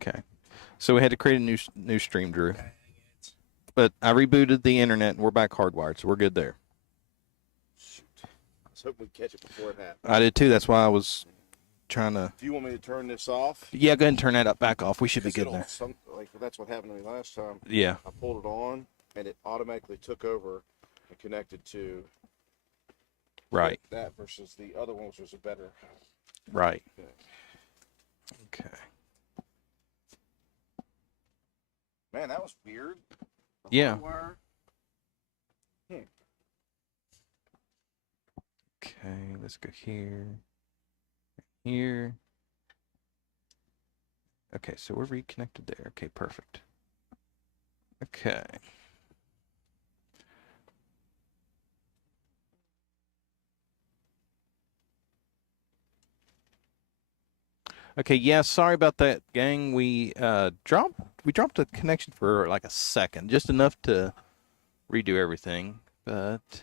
Okay. So we had to create a new stream, Drew. But I rebooted the internet, and we're back hardwired, so we're good there. Shoot. I was hoping we'd catch it before it happened. I did too. That's why I was trying to. Do you want me to turn this off? Yeah, go ahead and turn that back off. We should be good there. That's what happened to me last time. Yeah. I pulled it on, and it automatically took over and connected to Right. that versus the other one, which was a better. Right. Okay. Man, that was weird. Yeah. Hmm. Okay, let's go here. Here. Okay, so we're reconnected there. Okay, perfect. Okay. Okay, yeah, sorry about that, gang. We dropped the connection for like a second, just enough to redo everything. But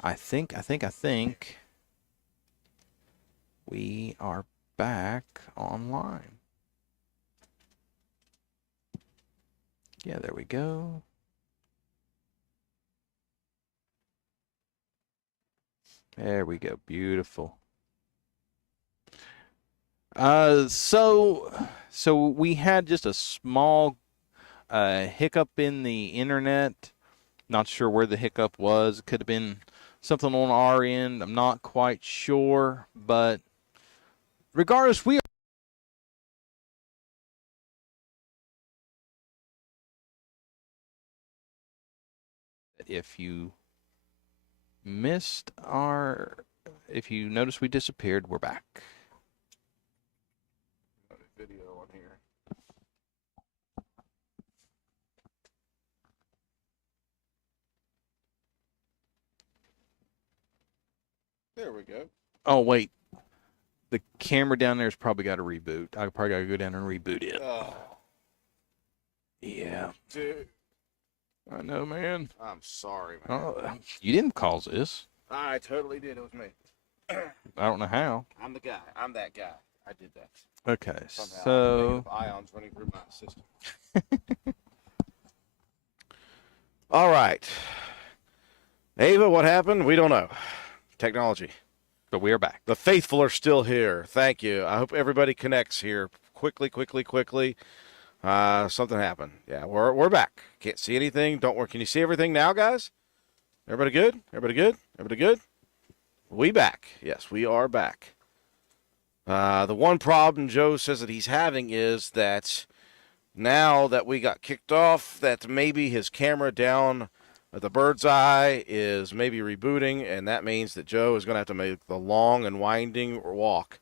I think we are back online. Yeah, there we go. There we go. Beautiful. So we had just a small hiccup in the internet. Not sure where the hiccup was. It could have been something on our end. I'm not quite sure, but regardless, we are. If you notice we disappeared, we're back. Video on here. There we go. Oh, wait. The camera down there's probably got to reboot. I probably got to go down and reboot it. Yeah. Dude. I know, man. I'm sorry, man. Oh, you didn't cause this. I totally did. It was me. I don't know how. I'm the guy. I'm that guy. I did that. Okay, Somehow so ions running through my system. All right. Ava, what happened? We don't know. Technology. but we are back. The faithful are still here. Thank you. I hope everybody connects here quickly. Something happened. Yeah, we're back. Can't see anything. Don't worry. Can you see everything now, guys? Everybody good? Everybody good? We back. Yes, we are back. The one problem Joe says that he's having is that now that we got kicked off, that maybe his camera down at the bird's eye is maybe rebooting, and that means that Joe is going to have to make the long and winding walk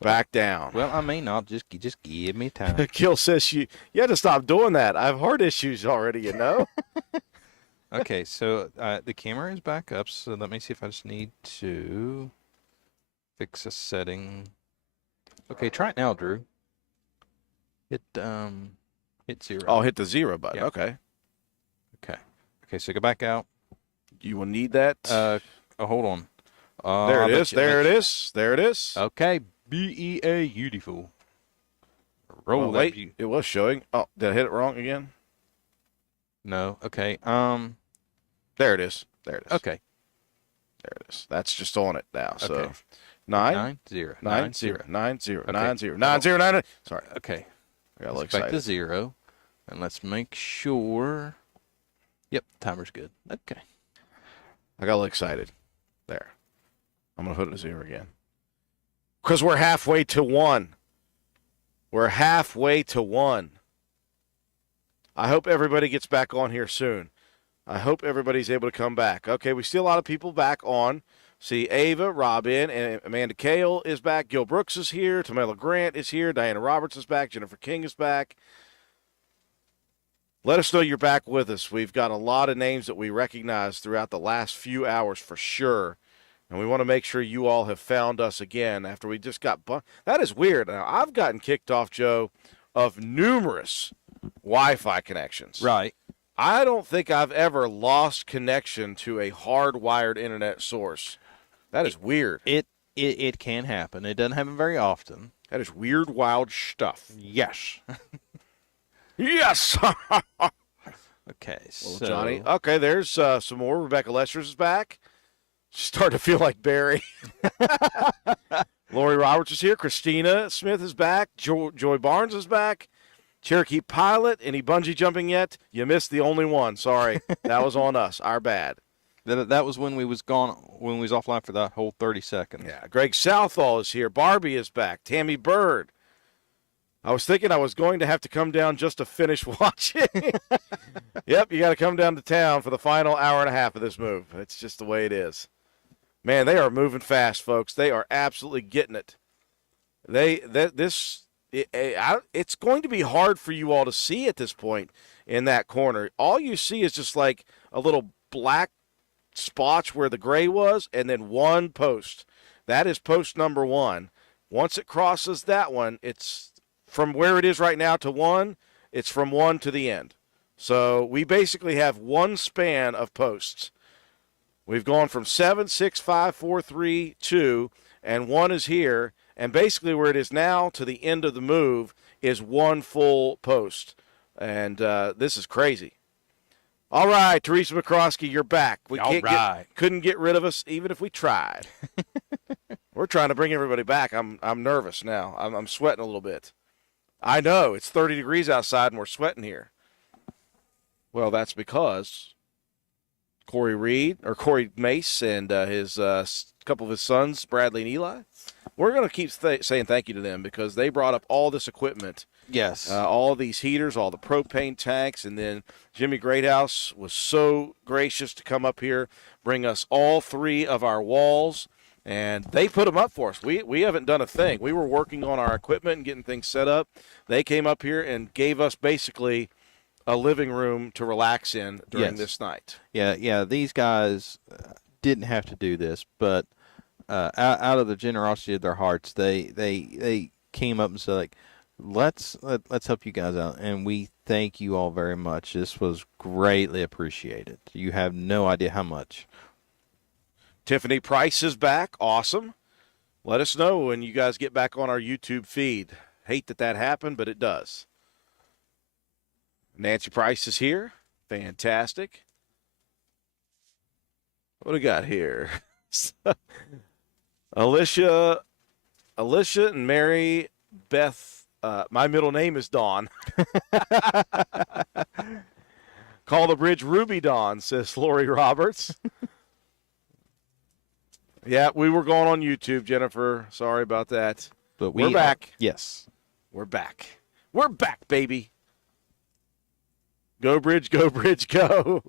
back down. Well, I may not. Just give me time. Gil says you had to stop doing that. I have heart issues already, you know. Okay, so the camera is back up, so let me see if I just need to fix a setting. Okay, try it now, Drew. Hit 0. Oh, hit the 0 button. Yeah. Okay. Okay, so go back out. You will need that. Hold on. There it is. There it is. Okay, BEA beautiful. Roll Oh, that. wait, it was showing. Oh, did I hit it wrong again? No. Okay. There it is. Okay. There it is. That's just on it now. So Okay. 9 0 9 0 9 0 Okay. 9 0 9 0 9. Sorry, Okay. I got a little Let's back to excited. 0, and let's make sure. Yep, timer's good. Okay. I got a little excited. There. I'm gonna put it to 0 again. Because we're halfway to 1. We're halfway to 1. I hope everybody gets back on here soon. I hope everybody's able to come back. Okay, we see a lot of people back on. See, Ava, Robin, and Amanda Kale is back. Gil Brooks is here. Tamela Grant is here. Diana Roberts is back. Jennifer King is back. Let us know you're back with us. We've got a lot of names that we recognize throughout the last few hours for sure. And we want to make sure you all have found us again after we just got That is weird. Now, I've gotten kicked off, Joe, of numerous Wi-Fi connections. Right. I don't think I've ever lost connection to a hardwired internet source. That is weird. It It can happen. It doesn't happen very often. That is weird, wild stuff. Yes. Yes. Okay, Well, so Johnny. Okay, there's some more. Rebecca Lester's is back. Starting to feel like Barry. Lori Roberts is here. Christina Smith is back. Joy Barnes is back. Cherokee Pilot. Any bungee jumping yet? You missed the only one. Sorry. That was on us. Our bad. that was when we was gone, when we was offline for that whole 30 seconds. Yeah. Greg Southall is here. Barbie is back. Tammy Bird. I was thinking I was going to have to come down just to finish watching. Yep, you got to come down to town for the final hour and a half of this move. It's just the way it is. Man, they are moving fast, folks. They are absolutely getting it. It's going to be hard for you all to see at this point in that corner. All you see is just like a little black spots where the gray was, and then one post. That is post number 1. Once it crosses that one, it's from where it is right now to 1, it's from 1 to the end. So we basically have one span of posts. We've gone from 7, 6, 5, 4, 3, 2, and 1 is here. And basically where it is now to the end of the move is 1 full post. And this is crazy. All right, Teresa McCroskey, you're back. We couldn't get rid of us even if we tried. We're trying to bring everybody back. I'm nervous now. I'm sweating a little bit. I know, it's 30 degrees outside and we're sweating here. Well, that's because Corey Mace and his couple of his sons, Bradley and Eli, we're going to keep saying thank you to them because they brought up all this equipment. Yes. All these heaters, all the propane tanks, and then Jimmy Greathouse was so gracious to come up here, bring us all 3 of our walls. And they put them up for us. We haven't done a thing. We were working on our equipment and getting things set up. They came up here and gave us basically a living room to relax in during this night. Yeah. These guys didn't have to do this, but out of the generosity of their hearts, they came up and said, like, let's help you guys out, and we thank you all very much. This was greatly appreciated. You have no idea how much. Tiffany Price is back. Awesome. Let us know when you guys get back on our YouTube feed. Hate that happened, but it does. Nancy Price is here. Fantastic. What do we got here? Alicia and Mary Beth. My middle name is Dawn. Call the bridge Ruby Dawn, says Lori Roberts. Yeah, we were going on YouTube, Jennifer. Sorry about that. But we're back. Yes. We're back. We're back, baby. Go, Bridge, go, Bridge, go.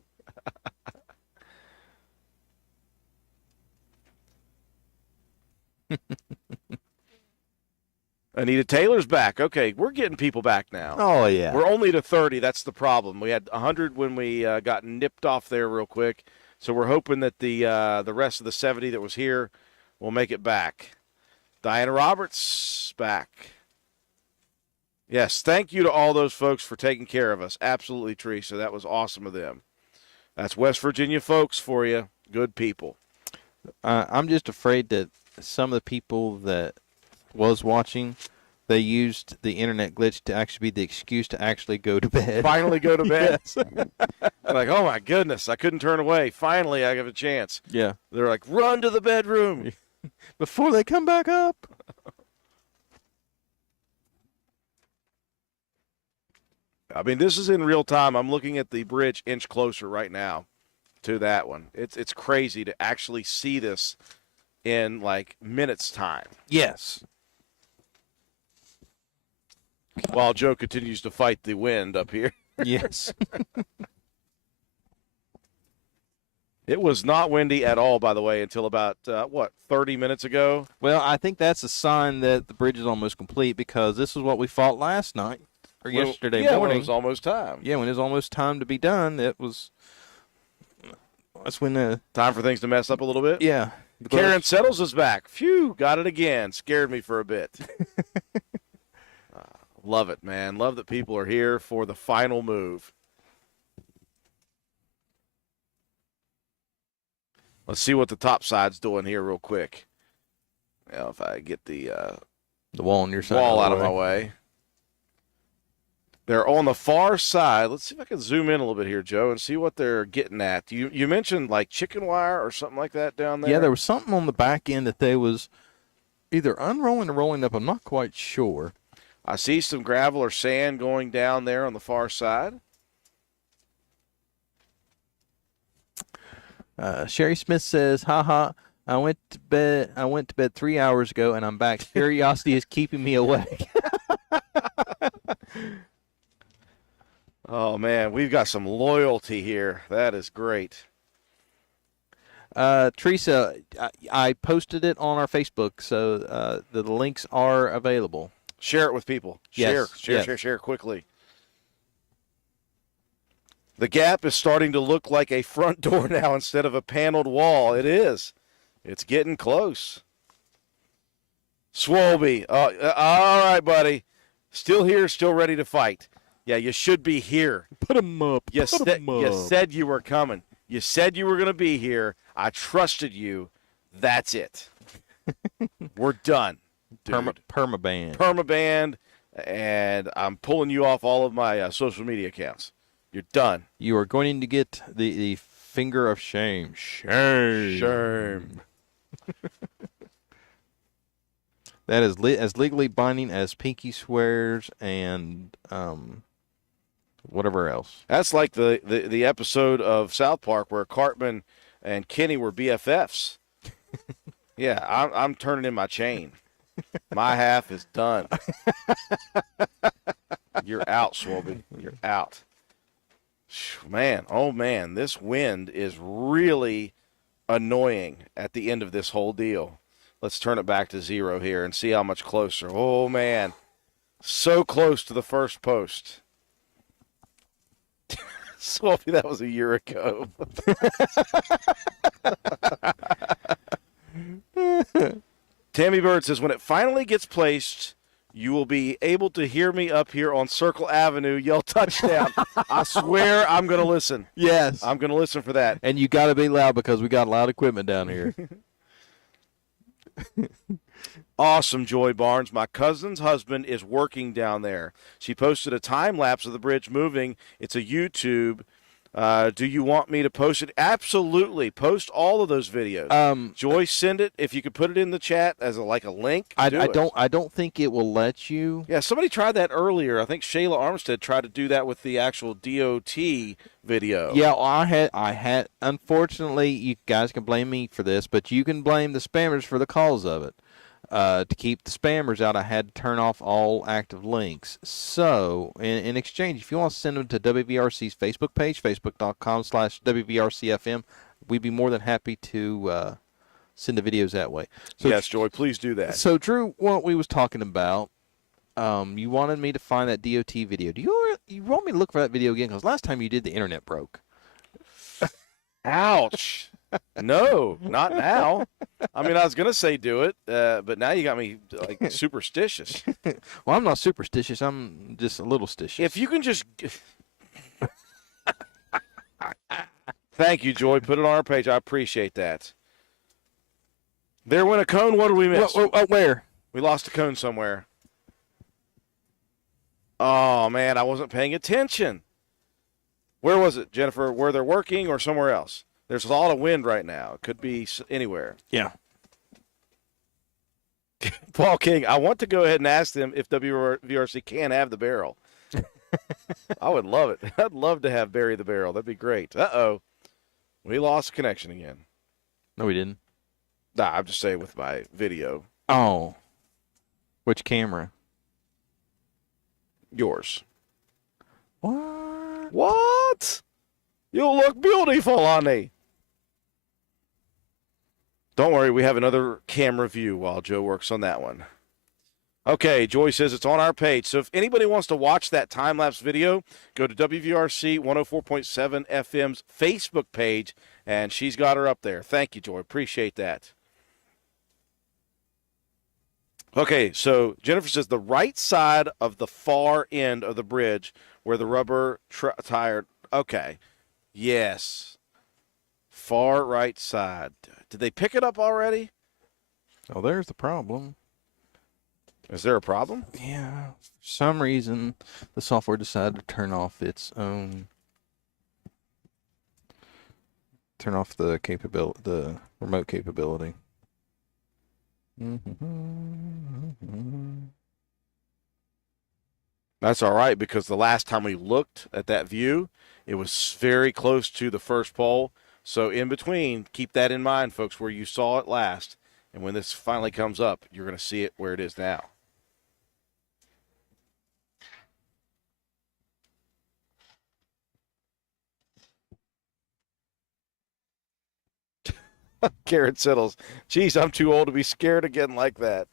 Anita Taylor's back. Okay, we're getting people back now. Oh, yeah. We're only to 30. That's the problem. We had 100 when we got nipped off there real quick. So we're hoping that the rest of the 70 that was here will make it back. Diana Roberts back. Yes, thank you to all those folks for taking care of us. Absolutely, Teresa. That was awesome of them. That's West Virginia folks for you. Good people. I'm just afraid that some of the people that was watching, they used the internet glitch to actually be the excuse to actually go to bed. Finally go to bed. Yes. Like, oh, my goodness, I couldn't turn away. Finally, I have a chance. Yeah. They're like, run to the bedroom. Before they come back up. I mean, this is in real time. I'm looking at the bridge inch closer right now to that one. It's crazy to actually see this in, like, minutes time. Yes. While Joe continues to fight the wind up here. Yes. It was not windy at all, by the way, until about, 30 minutes ago? Well, I think that's a sign that the bridge is almost complete because this is what we fought last night or yesterday morning. When it was almost time. Yeah, when it was almost time to be done, that's when time for things to mess up a little bit? Yeah. Karen Settles is back. Phew, got it again. Scared me for a bit. Love it, man. Love that people are here for the final move. Let's see what the top side's doing here real quick. if I get the wall on your side. wall out of my way. They're on the far side. Let's see if I can zoom in a little bit here, Joe, and see what they're getting at. You mentioned like chicken wire or something like that down there? Yeah, there was something on the back end that they was either unrolling or rolling up. I'm not quite sure. I see some gravel or sand going down there on the far side. Sherry Smith says, "Haha, I went to bed 3 hours ago, and I'm back. Curiosity is keeping me awake." Oh man, we've got some loyalty here. That is great. Teresa, I posted it on our Facebook, so the links are available. Share it with people. Yes, Share quickly. The gap is starting to look like a front door now instead of a paneled wall. It is. It's getting close. Swolby. All right, buddy. Still here, still ready to fight. Yeah, you should be here. Put them up. You said you were coming. You said you were going to be here. I trusted you. That's it. We're done. Permaband. Permaband, and I'm pulling you off all of my social media accounts. You're done. You are going to get the finger of shame. Shame. That is as legally binding as pinky swears and whatever else. That's like the episode of South Park where Cartman and Kenny were BFFs. Yeah, I'm turning in my chain. My half is done. You're out, Swolby. You're out. Man, oh man, this wind is really annoying at the end of this whole deal. Let's turn it back to 0 here and see how much closer. Oh man, so close to the first post. Swolby, that was a year ago. Tammy Bird says, when it finally gets placed, you will be able to hear me up here on Circle Avenue yell touchdown. I swear I'm going to listen. Yes. I'm going to listen for that. And you got to be loud because we got loud equipment down here. Awesome, Joy Barnes. My cousin's husband is working down there. She posted a time lapse of the bridge moving. It's a YouTube. Do you want me to post it? Absolutely. Post all of those videos. Joy, send it. If you could put it in the chat as a link. I don't think it will let you. Yeah, somebody tried that earlier. I think Shayla Armstead tried to do that with the actual DOT video. Yeah, well, I had. Unfortunately, you guys can blame me for this, but you can blame the spammers for the cause of it. To keep the spammers out, I had to turn off all active links. So, in exchange, if you want to send them to WVRC's Facebook page, facebook.com/WVRCFM, we'd be more than happy to send the videos that way. So, yes, Joy, please do that. So, Drew, what we was talking about, you wanted me to find that DOT video. Do you want me to look for that video again? Because last time you did, the internet broke. Ouch. No, not now. I mean, I was going to say do it, but now you got me, superstitious. Well, I'm not superstitious. I'm just a little stitious. If you can just... Thank you, Joy. Put it on our page. I appreciate that. There went a cone. What did we miss? Where? We lost a cone somewhere. Oh, man, I wasn't paying attention. Where was it, Jennifer? Where they're working or somewhere else? There's a lot of wind right now. It could be anywhere. Yeah. Paul King, I want to go ahead and ask them if WVRC can have the barrel. I would love it. I'd love to have Barry the Barrel. That'd be great. Uh-oh. We lost connection again. No, we didn't. Nah, I'm just saying with my video. Oh. Which camera? Yours. What? What? You look beautiful, honey. Don't worry, we have another camera view while Joe works on that one. Okay, Joy says it's on our page. So if anybody wants to watch that time-lapse video, go to WVRC 104.7 FM's Facebook page, and she's got her up there. Thank you, Joy. Appreciate that. Okay, so Jennifer says the right side of the far end of the bridge where the rubber tire. Okay. Yes. Far right side. Did they pick it up already? Oh, there's the problem. Is there a problem? Yeah, for some reason, the software decided to turn off the remote capability. That's all right, because the last time we looked at that view, it was very close to the first pole. So in between, keep that in mind, folks, where you saw it last. And when this finally comes up, you're going to see it where it is now. Karen settles. Geez, I'm too old to be scared again like that.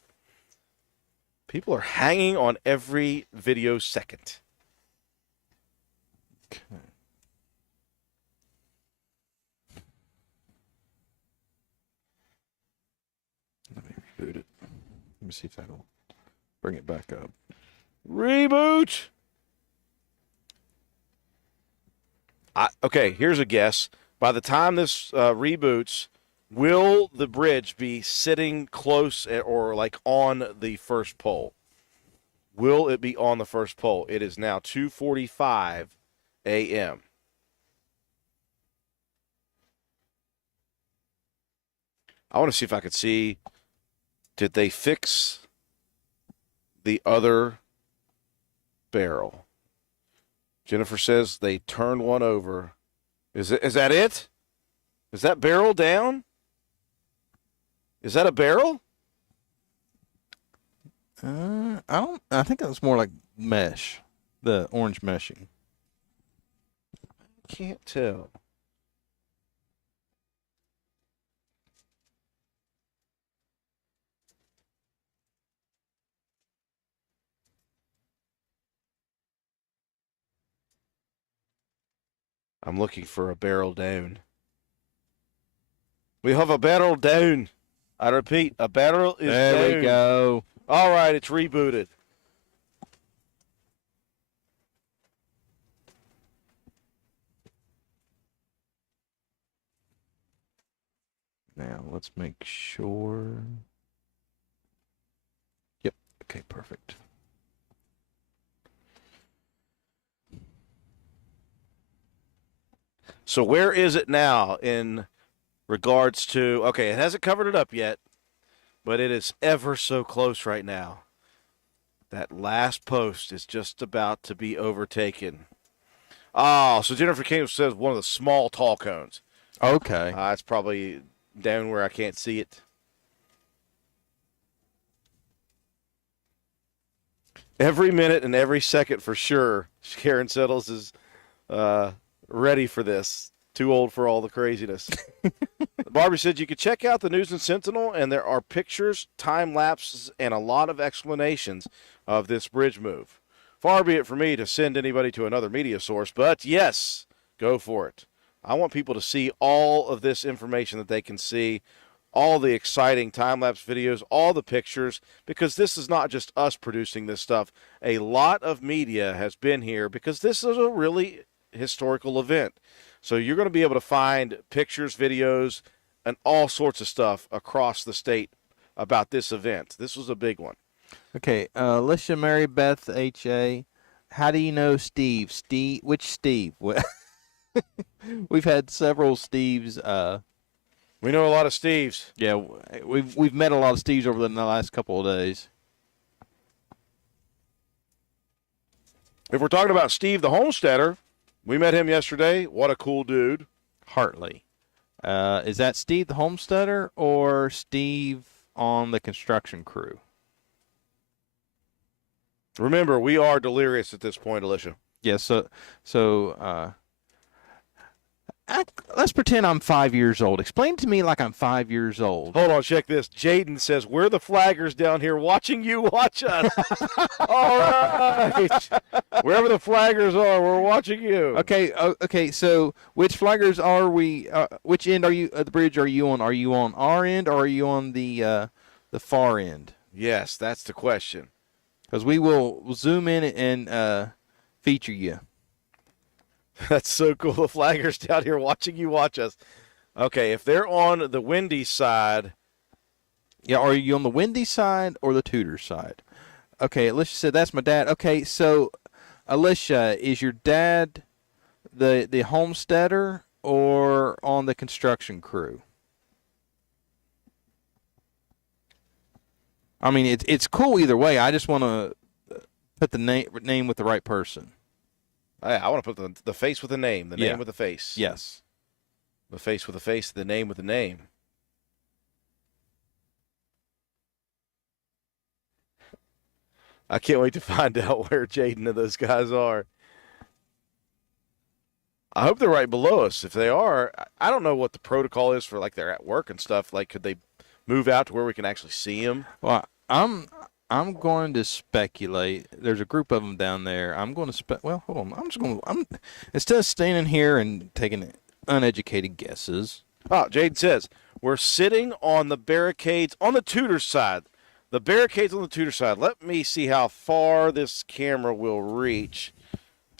People are hanging on every video second. Okay. Let me reboot it. Let me see if that'll bring it back up. Reboot. Okay, here's a guess. By the time this reboots, will the bridge be sitting close or like on the first pole? Will it be on the first pole? It is now 2:45 a.m. I want to see if I could see, did they fix the other barrel? Jennifer says they turned one over. Is that it? Is that barrel down? Is that a barrel? I think that was more like mesh, the orange meshing. Can't tell. I'm looking for a barrel down. We have a barrel down. I repeat, a barrel is down. There we go. All right, it's rebooted. Now let's make sure. Yep. Okay, perfect. So where is it now in regards to, okay, it hasn't covered it up yet, but it is ever so close right now. That last post is just about to be overtaken. Oh, so Jennifer King says one of the small tall cones. Okay. It's probably down where I can't see it. Every minute and every second for sure. Karen Settles is ready for this. Too old for all the craziness. Barbie said you could check out the News and Sentinel, and there are pictures, time lapses, and a lot of explanations of this bridge move. Far be it for me to send anybody to another media source, but yes, go for it. I want people to see all of this information that they can see, all the exciting time-lapse videos, all the pictures, because this is not just us producing this stuff. A lot of media has been here because this is a really historical event. So you're going to be able to find pictures, videos, and all sorts of stuff across the state about this event. This was a big one. Okay, Alicia Mary Beth H.A., how do you know Steve? Which Steve? We've had several Steves. We know a lot of Steves. Yeah, we've met a lot of Steves over the last couple of days. If we're talking about Steve the Homesteader, we met him yesterday. What a cool dude. Hartley. Is that Steve the Homesteader or Steve on the construction crew? Remember, we are delirious at this point, Alicia. Yeah, let's pretend I'm 5 years old. Explain to me like I'm 5 years old. Hold on, check this. Jaden says, we're the flaggers down here watching you watch us. All right. Wherever the flaggers are, we're watching you. Okay, so which flaggers are we, which end are you of the bridge are you on? Are you on our end or are you on the far end? Yes, that's the question. Because we will zoom in and feature you. That's so cool. The flaggers down here watching you watch us. Okay, if they're on the windy side, Yeah, are you on the Wendy side or the Tudor side? Okay, Alicia said that's my dad. Okay, so Alicia, is your dad the homesteader or on the construction crew? I mean, it's cool either way. I just want to put the name with the right person. I want to put the face with the name, the Yeah. name with the face. Yes. The face with the face, the name with the name. I can't wait to find out where Jaden and those guys are. I hope they're right below us. If they are, I don't know what the protocol is for, like, they're at work and stuff. Like, could they move out to where we can actually see them? Well, I'm going to speculate. There's a group of them down there. I'm going to well, hold on. I'm instead of standing here and taking uneducated guesses. Oh, Jaden says, we're sitting on the barricades on the Tudor side. The barricades on the Tudor side. Let me see how far this camera will reach.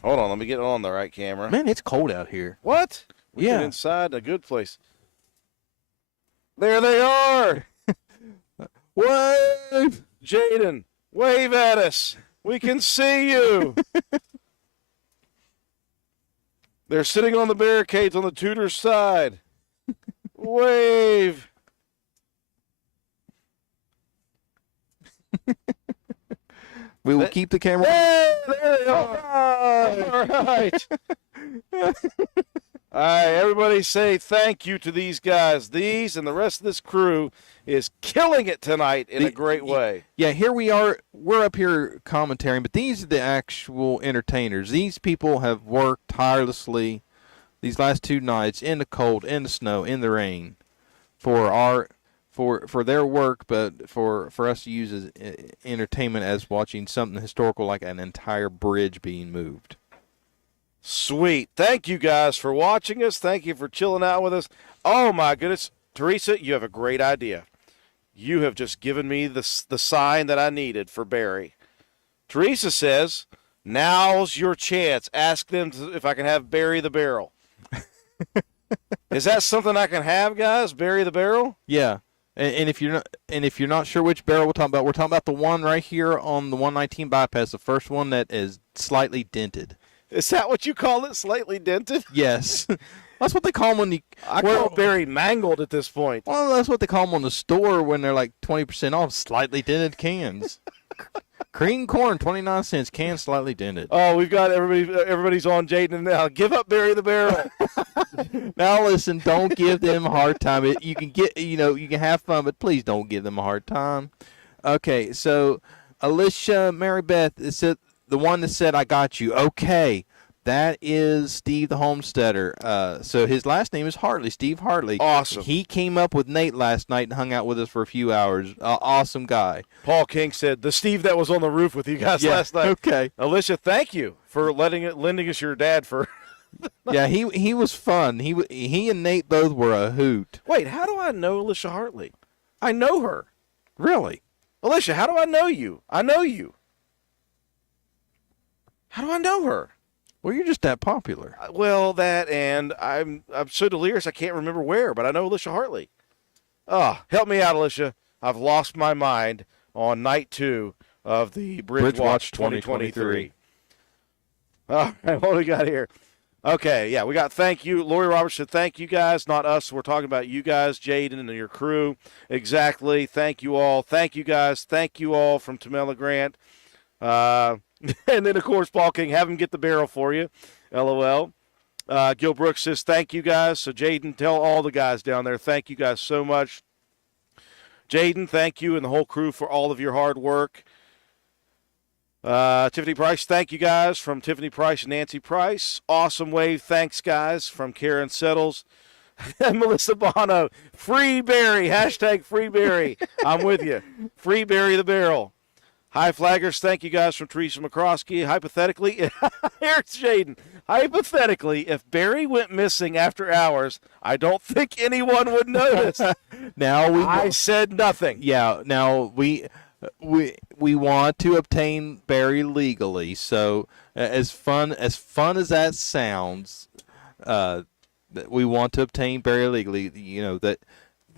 Hold on, let me get it on the right camera. Man, it's cold out here. What? We've been inside a good place. There they are. Wave! Jaden, wave at us. We can see you. They're sitting on the barricades on the Tudor side. Wave. We will keep the camera. Hey, there they are. All right. All right, everybody say thank you to these guys. These and the rest of this crew is killing it tonight in a great way. Yeah, here we are. We're up here commentating, but these are the actual entertainers. These people have worked tirelessly these last 2 nights in the cold, in the snow, in the rain for their work, but for us to use as entertainment as watching something historical like an entire bridge being moved. Sweet. Thank you guys for watching us. Thank you for chilling out with us. Oh, my goodness. Teresa, you have a great idea. You have just given me the sign that I needed for Barry. Teresa says, now's your chance. Ask them if I can have Barry the Barrel. Is that something I can have, guys? Barry the Barrel? Yeah. And if you're not sure which barrel we're talking about the one right here on the 119 bypass, the first one that is slightly dented. Is that what you call it, slightly dented? Yes. That's what they call them when you... I call Barry mangled at this point. Well, that's what they call them on the store when they're like 20% off, slightly dented cans. Cream corn, 29 cents, can slightly dented. Oh, we've got everybody's on Jaden now. Give up Barry the Barrel. Now listen, don't give them a hard time. You can you can have fun, but please don't give them a hard time. Okay, so Alicia Mary Beth is the one that said I got you. Okay. That is Steve the Homesteader. So his last name is Hartley, Steve Hartley. Awesome. He came up with Nate last night and hung out with us for a few hours. Awesome guy. Paul King said, the Steve that was on the roof with you guys last night. Okay. Alicia, thank you for lending us your dad for... Yeah, he was fun. He and Nate both were a hoot. Wait, how do I know Alicia Hartley? I know her. Really? Alicia, how do I know you? I know you. How do I know her? Well, you're just that popular. Well, that and I'm so delirious I can't remember where, but I know Alicia Hartley. Oh, help me out, Alicia. I've lost my mind on night 2 of the Bridge Watch 2023. All right, what do we got here? Okay, yeah, we got thank you. Lori Roberts said thank you guys, not us. We're talking about you guys, Jaden and your crew. Exactly. Thank you all. Thank you guys. Thank you all from Tamela Grant. And then, of course, Paul King, have him get the barrel for you. LOL. Gil Brooks says, thank you, guys. So, Jaden, tell all the guys down there, thank you guys so much. Jaden, thank you and the whole crew for all of your hard work. Tiffany Price, thank you, guys, from Tiffany Price and Nancy Price. Awesome wave, thanks, guys, from Karen Settles. And Melissa Bono, free Barry, hashtag free Barry. I'm with you. Free Barry the Barrel. High Flaggers, thank you guys from Teresa McCroskey. Hypothetically, here's Jaden. Hypothetically, if Barry went missing after hours, I don't think anyone would notice. I said nothing. Yeah. Now we want to obtain Barry legally. So as fun as that sounds, we want to obtain Barry legally. You know that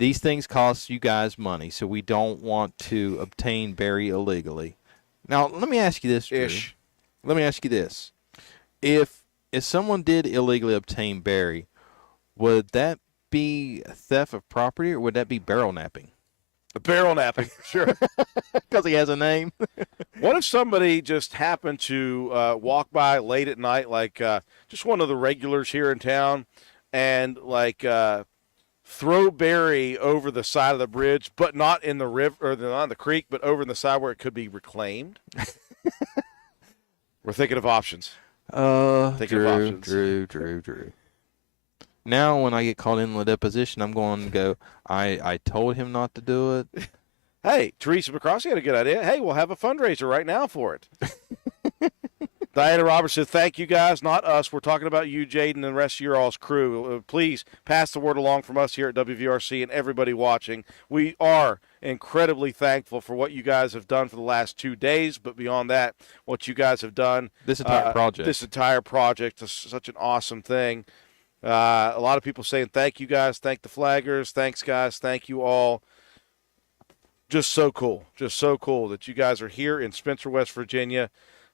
these things cost you guys money, so we don't want to obtain berry illegally. Now, let me ask you this, Drew. Ish. Let me ask you this. If someone did illegally obtain berry, would that be theft of property or would that be barrel napping? Barrel napping, sure. Because he has a name. What if somebody just happened to walk by late at night, like just one of the regulars here in town, and like throw berry over the side of the bridge, but not in the river or not in the creek, but over in the side where it could be reclaimed? We're thinking of options. Drew. Now, when I get called in the deposition, I'm going to go, I told him not to do it. Hey, Teresa McCroskey had a good idea. Hey, we'll have a fundraiser right now for it. Diana Roberts said, thank you guys, not us. We're talking about you, Jaden, and the rest of your all's crew. Please pass the word along from us here at WVRC and everybody watching. We are incredibly thankful for what you guys have done for the last 2 days, but beyond that, what you guys have done. This entire project. This entire project is such an awesome thing. A lot of people saying thank you guys, thank the flaggers, thanks guys, thank you all. Just so cool that you guys are here in Spencer, West Virginia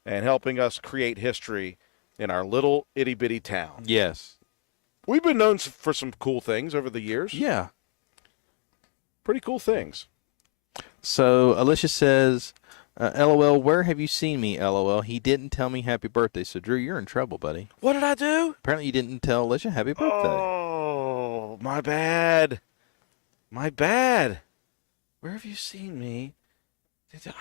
and helping us create history in our little itty-bitty town. Yes. We've been known for some cool things over the years. Yeah. Pretty cool things. So Alicia says, LOL, where have you seen me, LOL? He didn't tell me happy birthday. So, Drew, you're in trouble, buddy. What did I do? Apparently you didn't tell Alicia happy birthday. Oh, my bad. My bad. Where have you seen me?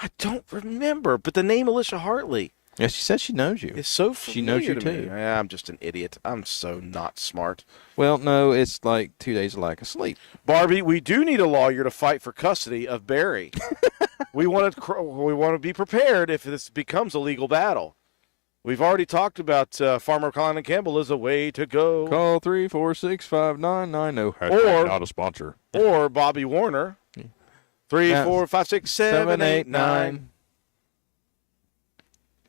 I don't remember, but the name Alicia Hartley. Yeah, she says she knows you. It's so familiar. She knows you, to too. me. Yeah, I'm just an idiot. I'm so not smart. Well, no, it's like 2 days of lack of sleep. Barbie, we do need a lawyer to fight for custody of Barry. we want to be prepared if this becomes a legal battle. We've already talked about Farmer Colin and Campbell is a way to go. Call 346-5990. Or not a sponsor. Or Bobby Warner. 3, 4, 5, 6, 7, 8, 9.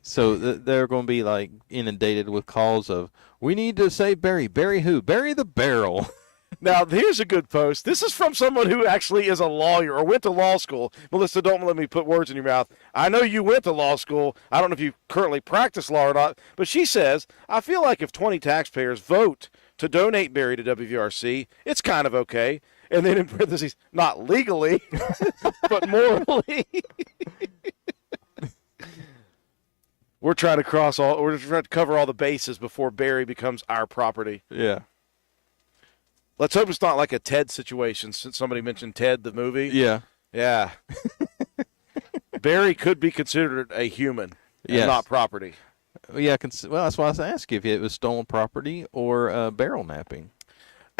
So they're going to be like inundated with calls of, we need to save Barry. Barry who? Barry the barrel. Now, here's a good post. This is from someone who actually is a lawyer or went to law school. Melissa, don't let me put words in your mouth. I know you went to law school. I don't know if you currently practice law or not. But she says, I feel like if 20 taxpayers vote to donate Barry to WVRC, it's kind of okay. And then in parentheses, not legally, but morally. We're trying to cover all the bases before Barry becomes our property. Yeah. Let's hope it's not like a Ted situation, since somebody mentioned Ted, the movie. Yeah. Yeah. Barry could be considered a human and not property. Yeah, well, that's why I was asking if it was stolen property or barrel napping.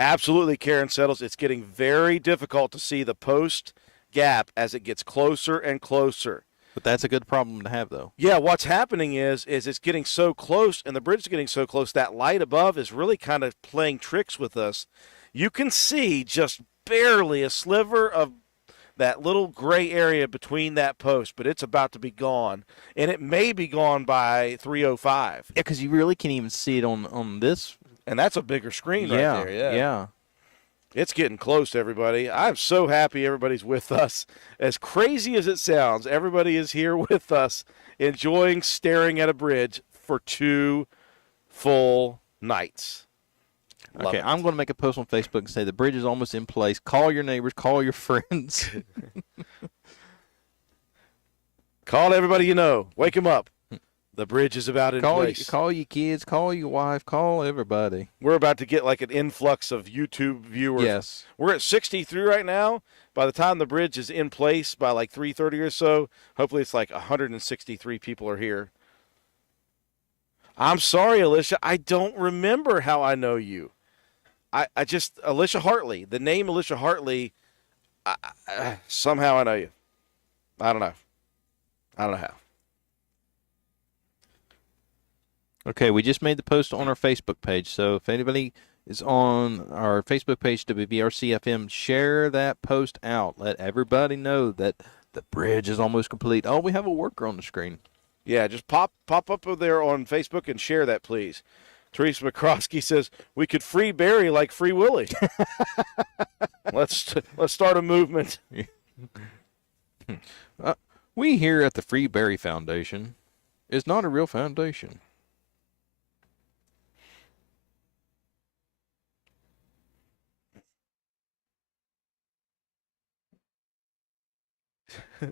Absolutely, Karen settles. It's getting very difficult to see the post gap as it gets closer and closer. But that's a good problem to have, though. Yeah, what's happening is it's getting so close, and the bridge is getting so close, that light above is really kind of playing tricks with us. You can see just barely a sliver of that little gray area between that post, but it's about to be gone, and it may be gone by 3:05. Yeah, because you really can't even see it on this. And that's a bigger screen right there. Yeah. It's getting close, everybody. I'm so happy everybody's with us. As crazy as it sounds, everybody is here with us, enjoying staring at a bridge for 2 full nights. Okay, I'm going to make a post on Facebook and say the bridge is almost in place. Call your neighbors. Call your friends. Call everybody you know. Wake them up. The bridge is about in place. Call your kids. Call your wife. Call everybody. We're about to get like an influx of YouTube viewers. Yes. We're at 63 right now. By the time the bridge is in place by like 3:30 or so, hopefully it's like 163 people are here. I'm sorry, Alicia. I don't remember how I know you. I just, Alicia Hartley, the name Alicia Hartley, somehow I know you. I don't know. I don't know how. Okay, we just made the post on our Facebook page. So if anybody is on our Facebook page, WVRC-FM, share that post out. Let everybody know that the bridge is almost complete. Oh, we have a worker on the screen. Yeah, just pop up there on Facebook and share that, please. Teresa McCroskey says we could free Barry like Free Willy. Let's start a movement. We here at the Free Berry Foundation is not a real foundation.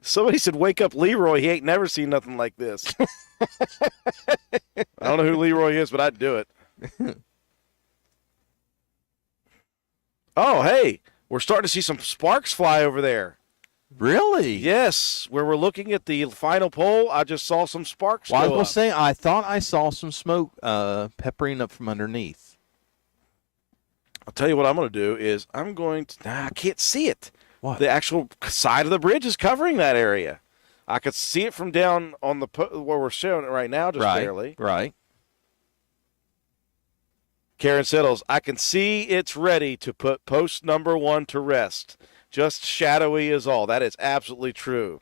Somebody said, "Wake up, Leroy. He ain't never seen nothing like this." I don't know who Leroy is, but I'd do it. Oh, hey, we're starting to see some sparks fly over there. Really? Yes, where we're looking at the final pole, I just saw some sparks Well, I was go going up. to say, I thought I saw some smoke peppering up from underneath. I'll tell you what I'm going to do is I can't see it. What? The actual side of the bridge is covering that area. I could see it from down on the where we're showing it right now, just barely. Right. Karen Settles, I can see it's ready to put post number 1 to rest. Just shadowy is all. That is absolutely true.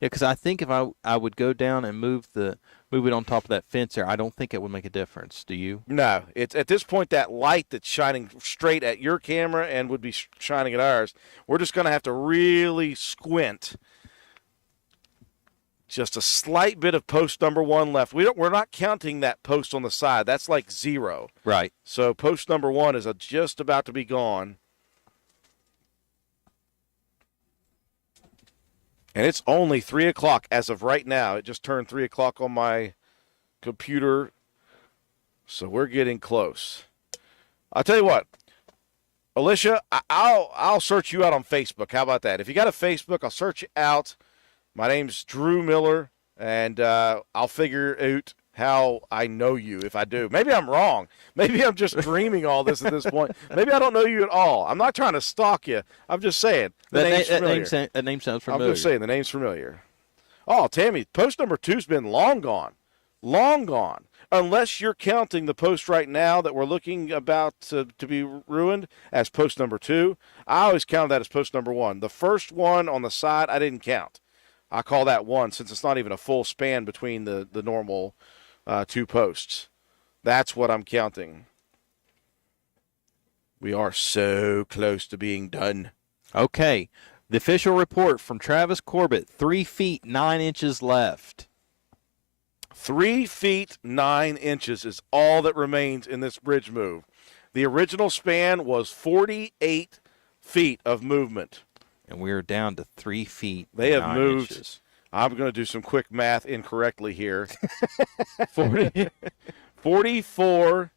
Yeah, because I think if I would go down and move it on top of that fence there, I don't think it would make a difference. Do you? No, it's at this point that light that's shining straight at your camera and would be shining at ours. We're just going to have to really squint. Just a slight bit of post number 1 left. We're not counting that post on the side. That's like 0. Right. So post number 1 is just about to be gone. And it's only 3 o'clock as of right now. It just turned 3 o'clock on my computer. So we're getting close. I'll tell you what, Alicia, I'll search you out on Facebook. How about that? If you got a Facebook, I'll search you out. My name's Drew Miller, and I'll figure out how I know you if I do. Maybe I'm wrong. Maybe I'm just dreaming all this at this point. Maybe I don't know you at all. I'm not trying to stalk you. I'm just saying the name's familiar. That name sounds familiar. I'm just saying the name's familiar. Oh, Tammy, post number 2's been long gone. Long gone. Unless you're counting the post right now that we're looking about to be ruined as post number 2. I always count that as post number 1. The first one on the side, I didn't count. I call that 1 since it's not even a full span between the normal 2 posts. That's what I'm counting. We are so close to being done. Okay. The official report from Travis Corbett, 3 feet 9 inches left. 3 feet 9 inches is all that remains in this bridge move. The original span was 48 feet of movement. And we're down to 3 feet. They have 9 moved. Inches. I'm going to do some quick math incorrectly here. 44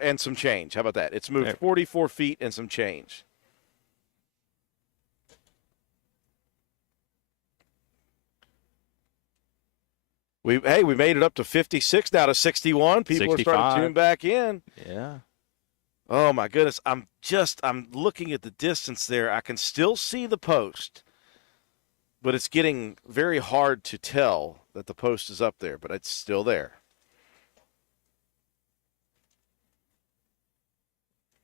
and some change. How about that? It's moved 44 feet and some change. We made it up to 56 now to 61. People 65. are starting to tune back in. Yeah. Oh my goodness. I'm looking at the distance there. I can still see the post, but it's getting very hard to tell that the post is up there, but it's still there.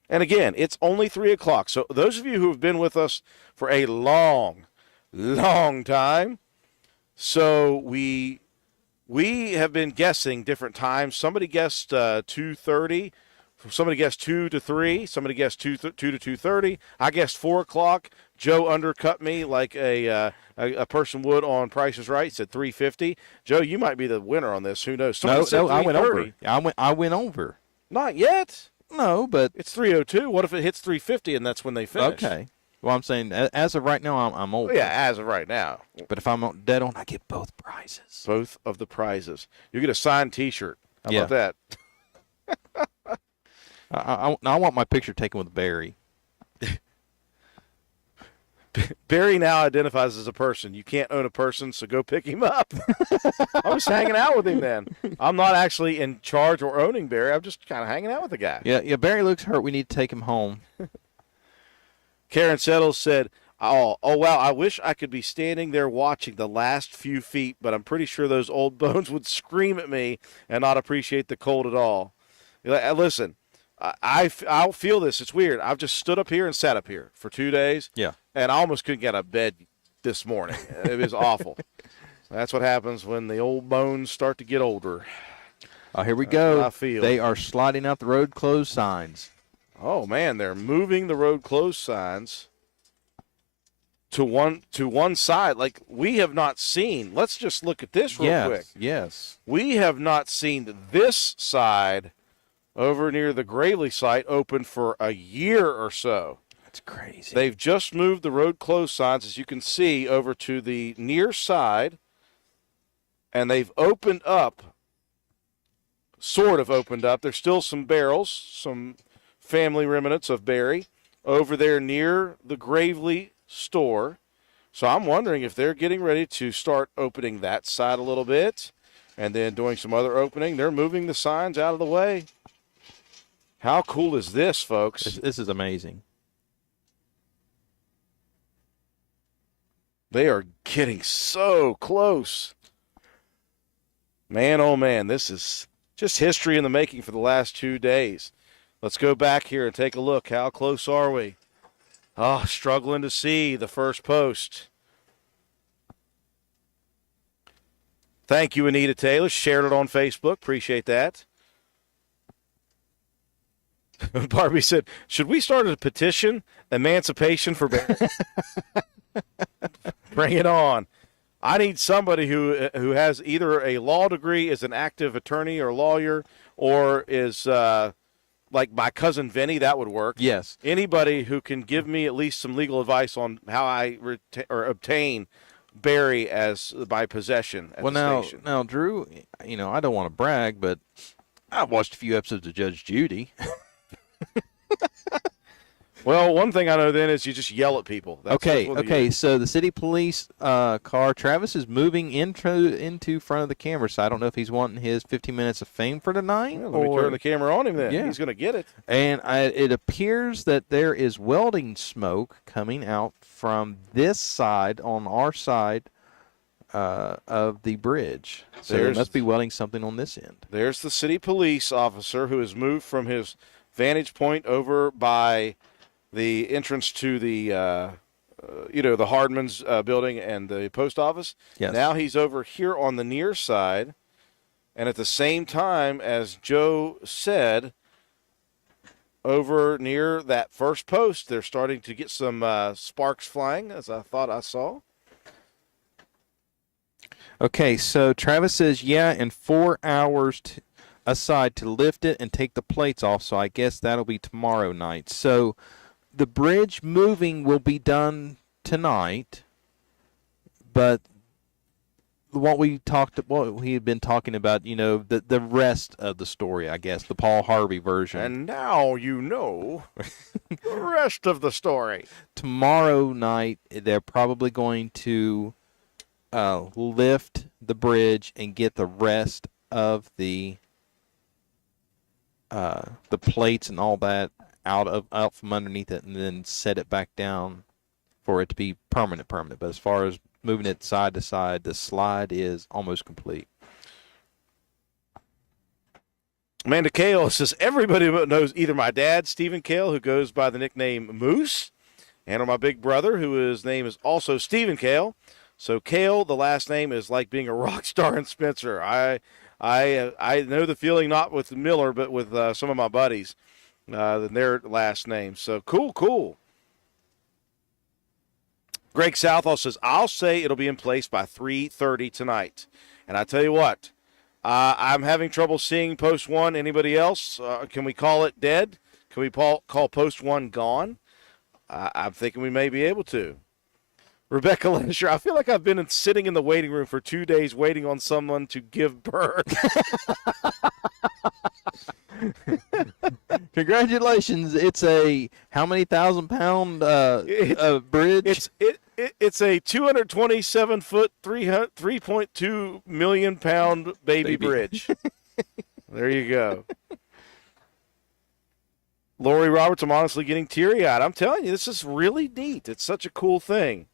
And again, it's only 3 o'clock. So those of you who have been with us for a long, long time, so we have been guessing different times. Somebody guessed 2:30. Somebody guessed 2 to 3. Somebody guessed 2 to 2:30. I guessed 4 o'clock. Joe undercut me like a person would on Price is Right. He said 3:50. Joe, you might be the winner on this. Who knows? Somebody said I went over. 3:30. I went over. Not yet. No, but It's 3:02. What if it hits 3:50 and that's when they finish? okay. Well, I'm saying as of right now, I'm over. Yeah, as of right now. But if I'm dead on, I get both prizes. Both of the prizes. You get a signed T-shirt. How about that? I want my picture taken with Barry. Barry now identifies as a person. You can't own a person, so go pick him up. I was hanging out with him then. I'm not actually in charge or owning Barry. I'm just kind of hanging out with the guy. Yeah. Barry looks hurt. We need to take him home. Karen Settles said, oh, wow, I wish I could be standing there watching the last few feet, but I'm pretty sure those old bones would scream at me and not appreciate the cold at all. Listen, I'll feel this. It's weird. I've just stood up here and sat up here for 2 days. Yeah. And I almost couldn't get out of bed this morning. It was awful. That's what happens when the old bones start to get older. Oh, here we That's what go. I feel. They are sliding out the road closed signs. Oh man, they're moving the road closed signs to one side. Like we have not seen. Let's just look at this real quick. Yes. We have not seen this side over near the Gravely site open for a year or so. That's crazy. They've just moved the road closed signs, as you can see, over to the near side, and they've opened up, sort of opened up. There's still some barrels, some family remnants of Barry over there near the Gravely store. So I'm wondering if they're getting ready to start opening that side a little bit and then doing some other opening. They're moving the signs out of the way. How cool is this, folks? This is amazing. They are getting so close. Man, oh man, this is just history in the making for the last 2 days. Let's go back here and take a look. How close are we? Oh, struggling to see the first post. Thank you, Anita Taylor. Shared it on Facebook. Appreciate that. Barbie said, should we start a petition? Emancipation for Barry? Bring it on. I need somebody who has either a law degree, is an active attorney or lawyer, or is like my cousin Vinny. That would work. Yes. Anybody who can give me at least some legal advice on how I obtain Barry as my possession at the station. Now, Drew, you know, I don't want to brag, but I've watched a few episodes of Judge Judy. Well, one thing I know then is you just yell at people. Okay. So the city police car, Travis is moving into front of the camera. So I don't know if he's wanting his 15 minutes of fame for tonight. Yeah, let me turn the camera on him then. Yeah. He's going to get it. And it appears that there is welding smoke coming out from this side, on our side of the bridge. So they must be welding something on this end. There's the city police officer who has moved from his vantage point over by the entrance to the, the Hardman's building and the post office. Yes. Now he's over here on the near side. And at the same time, as Joe said, over near that first post, they're starting to get some sparks flying, as I thought I saw. Okay, so Travis says, yeah, in 4 hours aside to lift it and take the plates off. So I guess that'll be tomorrow night. So the bridge moving will be done tonight, but what he had been talking about, you know, the rest of the story, I guess, the Paul Harvey version. And now you know the rest of the story. Tomorrow night, they're probably going to lift the bridge and get the rest of the plates and all that out from underneath it, and then set it back down for it to be permanent. But as far as moving it side to side, the slide is almost complete. Amanda Kale says, everybody knows either my dad, Stephen Kale, who goes by the nickname Moose, and or my big brother, whose name is also Stephen Kale. So Kale, the last name, is like being a rock star in Spencer. I know the feeling, not with Miller, but with some of my buddies. Their last name. So cool. Greg Southall says, I'll say it'll be in place by 3:30 tonight. And I tell you what, I'm having trouble seeing post one. Anybody else? Can we call it dead? Can we call post one gone? I'm thinking we may be able to. Rebecca Lensher, I feel like I've been sitting in the waiting room for 2 days waiting on someone to give birth. Congratulations. It's a how many 1,000-pound bridge? It's a 227-foot, 3.2 million pound baby bridge. There you go. Lori Roberts, I'm honestly getting teary-eyed. I'm telling you, this is really neat. It's such a cool thing.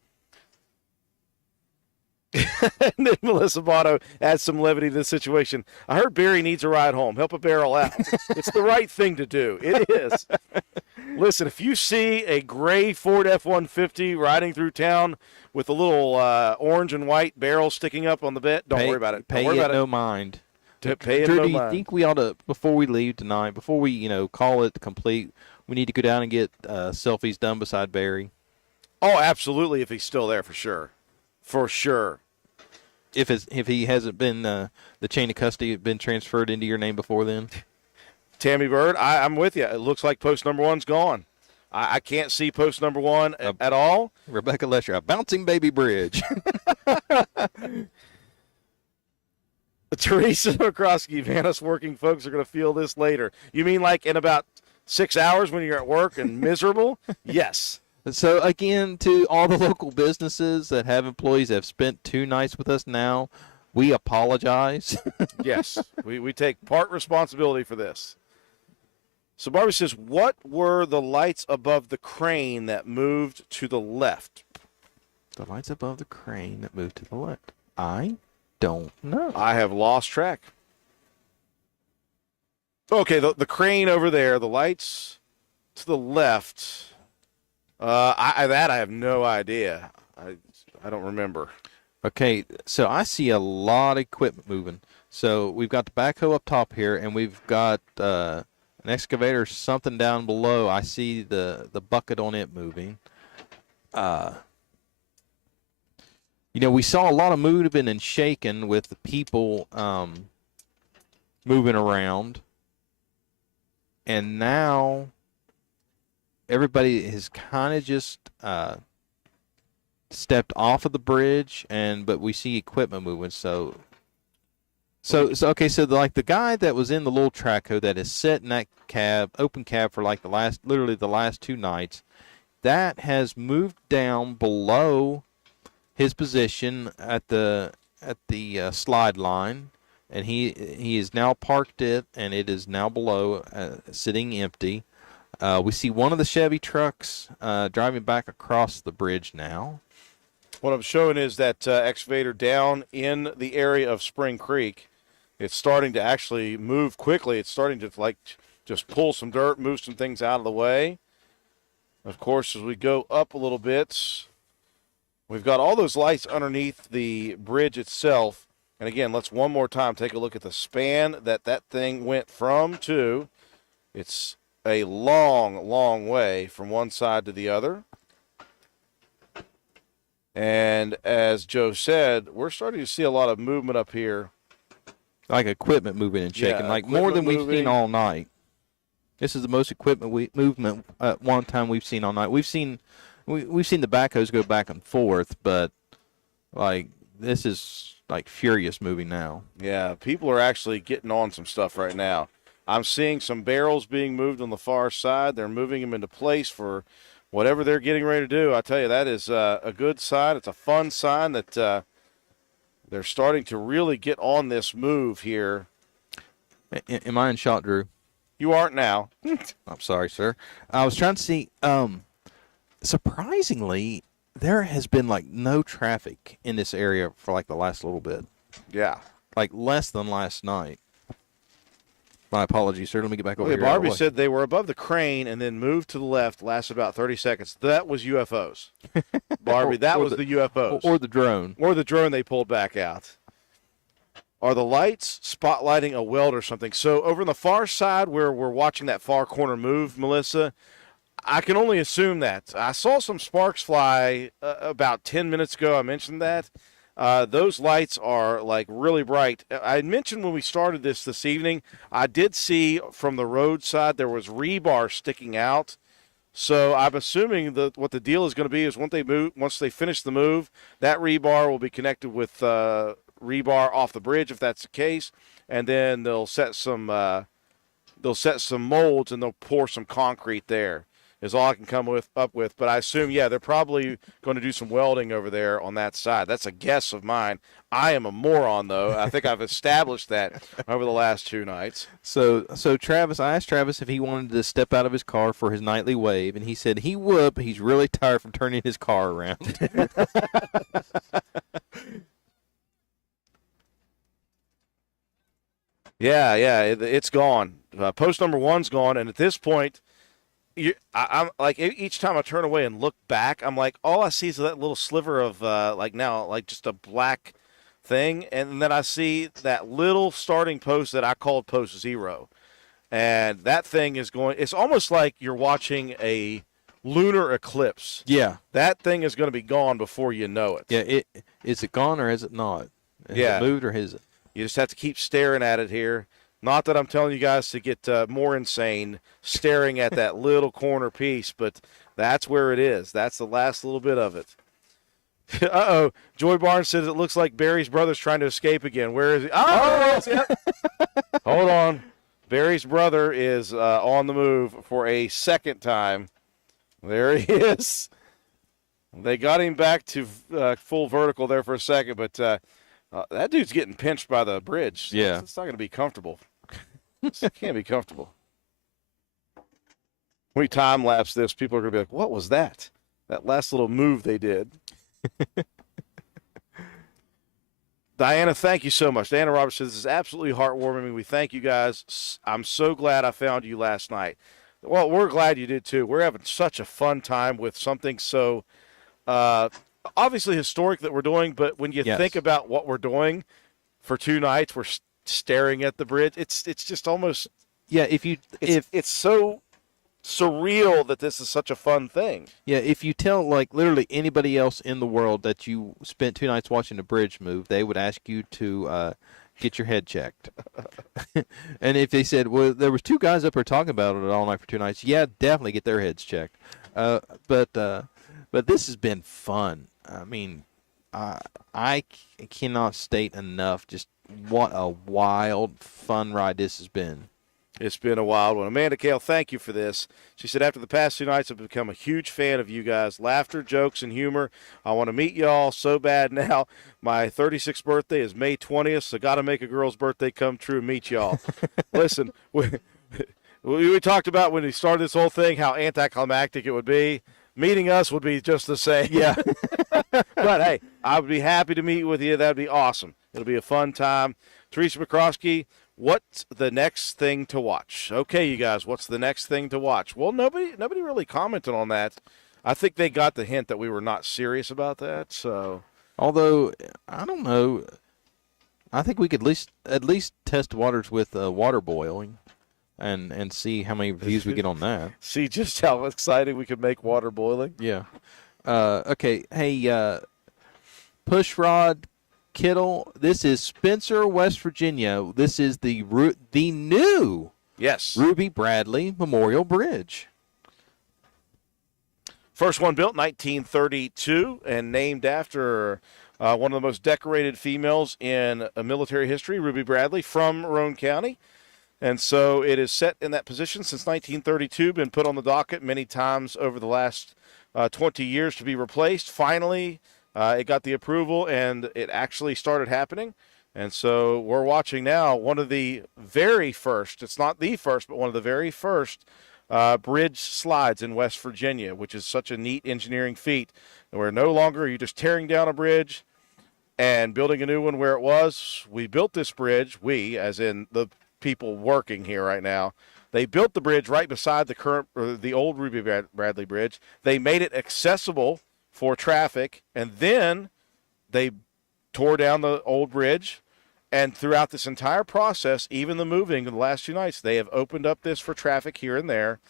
And then Melissa Botto adds some levity to the situation. I heard Barry needs a ride home. Help a barrel out. It's the right thing to do. It is. Listen, if you see a gray Ford F-150 riding through town with a little orange and white barrel sticking up on the bed, don't worry about it. Pay it no mind. Paying Drew, no do you mind. think we ought to, before we leave tonight, before we, call it complete, we need to go down and get selfies done beside Barry? Oh, absolutely. If he's still there, for sure, for sure. If he hasn't been the chain of custody been transferred into your name before then. Tammy Bird, I'm with you. It looks like post number one's gone. I can't see post number one at all. Rebecca Lesher, a bouncing baby bridge. Teresa Okrosky, man, us working folks are going to feel this later. You mean like in about 6 hours when you're at work and miserable? Yes. So, again, to all the local businesses that have employees that have spent 2 nights with us now, we apologize. Yes. We take part responsibility for this. So Barbie says, what were the lights above the crane that moved to the left? The lights above the crane that moved to the left. I don't know. I have lost track. Okay, the crane over there, the lights to the left. I have no idea. I don't remember. Okay, so I see a lot of equipment moving. So we've got the backhoe up top here, and we've got an excavator, something down below. I see the bucket on it moving. We saw a lot of moving and shaking with the people moving around. And now everybody has kind of just stepped off of the bridge, but we see equipment moving. So okay. So like the guy that was in the little track hoe that is set in that open cab for like literally the last 2 nights, that has moved down below his position at the slide line, and he has now parked it, and it is now below, sitting empty. We see one of the Chevy trucks driving back across the bridge now. What I'm showing is that excavator down in the area of Spring Creek. It's starting to actually move quickly. It's starting to just pull some dirt, move some things out of the way. Of course, as we go up a little bit, we've got all those lights underneath the bridge itself. And again, let's one more time take a look at the span that thing went from to. It's a long, long way from one side to the other. And as Joe said, we're starting to see a lot of movement up here. Like equipment moving and shaking, more than we've seen all night. This is the most equipment movement at one time we've seen all night. We've seen the backhoes go back and forth, but this is furious moving now. Yeah, people are actually getting on some stuff right now. I'm seeing some barrels being moved on the far side. They're moving them into place for whatever they're getting ready to do. I tell you, that is a good sign. It's a fun sign that they're starting to really get on this move here. Am I in shot, Drew? You aren't now. I'm sorry, sir. I was trying to see. Surprisingly, there has been no traffic in this area for the last little bit. Yeah. Less than last night. My apologies, sir. Let me get back over here. Barbie said they were above the crane and then moved to the left, lasted about 30 seconds. That was UFOs. Barbie, that was the UFOs. Or the drone. Or the drone they pulled back out. Are the lights spotlighting a weld or something? So over on the far side where we're watching that far corner move, Melissa, I can only assume that. I saw some sparks fly about 10 minutes ago. I mentioned that. Those lights are really bright. I mentioned when we started this evening, I did see from the roadside there was rebar sticking out. So I'm assuming that what the deal is going to be is once they finish the move, that rebar will be connected with rebar off the bridge if that's the case, and then they'll set some molds and they'll pour some concrete there. Is all I can come up with. But I assume, they're probably going to do some welding over there on that side. That's a guess of mine. I am a moron, though. I think I've established that over the last 2 nights. So Travis, I asked Travis if he wanted to step out of his car for his nightly wave, and he said he would, but he's really tired from turning his car around. It's gone. Post number one's gone, and at this point, I'm each time I turn away and look back, I'm all I see is that little sliver of now just a black thing, and then I see that little starting post that I called post 0. And that thing is going – it's almost like you're watching a lunar eclipse. Yeah. That thing is going to be gone before you know it. Yeah, is it gone or is it not? Has it moved or is it? You just have to keep staring at it here. Not that I'm telling you guys to get more insane staring at that little corner piece, but that's where it is. That's the last little bit of it. Uh-oh. Joy Barnes says it looks like Barry's brother's trying to escape again. Where is he? Oh, yep. Hold on. Barry's brother is on the move for a second time. There he is. They got him back to full vertical there for a second, but that dude's getting pinched by the bridge. Yeah. It's not going to be comfortable. It can't be comfortable. When we time-lapse this, people are going to be like, what was that? That last little move they did. Diana, thank you so much. Diana Roberts says, this is absolutely heartwarming. We thank you guys. I'm so glad I found you last night. Well, we're glad you did too. We're having such a fun time with something so obviously historic that we're doing, but when you think about what we're doing for 2 nights, we're staring at the bridge. It's just almost it's so surreal that this is such a fun thing. Yeah, if you tell like literally anybody else in the world that you spent 2 nights watching a bridge move, they would ask you to get your head checked. And if they said, well, there was 2 guys up there talking about it all night for 2 nights, yeah, definitely get their heads checked. But this has been fun. I mean, I cannot state enough just what a wild, fun ride this has been. It's been a wild one. Amanda Kale, thank you for this. She said, after the past 2 nights, I've become a huge fan of you guys. Laughter, jokes, and humor. I want to meet y'all so bad now. My 36th birthday is May 20th, so got to make a girl's birthday come true and meet y'all. Listen, we talked about when we started this whole thing how anticlimactic it would be. Meeting us would be just the same. Yeah. But, hey, I would be happy to meet with you. That would be awesome. It'll be a fun time. Teresa McCroskey, what's the next thing to watch? Okay, you guys, what's the next thing to watch? Well, nobody really commented on that. I think they got the hint that we were not serious about that. So, although I don't know, I think we could at least test waters with water boiling, and see how many views we get on that. See just how exciting we could make water boiling. Yeah. Okay. Hey, Pushrod Kittle, this is Spencer, West Virginia. This is the new Ruby Bradley Memorial Bridge. First one built 1932 and named after one of the most decorated females in military history, Ruby Bradley, from Roane County. And so it is set in that position since 1932, been put on the docket many times over the last 20 years to be replaced. Finally, it got the approval, and it actually started happening. And so we're watching now one of the very first, it's not the first, but one of the very first bridge slides in West Virginia, which is such a neat engineering feat. Where no longer are you just tearing down a bridge and building a new one where it was. We built this bridge, we, as in the people working here right now, they built the bridge right beside the old Ruby Bradley Bridge. They made it accessible for traffic, and then they tore down the old bridge. And throughout this entire process, even the moving in the last 2 nights, they have opened up this for traffic here and there.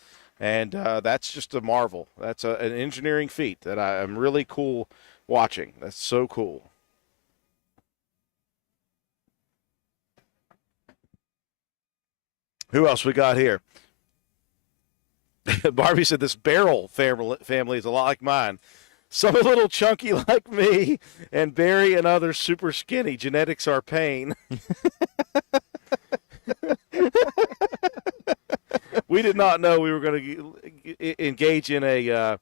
And that's just a marvel. That's an engineering feat that I'm really cool watching. That's so cool. Who else we got here? Barbie said this Barrel family is a lot like mine. Some a little chunky like me, and Barry and others super skinny. Genetics are pain. We did not know we were going to engage in a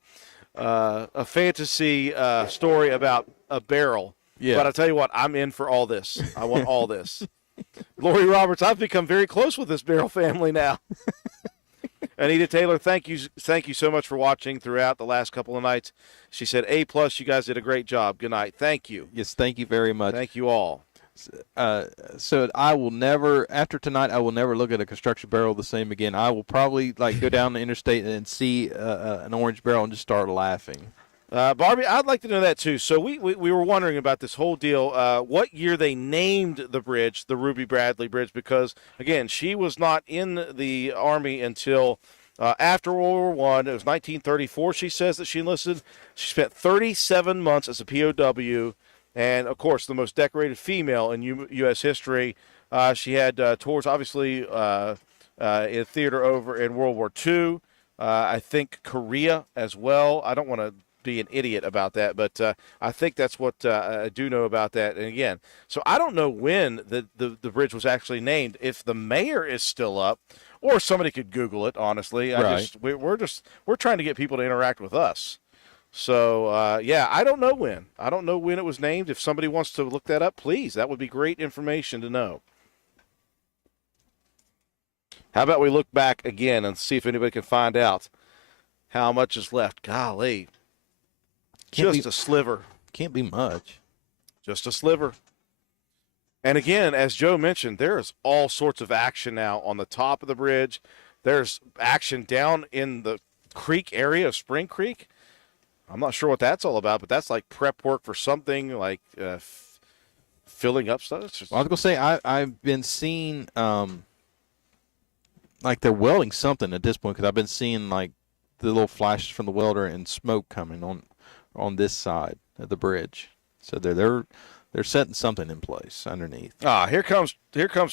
fantasy story about a barrel. Yeah. But I tell you what, I'm in for all this. I want all this. Lori Roberts, I've become very close with this Barrel family now. Anita Taylor, thank you so much for watching throughout the last couple of nights. She said, A+, you guys did a great job. Good night. Thank you. Yes, thank you very much. Thank you all. So I will never, after tonight, I will never look at a construction barrel the same again. I will probably go down the interstate and see an orange barrel and just start laughing. Barbie, I'd like to know that too. So we were wondering about this whole deal. What year they named the bridge the Ruby Bradley Bridge? Because again, she was not in the Army until after World War One. It was 1934. She says that she enlisted. She spent 37 months as a POW, and of course, the most decorated female in U.S. history. She had tours, obviously, in theater over in World War II. I think Korea as well. I don't want to be an idiot about that, but I think that's what I do know about that. And again, so I don't know when the bridge was actually named. If the mayor is still up, or somebody could Google it. Honestly, Right. we're trying to get people to interact with us. So yeah, I don't know when. I don't know when it was named. If somebody wants to look that up, please. That would be great information to know. How about we look back again and see if anybody can find out how much is left? Golly. Just a sliver. Can't be much. Just a sliver. And again, as Joe mentioned, there's all sorts of action now on the top of the bridge. There's action down in the creek area of Spring Creek. I'm not sure what that's all about, but that's like prep work for something like filling up stuff. Well, I was going to say, I've been seeing, like they're welding something at this point, because I've been seeing like the little flashes from the welder and smoke coming on this side of the bridge. So they're setting something in place underneath. Here comes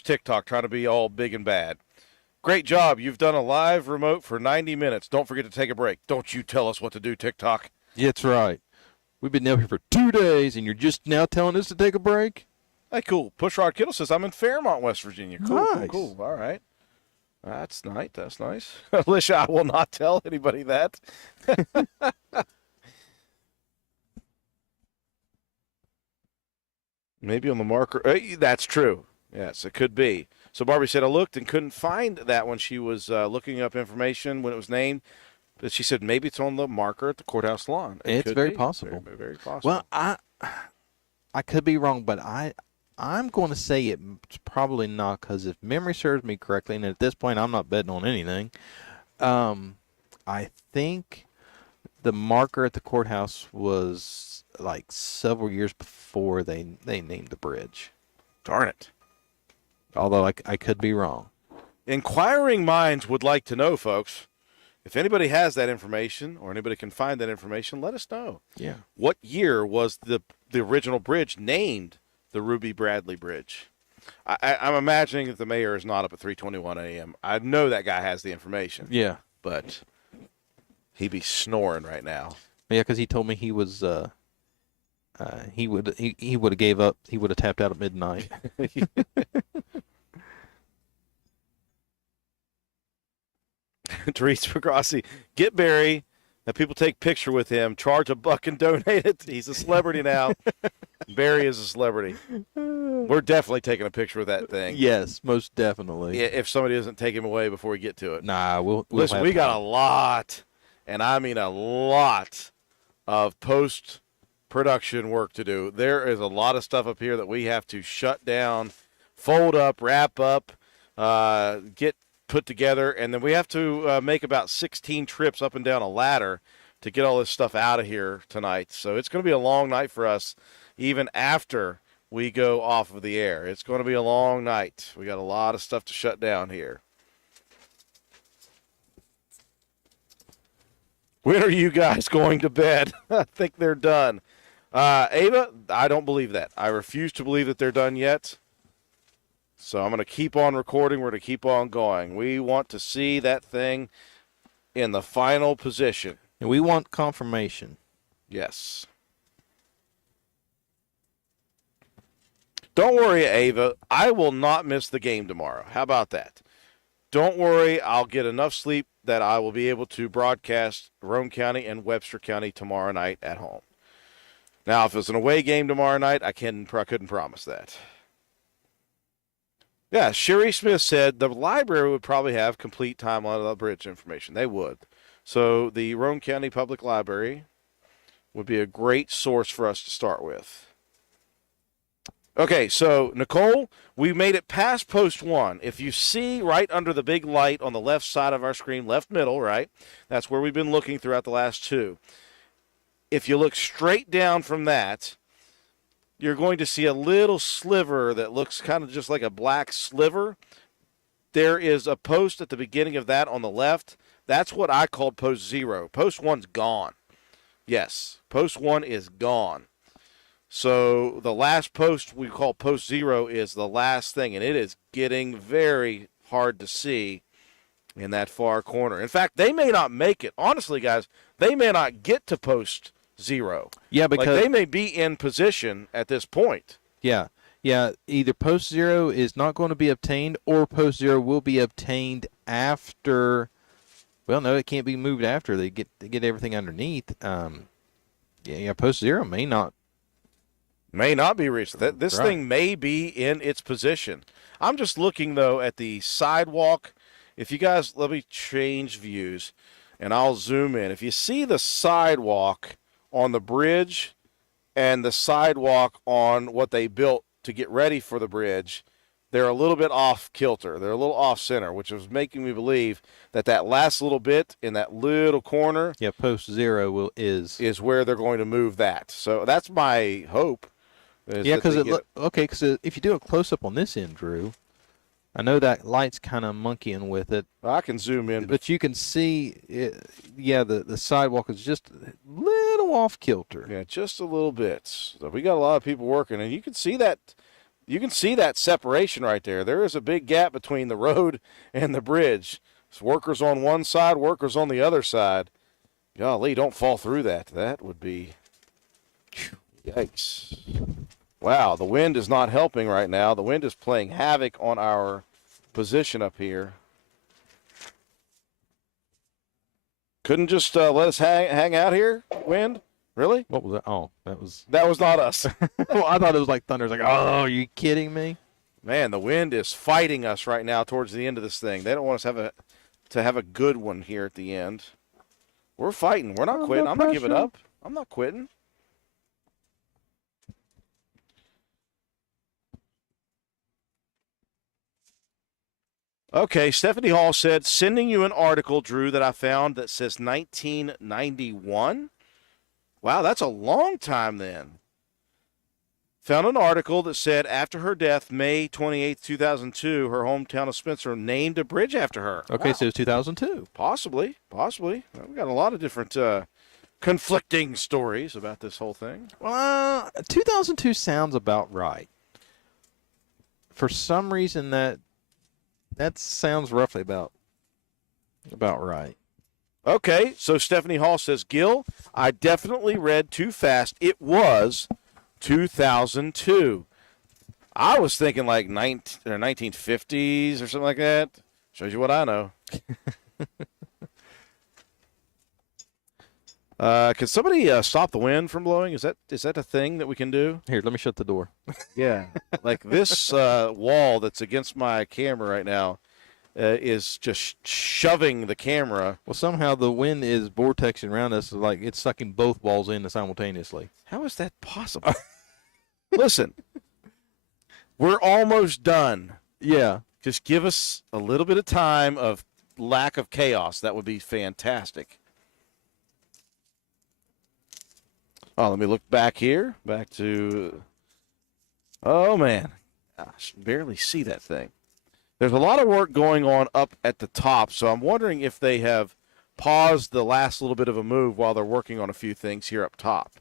TikTok trying to be all big and bad. Great job. You've done a live remote for 90 minutes. Don't forget to take a break. Don't you tell us what to do, TikTok. Yeah, that's right. We've been up here for 2 days, and you're just now telling us to take a break? Hey, cool. Pushrod Kittle says, I'm in Fairmont, West Virginia. Cool, Nice. cool. All right. That's nice. That's nice. Alicia, I will not tell anybody that. Maybe on the marker. That's true. Yes, it could be. So Barbie said, I looked and couldn't find that when she was looking up information when it was named. But she said maybe it's on the marker at the courthouse lawn. It's very possible. Very, very possible. Well, I could be wrong, but I'm going to say it's probably not, because if memory serves me correctly, and at this point I'm not betting on anything, I think the marker at the courthouse was like several years before they named the bridge. Darn it. Although I could be wrong. Inquiring minds would like to know, folks. If anybody has that information or anybody can find that information, let us know. Yeah. What year was the original bridge named the Ruby Bradley Bridge? I'm imagining that the mayor is not up at 3:21 a.m. I know that guy has the information. Yeah. But he'd be snoring right now. Yeah, because he told me he was he would have gave up. He would have tapped out at midnight. Therese Pegrossi, get Barry. Have people take picture with him. Charge $1 and donate it. He's a celebrity now. Barry is a celebrity. We're definitely taking a picture with that thing. Yes, most definitely. If somebody doesn't take him away before we get to it. Nah, we'll Listen, we got a lot, and I mean a lot, of post-production work to do. There is a lot of stuff up here that we have to shut down, fold up, wrap up, get put together, and then we have to make about 16 trips up and down a ladder to get all this stuff out of here tonight. So it's going to be a long night for us, even after we go off of the air. It's going to be a long night. We got a lot of stuff to shut down here. When are you guys going to bed? I think they're done. Ava, I don't believe that. I refuse to believe that they're done yet. So I'm going to keep on recording. We're going to keep on going. We want to see that thing in the final position. And we want confirmation. Yes. Don't worry, Ava. I will not miss the game tomorrow. How about that? Don't worry. I'll get enough sleep that I will be able to broadcast Roane County and Webster County tomorrow night at home. Now, if it's an away game tomorrow night, I couldn't promise that. Yeah, Sherry Smith said the library would probably have complete timeline of the bridge information. They would. So the Roane County Public Library would be a great source for us to start with. Okay, so, Nicole, we made it past post 1. If you see right under the big light on the left side of our screen, left middle, right, that's where we've been looking throughout the last 2. if you look straight down from that, you're going to see a little sliver that looks kind of just like a black sliver. There is a post at the beginning of that on the left. That's what I called post 0. Post 1's gone. Yes, post 1 is gone. So the last post we call post 0 is the last thing, and it is getting very hard to see in that far corner. In fact, they may not make it. Honestly, guys, they may not get to post 0. Yeah, because like they may be in position at this point. Yeah. Either post 0 is not going to be obtained, or post 0 will be obtained after. Well, no, it can't be moved after they get everything underneath. Post 0 may not be reached. This Right. thing may be in its position. I'm just looking though at the sidewalk. If you guys let me change views, and I'll zoom in. If you see the sidewalk on the bridge and the sidewalk on what they built to get ready for the bridge, they're a little bit off kilter. They're a little off center, which is making me believe that last little bit in that little corner, post 0 is where they're going to move that. So that's my hope. because if you do a close up on this end, Drew, I know that light's kind of monkeying with it. I can zoom in, but you can see it, the sidewalk is just a little off kilter. Yeah, just a little bit. So we got a lot of people working, and you can see that. You can see that separation right there. There is a big gap between the road and the bridge. It's workers on one side, workers on the other side. Golly, don't fall through that. That would be yikes. Wow, the wind is not helping right now. The wind is playing havoc on our position up here. Couldn't just let us hang out here, wind? Really? What was that? Oh, that was not us. Well, I thought it was like thunder. It's like, oh, are you kidding me? Man, the wind is fighting us right now towards the end of this thing. They don't want us to have a good one here at the end. We're fighting. We're not quitting. I'm not giving up. I'm not quitting. Okay, Stephanie Hall said, sending you an article, Drew, that I found that says 1991. Wow, that's a long time then. Found an article that said after her death, May 28th, 2002, her hometown of Spencer named a bridge after her. Okay, wow. So it's 2002. Possibly. Well, we got a lot of different conflicting stories about this whole thing. Well, 2002 sounds about right. For some reason, that sounds roughly about right. Okay, so Stephanie Hall says, Gil, I definitely read too fast. It was 2002. I was thinking like 1950s or something like that. Shows you what I know. Can somebody stop the wind from blowing? Is that a thing that we can do? Here, let me shut the door. Yeah. Like this wall that's against my camera right now is just shoving the camera. Well, somehow the wind is vortexing around us, like it's sucking both walls in simultaneously. How is that possible? Listen, we're almost done. Yeah. Just give us a little bit of time of lack of chaos. That would be fantastic. Oh, let me look back here. Back to, oh, man. I barely see that thing. There's a lot of work going on up at the top, so I'm wondering if they have paused the last little bit of a move while they're working on a few things here up top.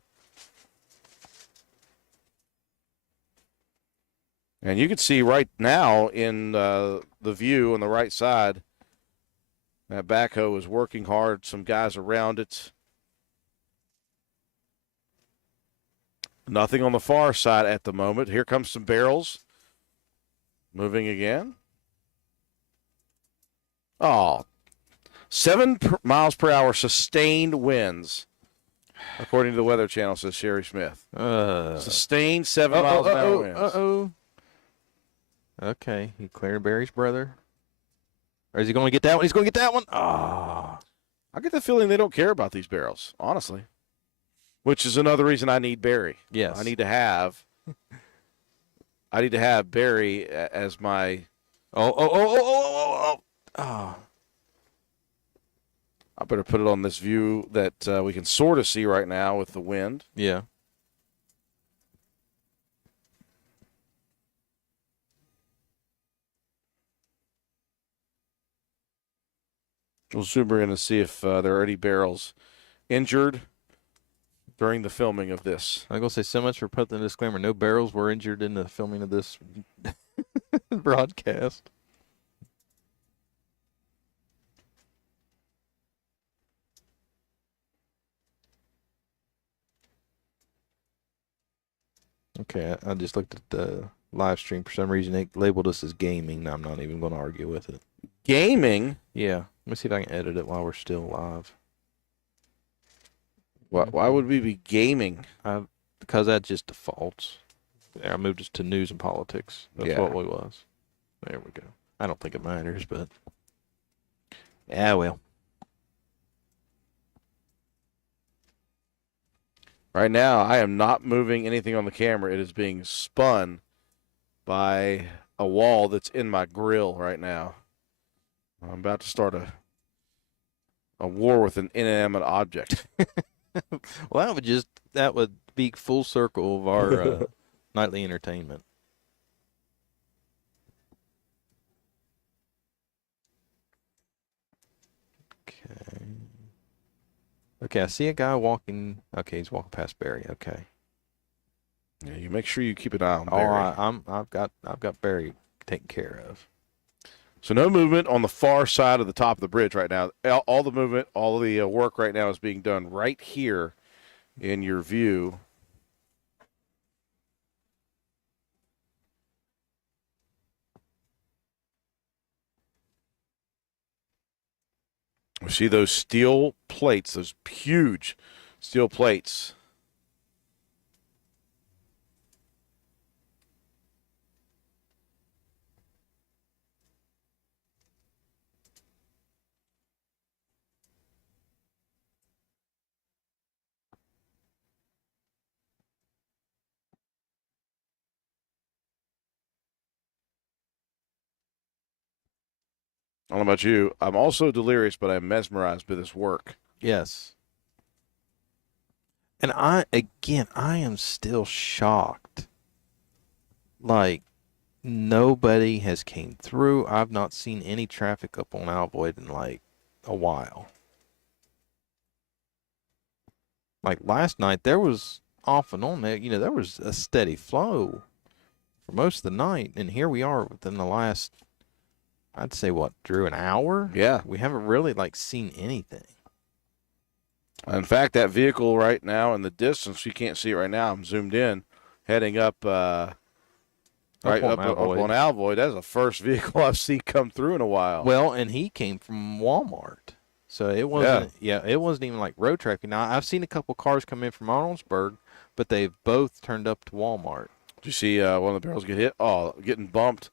And you can see right now in the view on the right side, that backhoe is working hard. Some guys around it. Nothing on the far side at the moment. Here comes some barrels. Moving again. Oh, 7 miles per hour sustained winds, according to the Weather Channel, says Sherry Smith. Sustained 7 miles an hour winds. Okay, he cleared Barry's brother. Or is he going to get that one? He's going to get that one. Ah. I get the feeling they don't care about these barrels, honestly. Which is another reason I need Barry. Yes. I need to have Barry as my. Oh. I better put it on this view that we can sort of see right now with the wind. Yeah. We'll zoom in to see if there are any barrels injured during the filming of this. I'm going to say so much for putting the disclaimer. No barrels were injured in the filming of this broadcast. Okay, I just looked at the live stream. For some reason, they labeled us as gaming. I'm not even going to argue with it. Gaming? Yeah. Let me see if I can edit it while we're still live. Why would we be gaming? Because that just defaults. I moved us to news and politics. That's what we was. There we go. I don't think it matters, but yeah, well. Right now, I am not moving anything on the camera. It is being spun by a wall that's in my grill right now. I'm about to start a war with an inanimate object. Well, that would be full circle of our nightly entertainment. Okay. Okay, I see a guy walking. Okay, he's walking past Barry. Okay. Yeah, you make sure you keep an eye on Oh, Barry. I've got Barry taken care of. So no movement on the far side of the top of the bridge right now. All the movement, all of the work right now is being done right here in your view. We see those steel plates, those huge steel plates. I don't know about you. I'm also delirious, but I'm mesmerized by this work. Yes. And I am still shocked. Like, nobody has came through. I've not seen any traffic up on Alvoid in like a while. Like last night, there was off and on there. There was a steady flow for most of the night, and here we are within the last, I'd say, Drew, an hour? Yeah. We haven't really seen anything. In fact, that vehicle right now in the distance, you can't see it right now. I'm zoomed in, heading up up on Alvoid. That's the first vehicle I've seen come through in a while. Well, and he came from Walmart. So it wasn't it wasn't even like road traffic. Now, I've seen a couple cars come in from Arnold'sburg, but they've both turned up to Walmart. Did you see one of the barrels get hit? Oh, getting bumped.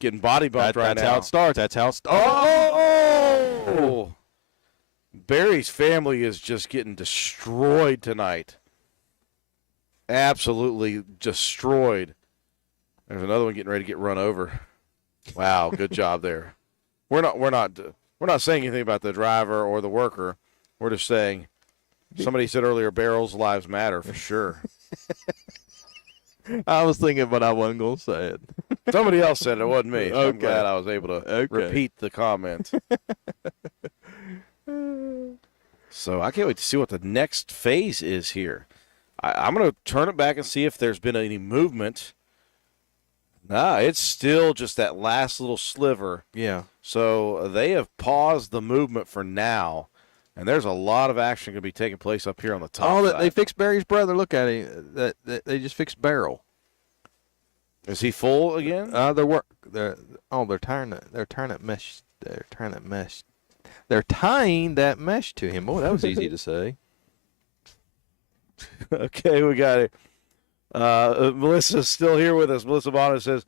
Getting body bumped right now. That's how it starts. That's how it starts. Oh! Barry's family is just getting destroyed tonight. Absolutely destroyed. There's another one getting ready to get run over. Wow, good job there. We're not saying anything about the driver or the worker. We're just saying, somebody said earlier, barrels lives matter for sure. I was thinking, but I wasn't going to say it. Somebody else said it. It wasn't me. Okay. I'm glad I was able to repeat the comment. So I can't wait to see what the next phase is here. I'm going to turn it back and see if there's been any movement. Nah, it's still just that last little sliver. Yeah. So they have paused the movement for now, and there's a lot of action going to be taking place up here on the top. Oh, they fixed Barry's brother. Look at him. They just fixed Barrel. Is he full again? They're tying that mesh. They're tying that mesh to him. Boy, that was easy to say. Okay, we got it. Melissa's still here with us. Melissa Bonner says,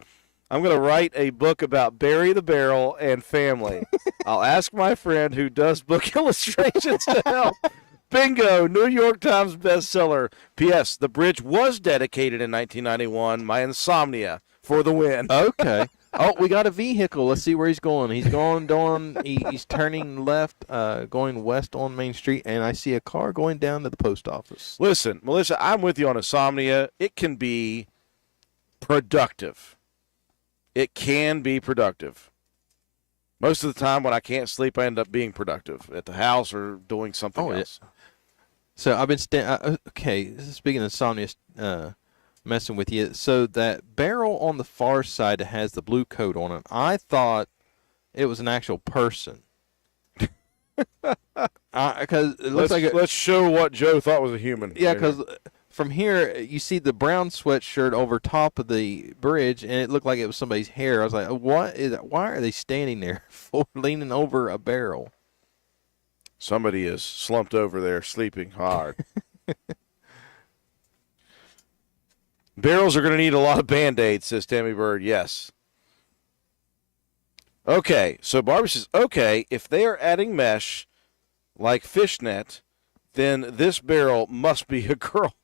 I'm going to write a book about Barry the Barrel and family. I'll ask my friend who does book illustrations to help. Bingo, New York Times bestseller. P.S. The bridge was dedicated in 1991. My insomnia for the win. Okay. Oh, we got a vehicle. Let's see where he's going. He's going down. He's turning left, going west on Main Street, and I see a car going down to the post office. Listen, Melissa, I'm with you on insomnia. It can be productive. It can be productive. Most of the time when I can't sleep, I end up being productive at the house or doing something else. Yeah. So I've been okay, speaking of insomnia, messing with you. So that barrel on the far side that has the blue coat on it, I thought it was an actual person. Because it looks let's show what Joe thought was a human. Yeah, because from here you see the brown sweatshirt over top of the bridge, and it looked like it was somebody's hair. I was like, "What is that? Why are they standing there, leaning over a barrel?" Somebody is slumped over there, sleeping hard. Barrels are going to need a lot of Band-Aids, says Tammy Bird. Yes. Okay, so Barbie says, okay, if they are adding mesh like fishnet, then this barrel must be a girl.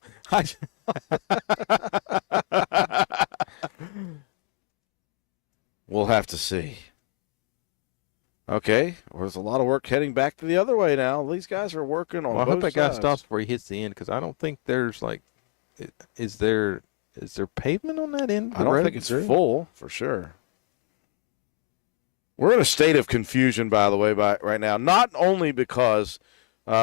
We'll have to see. Okay, well, there's a lot of work heading back to the other way now. These guys are working on both sides. I hope that guy stops before he hits the end, because I don't think there's is there pavement on that end? I don't think it's full for sure. We're in a state of confusion, by the way, right now. Not only because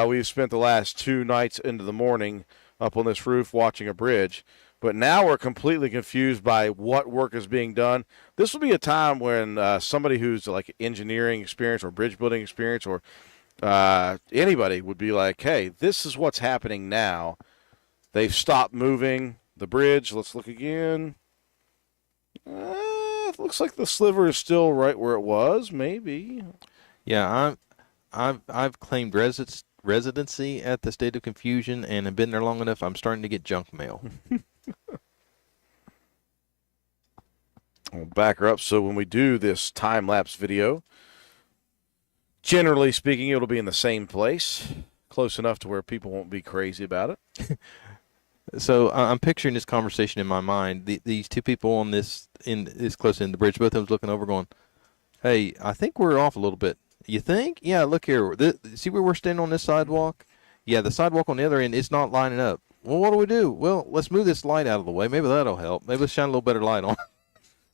we've spent the last 2 nights into the morning up on this roof watching a bridge, but now we're completely confused by what work is being done. This will be a time when somebody who's like engineering experience or bridge building experience or anybody would be like, hey, this is what's happening now. They've stopped moving the bridge. Let's look again. It looks like the sliver is still right where it was, maybe. Yeah, I've claimed residency at the State of Confusion and have been there long enough. I'm starting to get junk mail. I'll back her up so when we do this time-lapse video, generally speaking, it'll be in the same place, close enough to where people won't be crazy about it. So I'm picturing this conversation in my mind. These two people on this close in the bridge, both of them looking over, going, "Hey, I think we're off a little bit. You think? Yeah, look here. See where we're standing on this sidewalk? Yeah, the sidewalk on the other end, it's not lining up. Well, what do we do? Well, let's move this light out of the way. Maybe that'll help. Maybe let's shine a little better light on."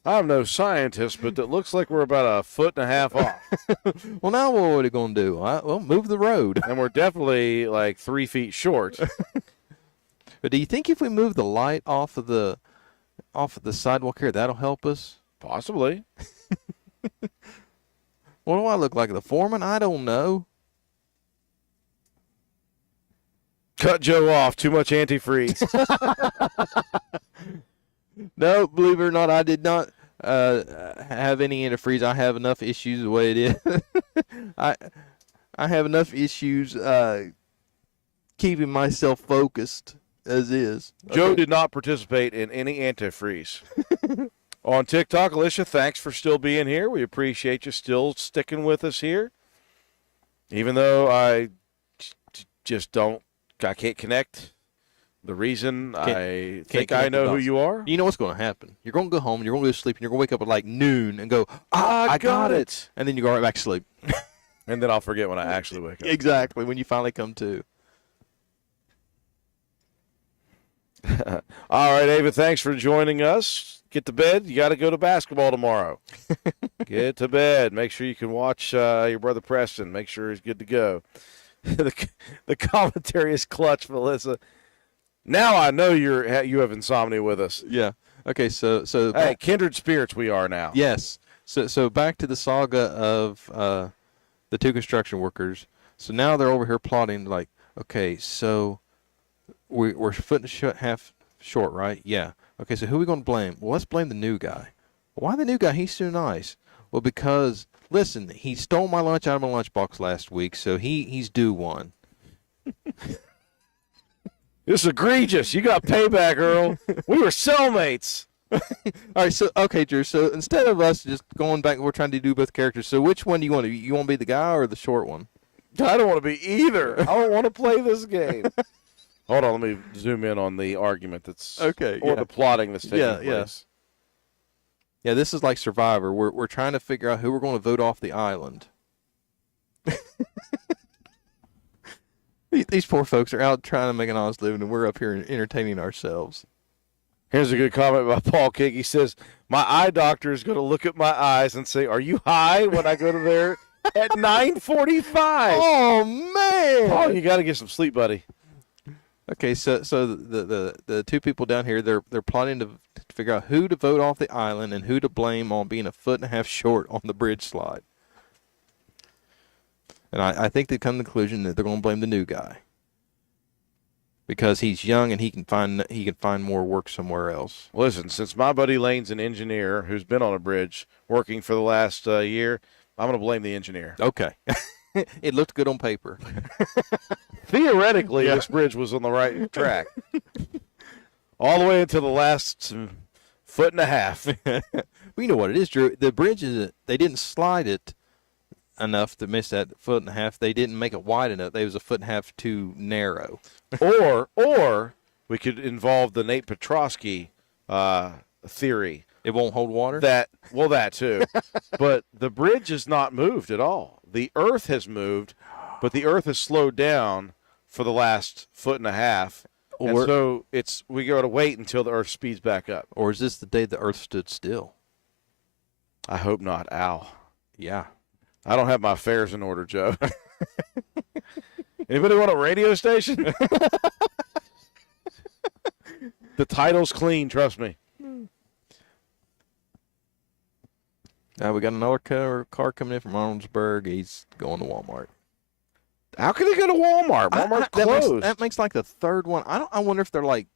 I'm no scientist, but it looks like we're about 1.5 feet off. Well, now what are we going to do? Well, move the road. And we're definitely like 3 feet short. But do you think if we move the light off of the sidewalk here, that'll help us? Possibly. What do I look like, the foreman? I don't know. Cut Joe off. Too much antifreeze. No, believe it or not, I did not have any antifreeze. I have enough issues the way it is. I have enough issues keeping myself focused as is. Joe did not participate in any antifreeze. On TikTok, Alicia, thanks for still being here. We appreciate you still sticking with us here. Even though I can't connect. The reason I think I know who you are. You know what's going to happen. You're going to go home, and you're going to go to sleep, and you're going to wake up at like noon and go, I got it. And then you go right back to sleep. And then I'll forget when I actually wake up. Exactly, when you finally come to. All right, Ava, thanks for joining us. Get to bed. You got to go to basketball tomorrow. Get to bed. Make sure you can watch your brother Preston. Make sure he's good to go. The commentary is clutch, Melissa. Now I know you have insomnia with us. Yeah. Okay. So hey, kindred spirits we are now. Yes. So back to the saga of the two construction workers. So now they're over here plotting like, okay, so we're foot and half short, right? Yeah. Okay. So who are we going to blame? Well, let's blame the new guy. Why the new guy? He's too nice. Well, because listen, he stole my lunch out of my lunchbox last week, so he's due one. This is egregious. You got payback, Earl. We were cellmates. All right, so okay, Drew. So instead of us just going back, we're trying to do both characters. So which one do you want to be? You want to be the guy or the short one? I don't want to be either. I don't want to play this game. Hold on, let me zoom in on the argument that's okay, or the plotting that's taking place. Yeah, this is like Survivor. We're trying to figure out who we're going to vote off the island. These poor folks are out trying to make an honest living, and we're up here entertaining ourselves. Here's a good comment by Paul King. He says, my eye doctor is going to look at my eyes and say, are you high when I go to there at 9:45? Oh, man. Paul, you got to get some sleep, buddy. Okay, so the two people down here, they're plotting to figure out who to vote off the island and who to blame on being a foot and a half short on the bridge slide. And I think they come to the conclusion that they're going to blame the new guy because he's young and he can find more work somewhere else. Listen, since my buddy Lane's an engineer who's been on a bridge working for the last year, I'm going to blame the engineer. Okay. It looked good on paper. Theoretically, this bridge was on the right track. All the way until the last foot and a half. Well, you know what it is, Drew. The bridge they didn't slide it enough to miss that foot and a half. They didn't make it wide enough. It was a foot and a half too narrow. Or we could involve the Nate Petrosky theory. It won't hold water? That too. But the bridge is not moved at all. The earth has moved, but the earth has slowed down for the last foot and a half. And so we got to wait until the earth speeds back up. Or is this the day the earth stood still? I hope not. Ow. Yeah. I don't have my affairs in order, Joe. Anybody want a radio station? The title's clean, trust me. We got another car coming in from Arnold'sburg. He's going to Walmart. How can they go to Walmart? Walmart's closed. That makes like the third one. I wonder if they're like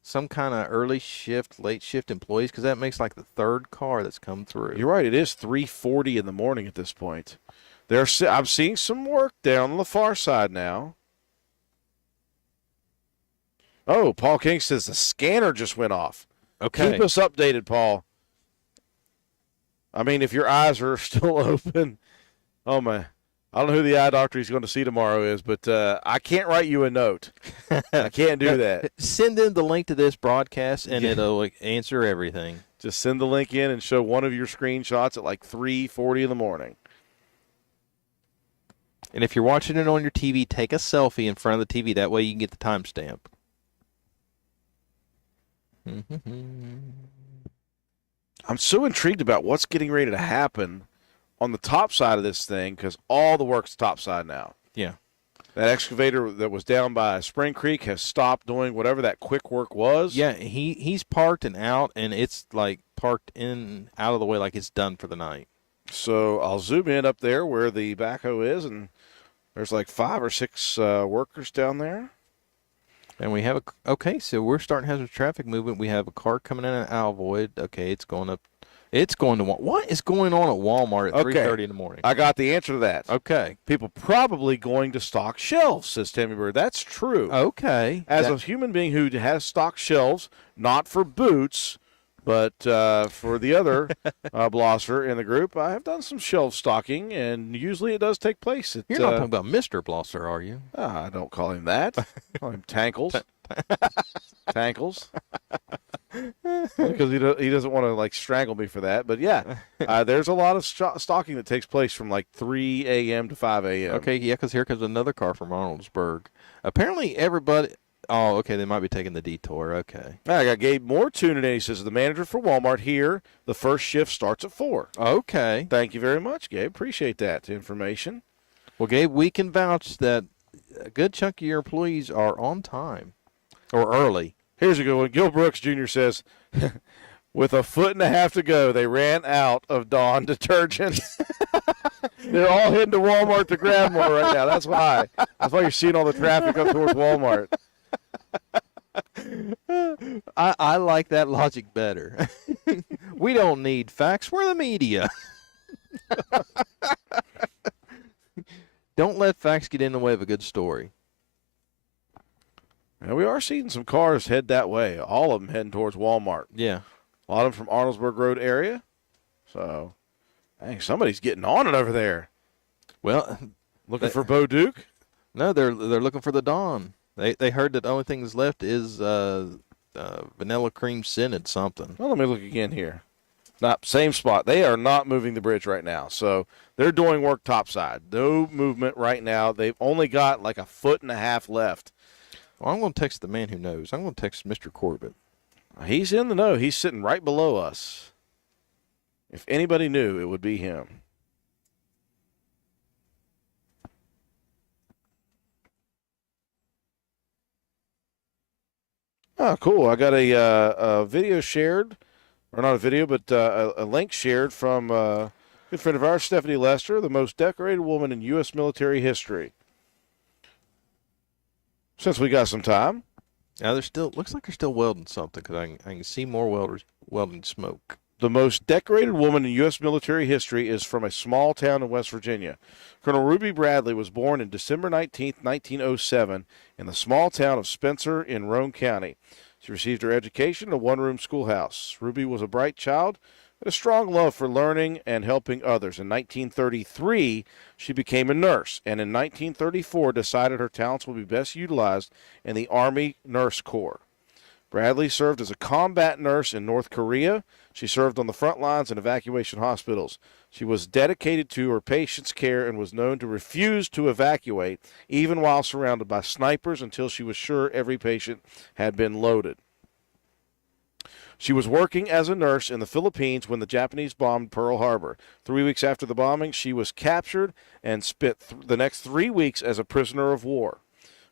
some kind of early shift, late shift employees, because that makes like the third car that's come through. You're right. It is 3:40 in the morning at this point. I'm seeing some work down on the far side now. Oh, Paul King says the scanner just went off. Okay. Keep us updated, Paul. I mean, if your eyes are still open, oh, man. I don't know who the eye doctor he's going to see tomorrow is, but I can't write you a note. I can't do that. Send in the link to this broadcast, and it'll answer everything. Just send the link in and show one of your screenshots at like 3:40 in the morning. And if you're watching it on your TV, take a selfie in front of the TV. That way you can get the timestamp. I'm so intrigued about what's getting ready to happen on the top side of this thing because all the work's top side now. Yeah. That excavator that was down by Spring Creek has stopped doing whatever that quick work was. Yeah, he's parked and out, and it's like parked in out of the way like it's done for the night. So I'll zoom in up there where the backhoe is, and there's like 5 or 6 workers down there. And we have so we're starting to have some traffic movement. We have a car coming in at Alvoid. Okay, it's going up. It's going to what is going on at Walmart at 3:30 in the morning? I got the answer to that. Okay. People probably going to stock shelves, says Tammy Bird. That's true. Okay. As a human being who has stocked shelves, not for boots, but for the other Blosser in the group, I have done some shelf stocking, and usually it does take place. You're not talking about Mr. Blosser, are you? I don't call him that. I call him Tankles. Tankles. Because he doesn't want to like strangle me for that. But yeah, there's a lot of stocking that takes place from like 3 a.m. to 5 a.m. Okay, yeah, because here comes another car from Arnold'sburg. Apparently everybody – oh, okay, they might be taking the detour. Okay. I got Gabe Moore tuning in. He says, the manager for Walmart here, the first shift starts at 4. Okay. Thank you very much, Gabe. Appreciate that information. Well, Gabe, we can vouch that a good chunk of your employees are on time or early. Here's a good one. Gil Brooks Jr. says, with a foot and a half to go, they ran out of Dawn detergent. They're all heading to Walmart to grab more right now. That's why. That's why you're seeing all the traffic up towards Walmart. I like that logic better. We don't need facts. We're the media. Don't let facts get in the way of a good story. And we are seeing some cars head that way. All of them heading towards Walmart. Yeah. A lot of them from Arnold'sburg Road area. So, dang, somebody's getting on it over there. Well, looking for Bo Duke? No, they're looking for the Dawn. They heard that the only thing that's left is vanilla cream scented something. Well, let me look again here. Not same spot. They are not moving the bridge right now. So they're doing work topside. No movement right now. They've only got like a foot and a half left. Well, I'm going to text the man who knows. I'm going to text Mr. Corbett. He's in the know. He's sitting right below us. If anybody knew, it would be him. Oh, cool. I got a video shared, or not a video, but a link shared from a good friend of ours, Stephanie Lester, the most decorated woman in U.S. military history. Since we got some time. Now, looks like they're still welding something because I can see more welders welding smoke. The most decorated woman in U.S. military history is from a small town in West Virginia. Colonel Ruby Bradley was born in December 19, 1907, in the small town of Spencer in Roane County. She received her education in a one-room schoolhouse. Ruby was a bright child with a strong love for learning and helping others. In 1933, she became a nurse, and in 1934 decided her talents would be best utilized in the Army Nurse Corps. Bradley served as a combat nurse in North Korea. She served on the front lines in evacuation hospitals. She was dedicated to her patients' care and was known to refuse to evacuate, even while surrounded by snipers, until she was sure every patient had been loaded. She was working as a nurse in the Philippines when the Japanese bombed Pearl Harbor. 3 weeks after the bombing, she was captured and spent the next 3 weeks as a prisoner of war.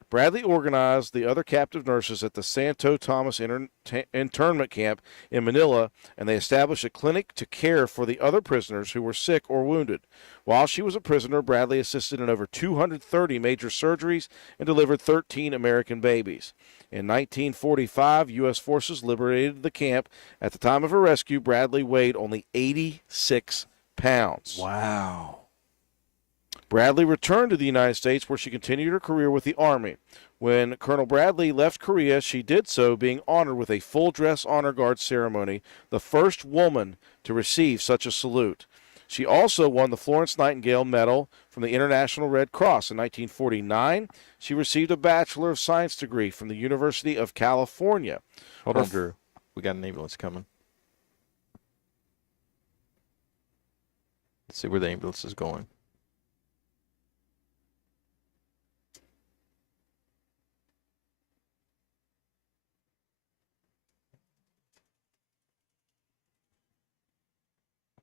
Bradley organized the other captive nurses at the Santo Tomas internment camp in Manila, and they established a clinic to care for the other prisoners who were sick or wounded. While she was a prisoner, Bradley assisted in over 230 major surgeries and delivered 13 American babies. In 1945, U.S. forces liberated the camp. At the time of her rescue, Bradley weighed only 86 pounds. Wow. Bradley returned to the United States, where she continued her career with the Army. When Colonel Bradley left Korea, she did so being honored with a full-dress honor guard ceremony, the first woman to receive such a salute. She also won the Florence Nightingale Medal from the International Red Cross. In 1949, she received a Bachelor of Science degree from the University of California. Hold on, Drew. We got an ambulance coming. Let's see where the ambulance is going.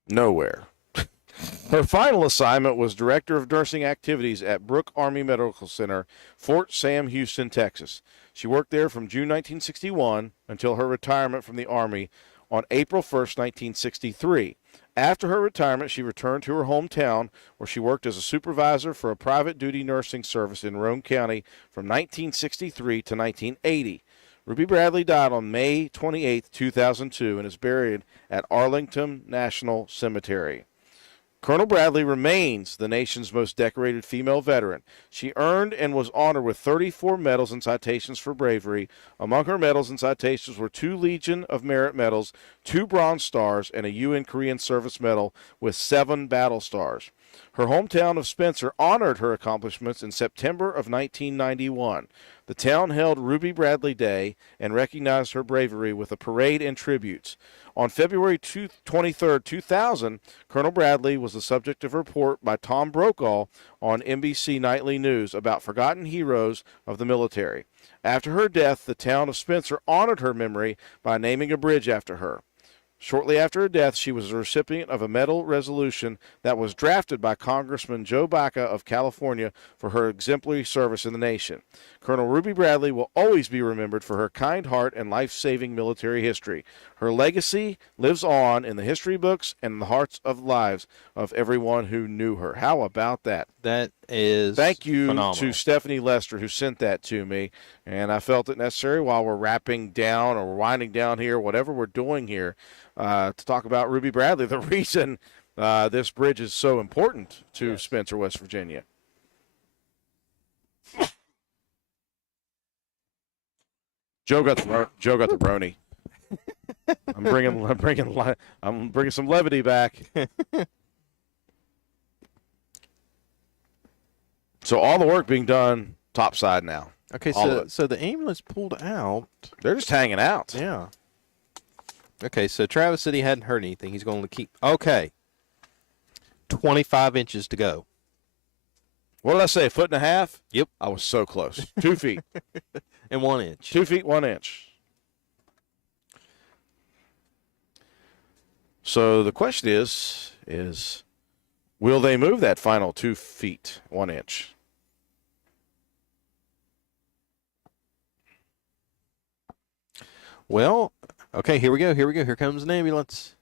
Nowhere. Her final assignment was Director of Nursing Activities at Brooke Army Medical Center, Fort Sam Houston, Texas. She worked there from June 1961 until her retirement from the Army on April 1st, 1963. After her retirement, she returned to her hometown, where she worked as a supervisor for a private duty nursing service in Roane County from 1963 to 1980. Ruby Bradley died on May 28, 2002, and is buried at Arlington National Cemetery. Colonel Bradley remains the nation's most decorated female veteran. She earned and was honored with 34 medals and citations for bravery. Among her medals and citations were 2 Legion of Merit medals, 2 Bronze Stars, and a UN Korean Service Medal with 7 Battle Stars. Her hometown of Spencer honored her accomplishments in September of 1991. The town held Ruby Bradley Day and recognized her bravery with a parade and tributes. On February 23, 2000, Colonel Bradley was the subject of a report by Tom Brokaw on NBC Nightly News about forgotten heroes of the military. After her death, the town of Spencer honored her memory by naming a bridge after her. Shortly after her death, she was the recipient of a medal resolution that was drafted by Congressman Joe Baca of California for her exemplary service in the nation. Colonel Ruby Bradley will always be remembered for her kind heart and life-saving military history. Her legacy lives on in the history books and in the hearts of lives of everyone who knew her. How about that? That is Thank you phenomenal. to Stephanie Lester, who sent that to me, and I felt it necessary while we're wrapping down or winding down here, whatever we're doing here, to talk about Ruby Bradley, the reason this bridge is so important to Spencer, West Virginia. Joe got the brony. I'm bringing some levity back. So all the work being done topside now. Okay, so the ambulance pulled out. They're just hanging out. Yeah. Okay, so Travis said he hadn't heard anything. He's going to keep. Okay, 25 inches to go. What did I say, 1.5 feet? Yep. I was so close. 2 feet. And 1 inch. 2 feet, 1 inch. So the question is will they move that final 2 feet, 1 inch? Well, okay, here we go. Here comes an ambulance.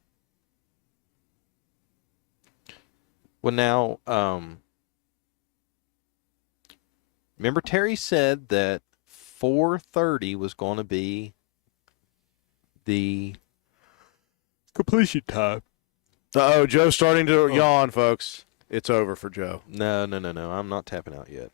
Well, now, remember Terry said that 4:30 was going to be the completion time. Uh-oh, Joe's starting to yawn, folks. It's over for Joe. No. I'm not tapping out yet.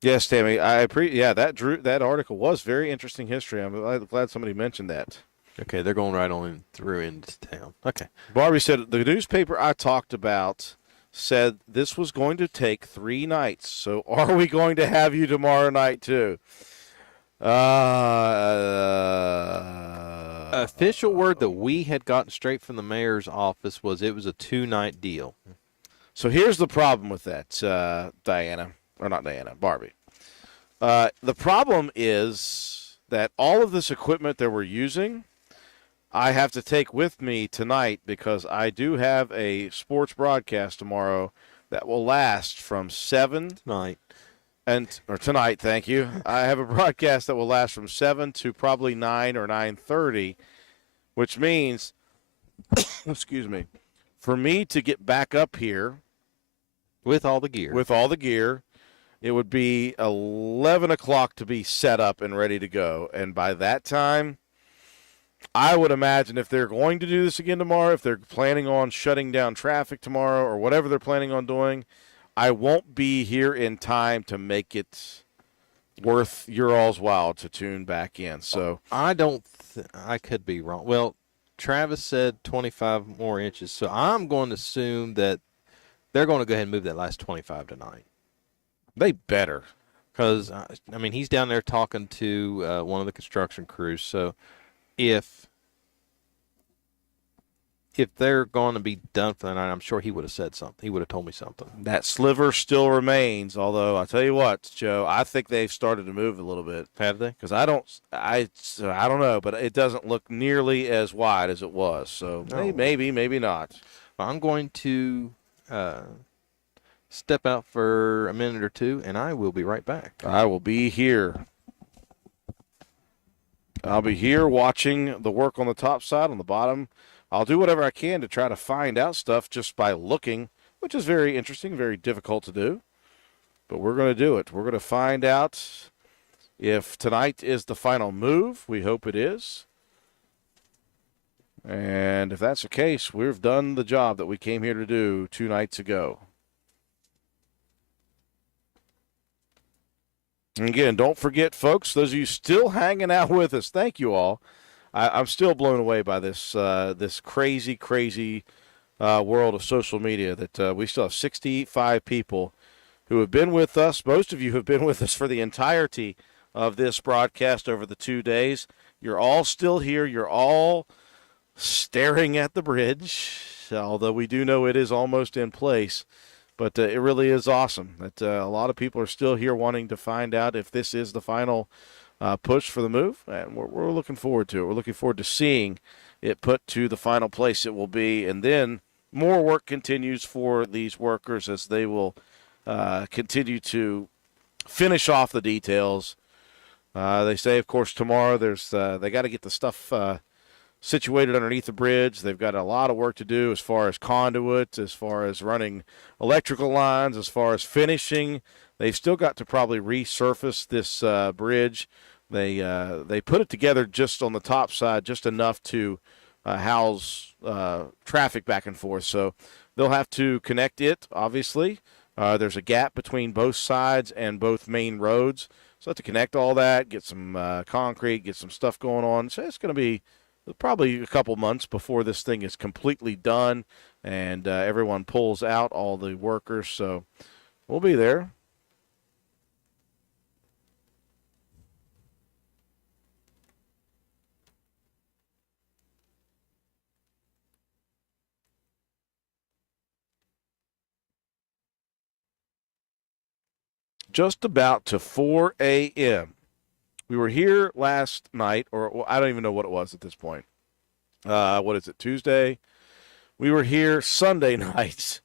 Yes, Tammy. That article was very interesting history. I'm glad somebody mentioned that. Okay, they're going right on through into town. Okay. Barbie said the newspaper I talked about said this was going to take 3 nights. So are we going to have you tomorrow night too? Official word that we had gotten straight from the mayor's office was it was a 2-night deal. So here's the problem with that, Barbie. The problem is that all of this equipment that we're using, I have to take with me tonight because I do have a sports broadcast tomorrow that will last from 7 Tonight. Tonight, thank you. I have a broadcast that will last from 7 to probably 9 or 9:30, which means, excuse me, for me to get back up here With all the gear. It would be 11 o'clock to be set up and ready to go. And by that time, I would imagine if they're going to do this again tomorrow, if they're planning on shutting down traffic tomorrow or whatever they're planning on doing, I won't be here in time to make it worth your all's while to tune back in. So I could be wrong. Well, Travis said 25 more inches, so I'm going to assume that they're going to go ahead and move that last 25 tonight. they better. Because, he's down there talking to one of the construction crews. So if they're going to be done for the night, I'm sure he would have said something. He would have told me something. That sliver still remains, although I'll tell you what, Joe, I think they've started to move a little bit. Have they? Because I don't know, but it doesn't look nearly as wide as it was. So maybe not. I'm going to step out for a minute or two, and I will be right back. I will be here. I'll be here watching the work on the top side, on the bottom. I'll do whatever I can to try to find out stuff just by looking, which is very interesting, very difficult to do. But we're going to do it. We're going to find out if tonight is the final move. We hope it is. And if that's the case, we've done the job that we came here to do 2 nights ago. And again, don't forget, folks, those of you still hanging out with us, thank you all. I'm still blown away by this crazy world of social media that we still have 65 people who have been with us. Most of you have been with us for the entirety of this broadcast over the 2 days. You're all still here. You're all staring at the bridge, although we do know it is almost in place. But it really is awesome that a lot of people are still here wanting to find out if this is the final push for the move, and we're looking forward to it. We're looking forward to seeing it put to the final place it will be, and then more work continues for these workers as they will continue to finish off the details. They say, of course, tomorrow they got to get the stuff situated underneath the bridge. They've got a lot of work to do as far as conduit, as far as running electrical lines, as far as finishing. They've still got to probably resurface this bridge. They put it together just on the top side, just enough to house traffic back and forth. So they'll have to connect it, obviously. There's a gap between both sides and both main roads. So have to connect all that, get some concrete, get some stuff going on. So it's going to be probably a couple months before this thing is completely done and everyone pulls out, all the workers. So we'll be there. just about to 4 a.m. We were here last night, or I don't even know what it was at this point. What is it, Tuesday? We were here Sunday nights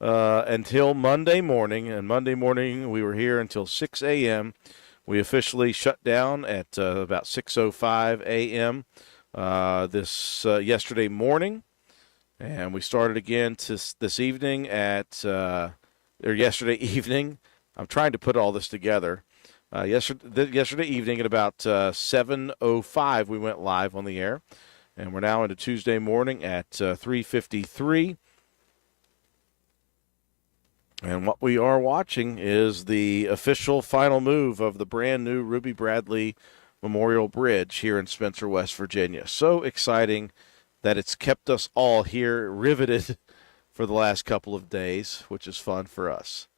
until Monday morning, and Monday morning we were here until 6 a.m. We officially shut down at about 6:05 a.m. This yesterday morning, and we started again this evening or yesterday evening. I'm trying to put all this together. Yesterday evening at about 7:05 we went live on the air, and we're now into Tuesday morning at 3:53. And what we are watching is the official final move of the brand new Ruby Bradley Memorial Bridge here in Spencer, West Virginia. So exciting that it's kept us all here riveted for the last couple of days, which is fun for us.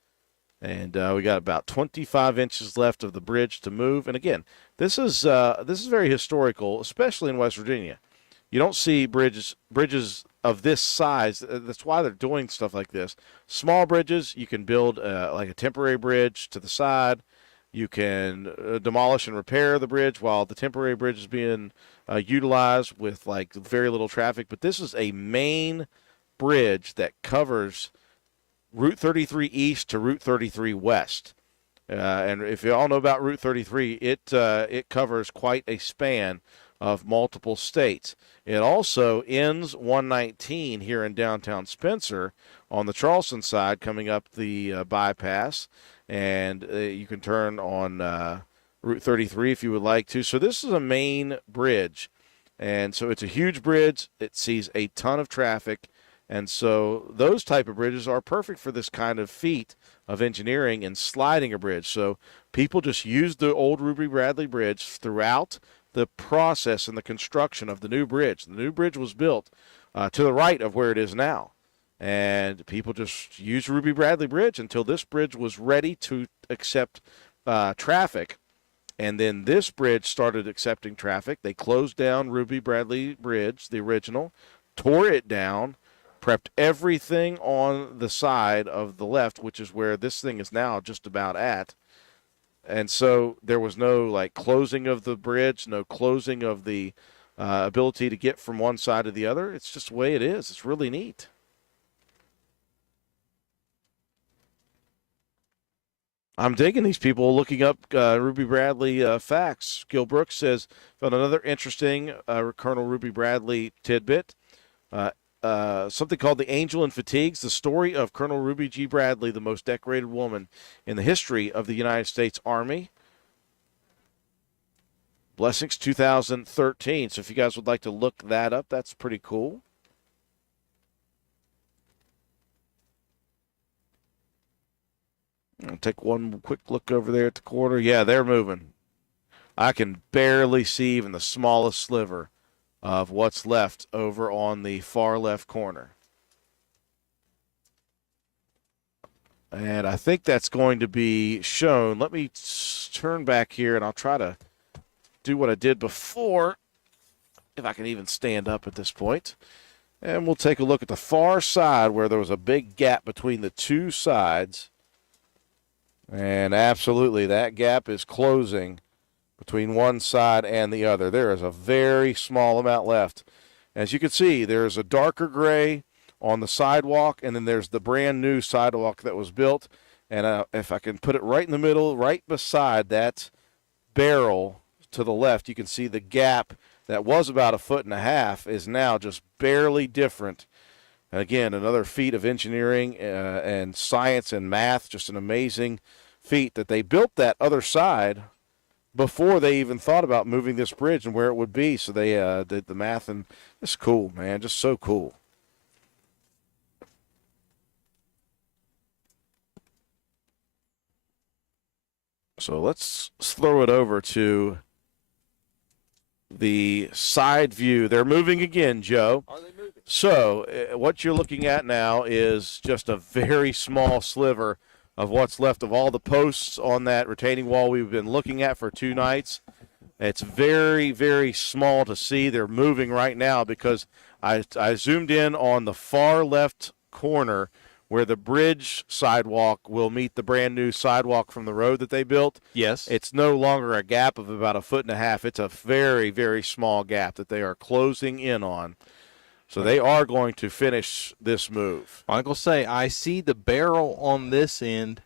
And we got about 25 inches left of the bridge to move. And again, this is very historical, especially in West Virginia. You don't see bridges of this size. That's why they're doing stuff like this. Small bridges, you can build like a temporary bridge to the side. You can demolish and repair the bridge while the temporary bridge is being utilized with like very little traffic. But this is a main bridge that covers Route 33 East to Route 33 West. And if you all know about Route 33, it covers quite a span of multiple states. It also ends 119 here in downtown Spencer on the Charleston side, coming up the bypass, and you can turn on Route 33 if you would like to. So this is a main bridge, and so it's a huge bridge. It sees a ton of traffic, and so those type of bridges are perfect for this kind of feat of engineering and sliding a bridge. So people just use the old Ruby Bradley Bridge throughout the process and the construction of the new bridge. The new bridge was built to the right of where it is now. And people just used Ruby Bradley Bridge until this bridge was ready to accept traffic. And then this bridge started accepting traffic. They closed down Ruby Bradley Bridge, the original, tore it down, prepped everything on the side of the left, which is where this thing is now just about at. And so there was no like closing of the bridge, no closing of the ability to get from one side to the other. It's just the way it is. It's really neat. I'm digging these people looking up Ruby Bradley facts. Gil Brooks says, found another interesting Colonel Ruby Bradley tidbit. Something called The Angel in Fatigues, the story of Colonel Ruby G. Bradley, the most decorated woman in the history of the United States Army. Blessings 2013. So if you guys would like to look that up, that's pretty cool. I'll take one quick look over there at the corner. Yeah, they're moving. I can barely see even the smallest sliver of what's left over on the far left corner. And I think that's going to be shown. Let me turn back here, and I'll try to do what I did before, if I can even stand up at this point. And we'll take a look at the far side where there was a big gap between the two sides. And absolutely, that gap is closing between one side and the other. There is a very small amount left. As you can see, there's a darker gray on the sidewalk, and then there's the brand new sidewalk that was built. And if I can put it right in the middle, right beside that barrel to the left, you can see the gap that was about 1.5 feet is now just barely different. And again, another feat of engineering and science and math, just an amazing feat that they built that other side before they even thought about moving this bridge and where it would be. So they did the math, and it's cool, man, just so cool. So let's throw it over to the side view. They're moving again, Joe. Are they moving? So what you're looking at now is just a very small sliver of what's left of all the posts on that retaining wall we've been looking at for 2 nights. It's very, very small to see. They're moving right now because I zoomed in on the far left corner where the bridge sidewalk will meet the brand new sidewalk from the road that they built. Yes. It's no longer a gap of about 1.5 feet. It's a very, very small gap that they are closing in on. So they are going to finish this move. I'm going to say, I see the barrel on this end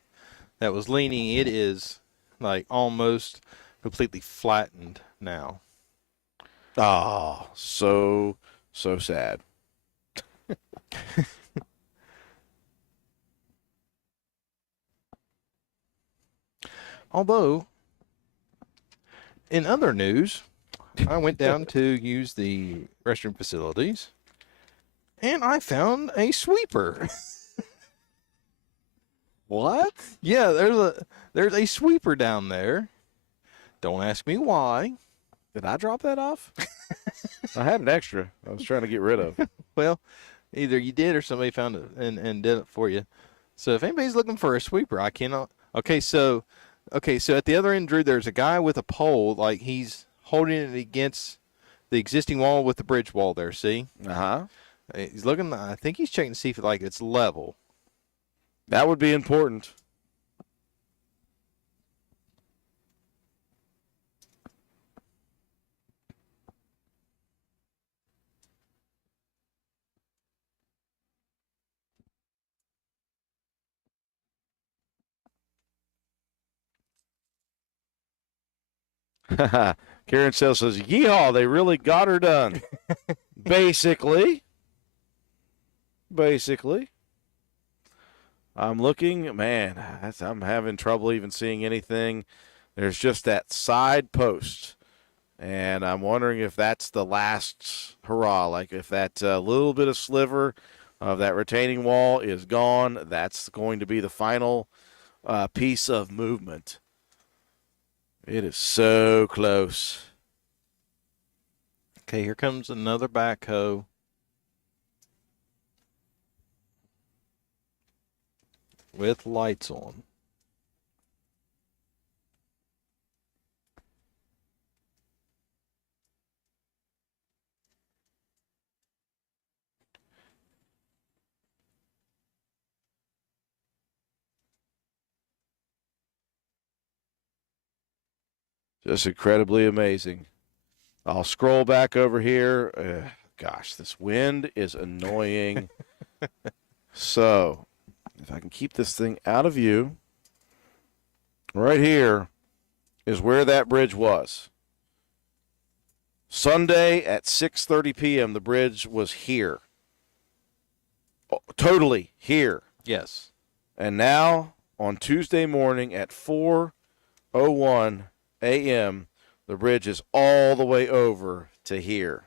that was leaning. It is like almost completely flattened now. Oh, so sad. Although, in other news, I went down to use the restroom facilities, and I found a sweeper. What? Yeah, there's a sweeper down there. Don't ask me why. Did I drop that off? I had an extra I was trying to get rid of. Well, either you did or somebody found it and did it for you. So if anybody's looking for a sweeper, I cannot. Okay, so at the other end, Drew, there's a guy with a pole, like he's holding it against the existing wall with the bridge wall there. See? Uh-huh. He's looking. I think he's checking to see if like it's level. That would be important. Karen says, yeehaw, they really got her done. Basically. I'm looking, man, I'm having trouble even seeing anything. There's just that side post. And I'm wondering if that's the last hurrah. Like if that little bit of sliver of that retaining wall is gone, that's going to be the final piece of movement. It is so close. Okay, here comes another backhoe. With lights on. Just incredibly amazing. I'll scroll back over here. Gosh, this wind is annoying. So, if I can keep this thing out of view, right here is where that bridge was. Sunday at 6:30 p.m., the bridge was here. Totally here. Yes. And now, on Tuesday morning at 4:01 a.m., the bridge is all the way over to here.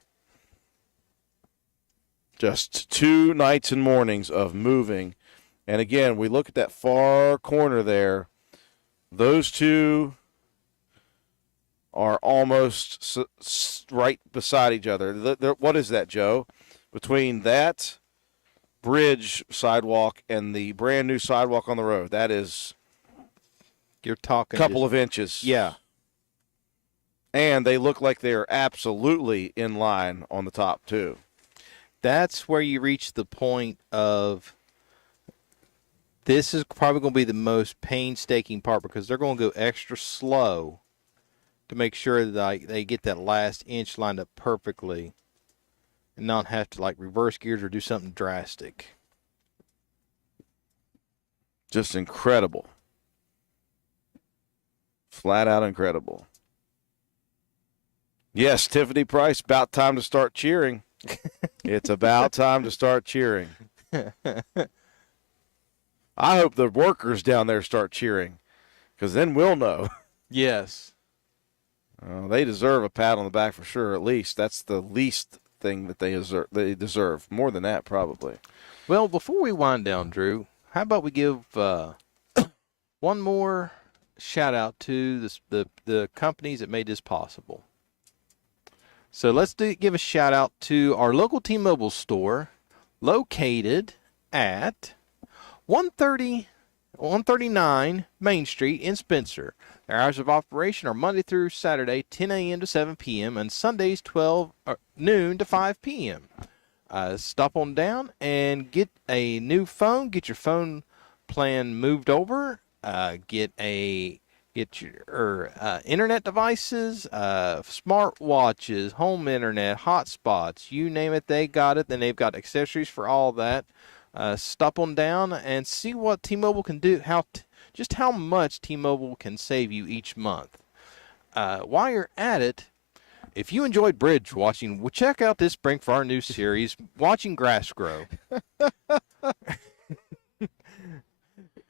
Just 2 nights and mornings of moving. And again, we look at that far corner there. Those two are almost right beside each other. What is that, Joe? Between that bridge sidewalk and the brand new sidewalk on the road, that is You're talking a couple of inches. Yeah. And they look like they're absolutely in line on the top, too. That's where you reach the point of this is probably going to be the most painstaking part because they're going to go extra slow to make sure that they get that last inch lined up perfectly and not have to like reverse gears or do something drastic. Just incredible. Flat out incredible. Yes, Tiffany Price, about time to start cheering. It's about time to start cheering. I hope the workers down there start cheering because then we'll know. Yes. They deserve a pat on the back for sure, at least. That's the least thing that they deserve. More than that, probably. Well, before we wind down, Drew, how about we give one more shout out to the companies that made this possible. So let's give a shout out to our local T-Mobile store located at 139 Main Street in Spencer. Their hours of operation are Monday through Saturday, 10 a.m. to 7 p.m., and Sundays, 12 noon to 5 p.m. stop on down and get a new phone. Get your phone plan moved over. Get your internet devices, smartwatches, home internet, hotspots, you name it, they got it. Then they've got accessories for all that. Stop on down and see what T-Mobile can do. Just how much T-Mobile can save you each month. While you're at it, if you enjoyed bridge watching, well, check out this spring for our new series, Watching Grass Grow.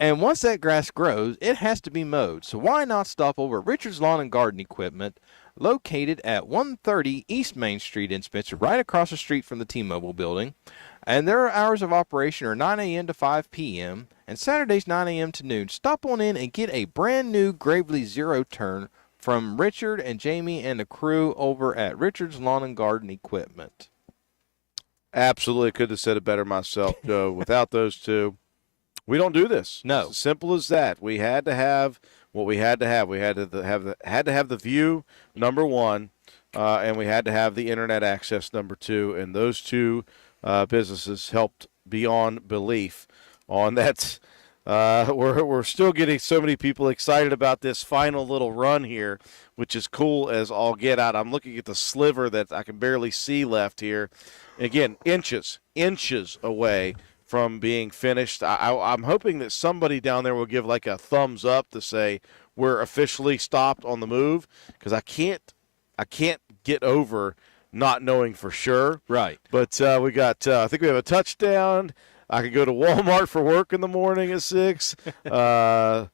And once that grass grows, it has to be mowed. So why not stop over at Richard's Lawn and Garden Equipment, located at 130 East Main Street in Spencer, right across the street from the T-Mobile building. And their hours of operation are 9 a.m. to 5 p.m. and Saturdays 9 a.m. to noon. Stop on in and get a brand new Gravely Zero turn from Richard and Jamie and the crew over at Richard's Lawn and Garden Equipment. Absolutely. Couldn't have said it better myself, Joe. Without those two, we don't do this. No. It's as simple as that. We had to have what we had to have. We had to have the view, number one, and we had to have the internet access, number two. And those two businesses helped beyond belief on that. We're still getting so many people excited about this final little run here, which is cool as all get out. I'm looking at the sliver that I can barely see left here. Again, inches away from being finished. I'm hoping that somebody down there will give like a thumbs up to say we're officially stopped on the move, because I can't get over not knowing for sure. Right. But we got I think we have a touchdown. I can go to Walmart for work in the morning at 6. No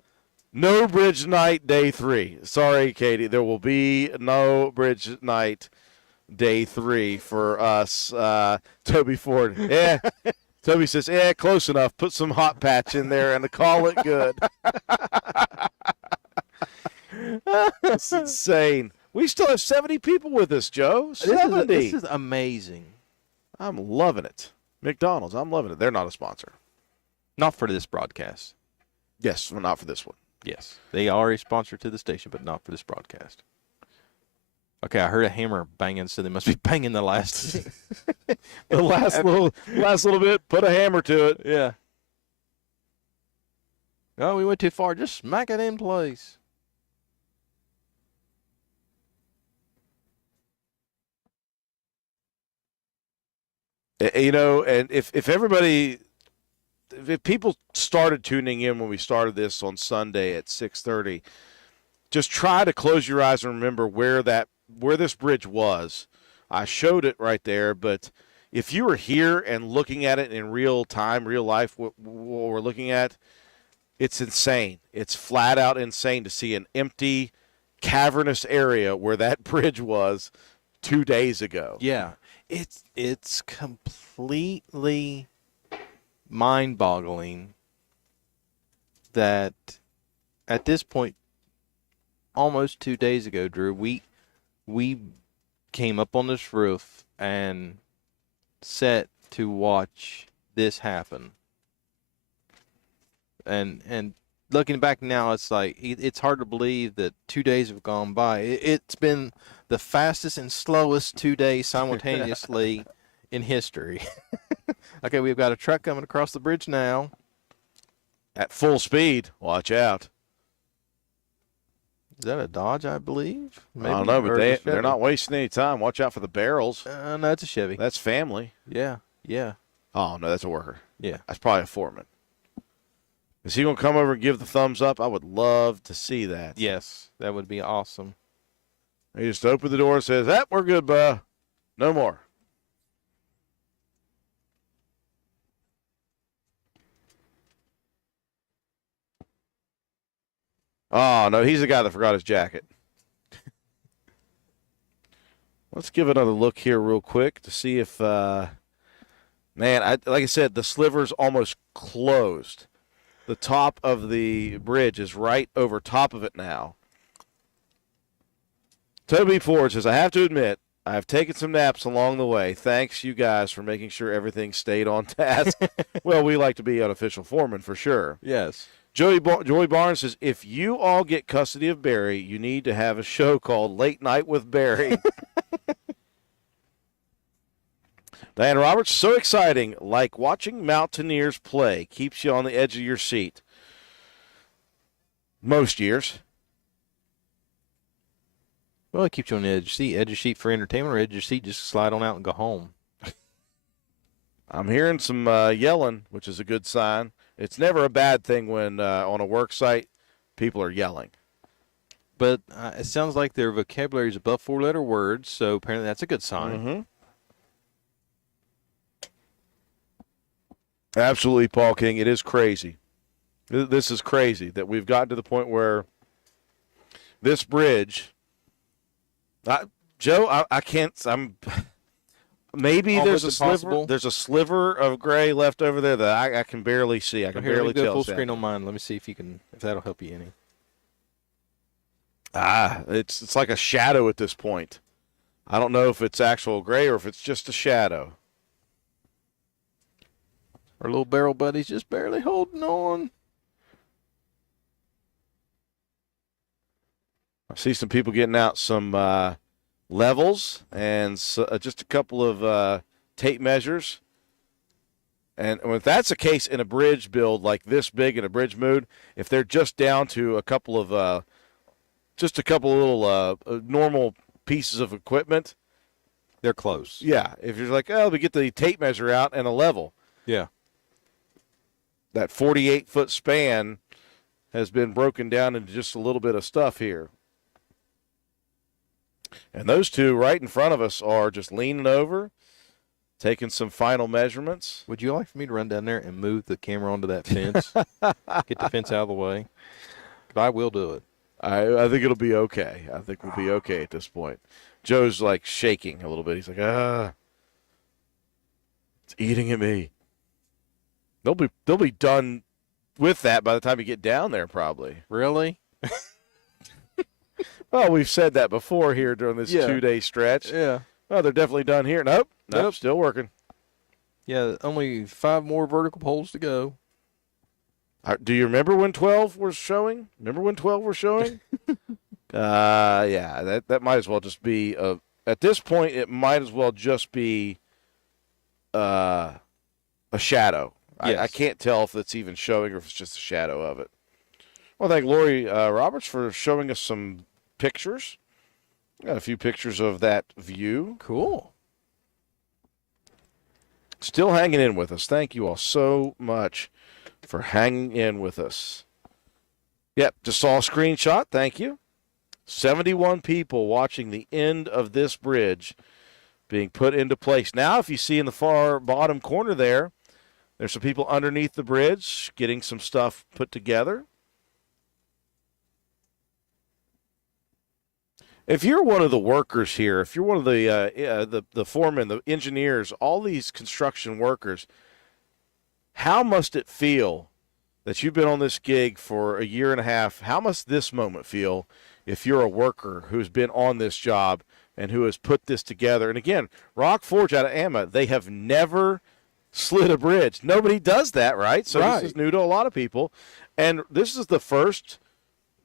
bridge night day 3. Sorry, Katie. There will be no bridge night day 3 for us. Toby Ford. Yeah. Toby says, close enough. Put some hot patch in there and call it good. It's insane. We still have 70 people with us, Joe. 70. This is amazing. I'm loving it. McDonald's, I'm loving it. They're not a sponsor. Not for this broadcast. Yes, well, not for this one. Yes. They are a sponsor to the station, but not for this broadcast. Okay, I heard a hammer banging, so they must be banging the last The last little bit, put a hammer to it. Yeah. Oh, we went too far. Just smack it in place. You know, and if people started tuning in when we started this on Sunday at 6:30, just try to close your eyes and remember where this bridge was. I showed it right there, but if you were here and looking at it in real time, real life, what we're looking at, it's insane. It's flat out insane to see an empty, cavernous area where that bridge was 2 days ago. Yeah. It's completely mind-boggling that at this point, almost 2 days ago, Drew, we came up on this roof and set to watch this happen. And looking back now, it's like it's hard to believe that 2 days have gone by. It's been the fastest and slowest 2 days simultaneously in history. Okay, we've got a truck coming across the bridge now. At full speed. Watch out. Is that a Dodge, I believe? Maybe. I don't know, but they're not wasting any time. Watch out for the barrels. No, it's a Chevy. That's family. Yeah. Oh, no, that's a worker. Yeah. That's probably a foreman. Is he going to come over and give the thumbs up? I would love to see that. Yes, that would be awesome. He just opened the door and says, we're good, no more. Oh, no, he's the guy that forgot his jacket. Let's give another look here real quick to see if, like I said, the sliver's almost closed. The top of the bridge is right over top of it now. Toby Ford says, I have to admit, I have taken some naps along the way. Thanks, you guys, for making sure everything stayed on task. Well, we like to be unofficial foreman for sure. Yes. Joey Barnes says, if you all get custody of Barry, you need to have a show called Late Night with Barry. Diane Roberts, so exciting, like watching mountaineers play. Keeps you on the edge of your seat. Most years. Well, it keeps you on the edge of your seat. Edge of your seat for entertainment, or edge of your seat just slide on out and go home. I'm hearing some yelling, which is a good sign. It's never a bad thing when on a work site people are yelling. But it sounds like their vocabulary is above 4-letter words, so apparently that's a good sign. Mm-hmm. Absolutely, Paul King. It is crazy. This is crazy that we've gotten to the point where this bridge, Joe, I can't. Maybe there's Almost a impossible. sliver. There's a sliver of gray left over there that I can barely see. I can Here, barely let me go tell. full screen on mine. Let me see if that'll help you any. It's like a shadow at this point. I don't know if it's actual gray or if it's just a shadow. Our little barrel buddy's just barely holding on. I see some people getting out some levels and just a couple of tape measures. And if that's the case in a bridge build like this big in a bridge mood, if they're just down to a couple of little normal pieces of equipment, they're close. Yeah, if you're like, oh, we get the tape measure out and a level. Yeah. That 48-foot span has been broken down into just a little bit of stuff here. And those two right in front of us are just leaning over, taking some final measurements. Would you like for me to run down there and move the camera onto that fence? Get the fence out of the way? But I will do it. I think it'll be okay. I think we'll be okay at this point. Joe's like shaking a little bit. He's like, it's eating at me. They'll be done with that by the time you get down there, probably. Really? Well, we've said that before here during this 2-day stretch. Yeah. Oh, they're definitely done here. Nope, still working. Yeah, only 5 more vertical poles to go. Do you remember when 12 was showing? Yeah, that might as well just be at this point. It might as well just be a shadow. Yes. I can't tell if it's even showing or if it's just a shadow of it. Well, thank Lori Roberts for showing us some pictures. Got a few pictures of that view. Cool. Still hanging in with us. Thank you all so much for hanging in with us. Yep, just saw a screenshot. Thank you. 71 people watching the end of this bridge being put into place. Now, if you see in the far bottom corner there's some people underneath the bridge getting some stuff put together. If you're one of the workers here, if you're one of the foremen, the engineers, all these construction workers, how must it feel that you've been on this gig for a year and a half? How must this moment feel if you're a worker who's been on this job and who has put this together? And again, Rock Forge out of Amma, they have never slid a bridge. Nobody does that, right? So This is new to a lot of people. And this is the first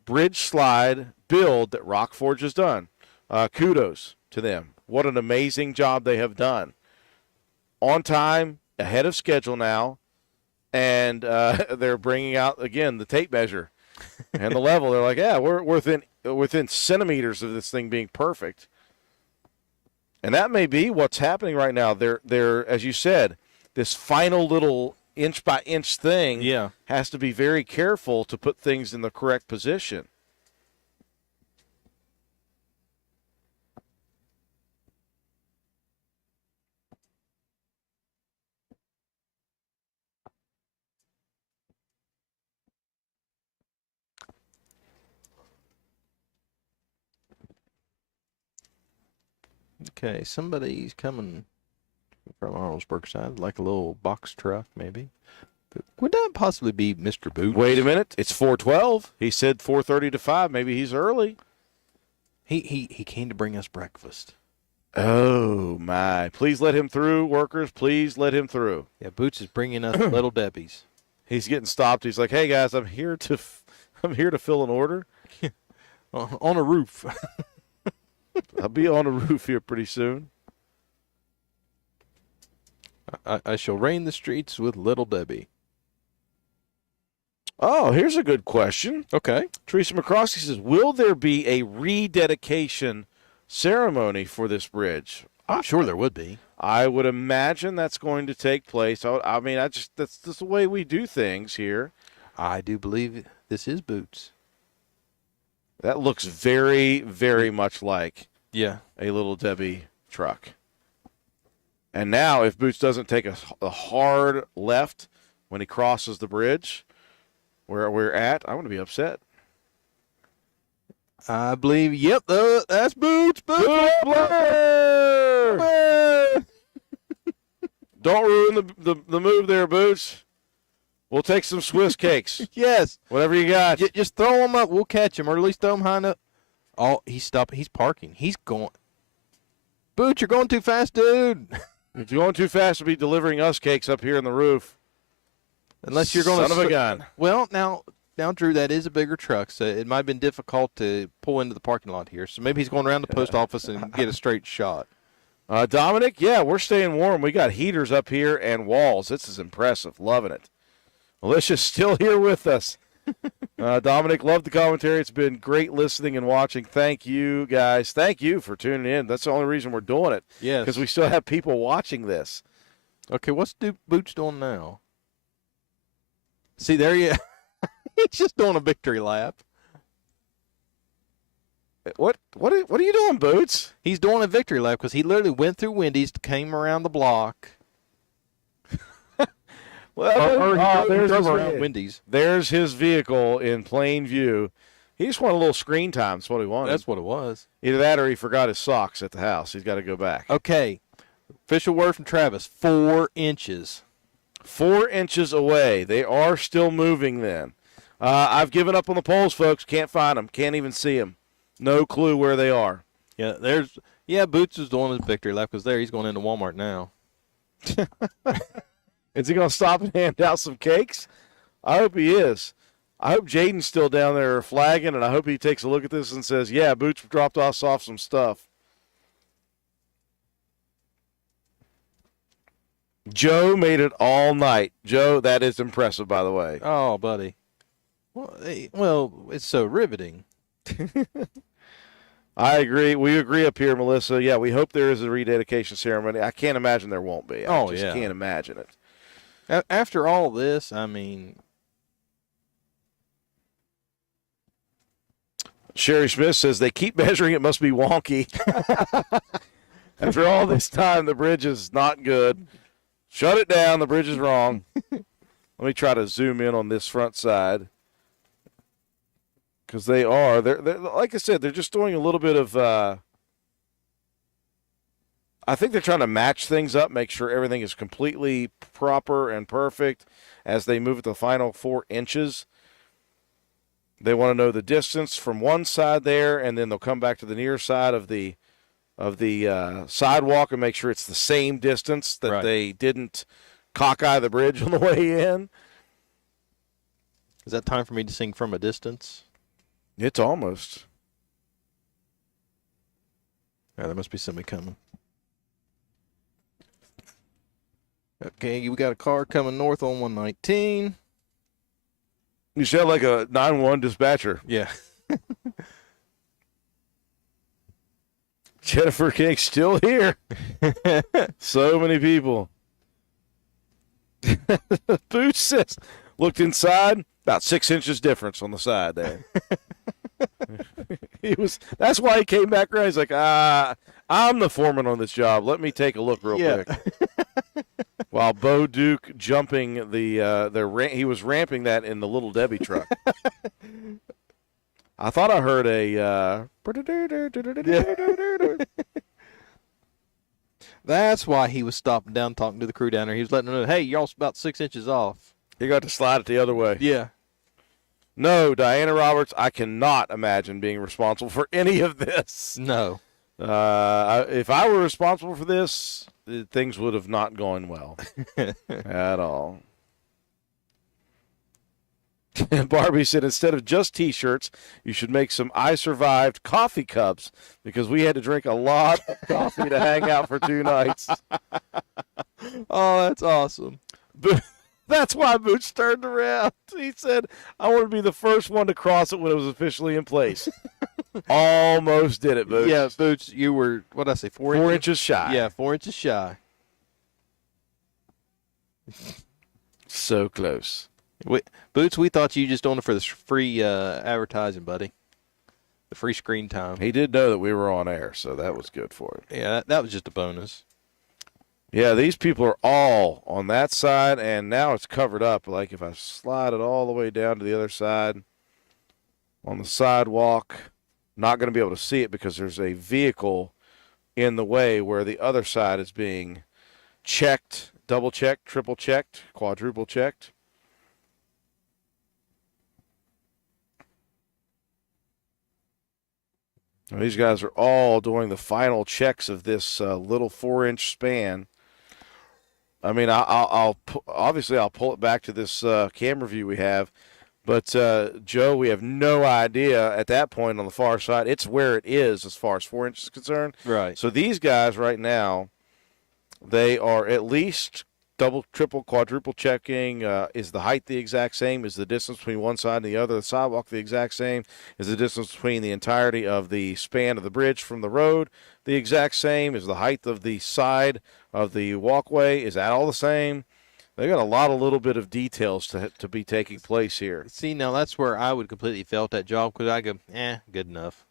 bridge slide build that Rock Forge has done. Kudos to them. What an amazing job they have done. On time, ahead of schedule now, and they're bringing out, again, the tape measure and the level. They're like, yeah, we're within centimeters of this thing being perfect. And that may be what's happening right now. They're as you said, this final little inch-by-inch thing has to be very careful to put things in the correct position. Okay, somebody's coming from Arnold's side, like a little box truck, maybe. But would that possibly be Mr. Boots? Wait a minute. It's 4:12. He said 4:30 to 5. Maybe he's early. He came to bring us breakfast. Oh, my. Please let him through, workers. Please let him through. Yeah, Boots is bringing us Little Debbie's. He's getting stopped. He's like, hey, guys, I'm here to fill an order. On a roof. I'll be on a roof here pretty soon. I shall reign the streets with Little Debbie. Oh, here's a good question. Okay. Teresa McCroskey says, will there be a rededication ceremony for this bridge? I'm sure there would be. I would imagine that's going to take place. I mean, that's just the way we do things here. I do believe this is Boots. That looks very, very much like Yeah. a Little Debbie truck. And now, if Boots doesn't take a hard left when he crosses the bridge where we're at, I'm going to be upset. I believe, yep, that's Boots. Boots. Blair! Don't ruin the move there, Boots. We'll take some Swiss cakes. Yes. Whatever you got. Just throw them up. We'll catch him, or at least throw them high enough. Oh, he's stopping. He's parking. He's going. Boots, you're going too fast, dude. If you're going too fast to be delivering us cakes up here in the roof. Unless you're going Son of a gun. Well, now, Drew, that is a bigger truck, so it might have been difficult to pull into the parking lot here. So maybe he's going around the post office and get a straight shot. Dominic, yeah, we're staying warm. We got heaters up here and walls. This is impressive. Loving it. Alicia's still here with us. Dominic, love the commentary. It's been great listening and watching. Thank you, guys. Thank you for tuning in. That's the only reason we're doing it. Yes. Because we still have people watching this. Okay, what's Boots doing now? See, there you he's just doing a victory lap. What are you doing, Boots? He's doing a victory lap because he literally went through Wendy's, came around the block. Well, there's around Wendy's. There's his vehicle in plain view. He just wanted a little screen time. That's what he wanted. That's what it was. Either that or he forgot his socks at the house. He's got to go back. Okay. Official word from Travis, 4 inches. 4 inches away. They are still moving then. I've given up on the polls, folks. Can't find them. Can't even see them. No clue where they are. Yeah, Boots is doing his victory lap because he's going into Walmart now. Is he going to stop and hand out some cakes? I hope he is. I hope Jaden's still down there flagging, and I hope he takes a look at this and says, yeah, Boots dropped off some stuff. Joe made it all night. Joe, that is impressive, by the way. Oh, buddy. Well, it's so riveting. I agree. We agree up here, Melissa. Yeah, we hope there is a rededication ceremony. I can't imagine there won't be. I just can't imagine it. After all this, I mean. Sherry Smith says they keep measuring. It must be wonky. After all this time, the bridge is not good. Shut it down. The bridge is wrong. Let me try to zoom in on this front side. Because they're like I said, they're just doing a little bit of, I think they're trying to match things up, make sure everything is completely proper and perfect as they move it to the final 4 inches. They want to know the distance from one side there, and then they'll come back to the near side of the sidewalk and make sure it's the same distance, that they didn't cockeye the bridge on the way in. Is that time for me to sing From a Distance? It's almost. Yeah, there must be somebody coming. Okay, we got a car coming north on 119. You sound like a 911 dispatcher. Yeah. Jennifer King's still here. So many people. Boots says, looked inside, about 6 inches difference on the side there. That's why he came back around. He's like, I'm the foreman on this job. Let me take a look real quick. While Bo Duke jumping he was ramping that in the Little Debbie truck. I thought I heard a. That's why he was stopping down, talking to the crew down there. He was letting them know, hey, y'all's about 6 inches off. You got to slide it the other way. Yeah. No, Diana Roberts, I cannot imagine being responsible for any of this. No. If I were responsible for this, things would have not gone well at all. Barbie said, instead of just T-shirts, you should make some I Survived coffee cups because we had to drink a lot of coffee to hang out for 2 nights. Oh, that's awesome. That's why Boots turned around. He said, I want to be the first one to cross it when it was officially in place. Almost did it, Boots. Yeah, Boots, you were, what did I say, 4 inches shy. Yeah, 4 inches shy. So close. Boots, we thought you just owned it for the free advertising, buddy. The free screen time. He did know that we were on air, so that was good for him. Yeah, that was just a bonus. Yeah, these people are all on that side, and now it's covered up. Like if I slide it all the way down to the other side on the sidewalk, not going to be able to see it because there's a vehicle in the way where the other side is being checked, double checked, triple checked, quadruple checked. Now, these guys are all doing the final checks of this little 4-inch span. I mean, I'll obviously I'll pull it back to this camera view we have, but Joe, we have no idea at that point on the far side. It's where it is as far as 4 inches is concerned. Right. So these guys right now, they are at least double, triple, quadruple checking. Is the height the exact same? Is the distance between one side and the other, the sidewalk, the exact same? Is the distance between the entirety of the span of the bridge from the road the exact same? Is the height of the side of the walkway, is that all the same? They got a lot of little bit of details to be taking place here. See, now that's where I would completely fail at that job because I go, good enough.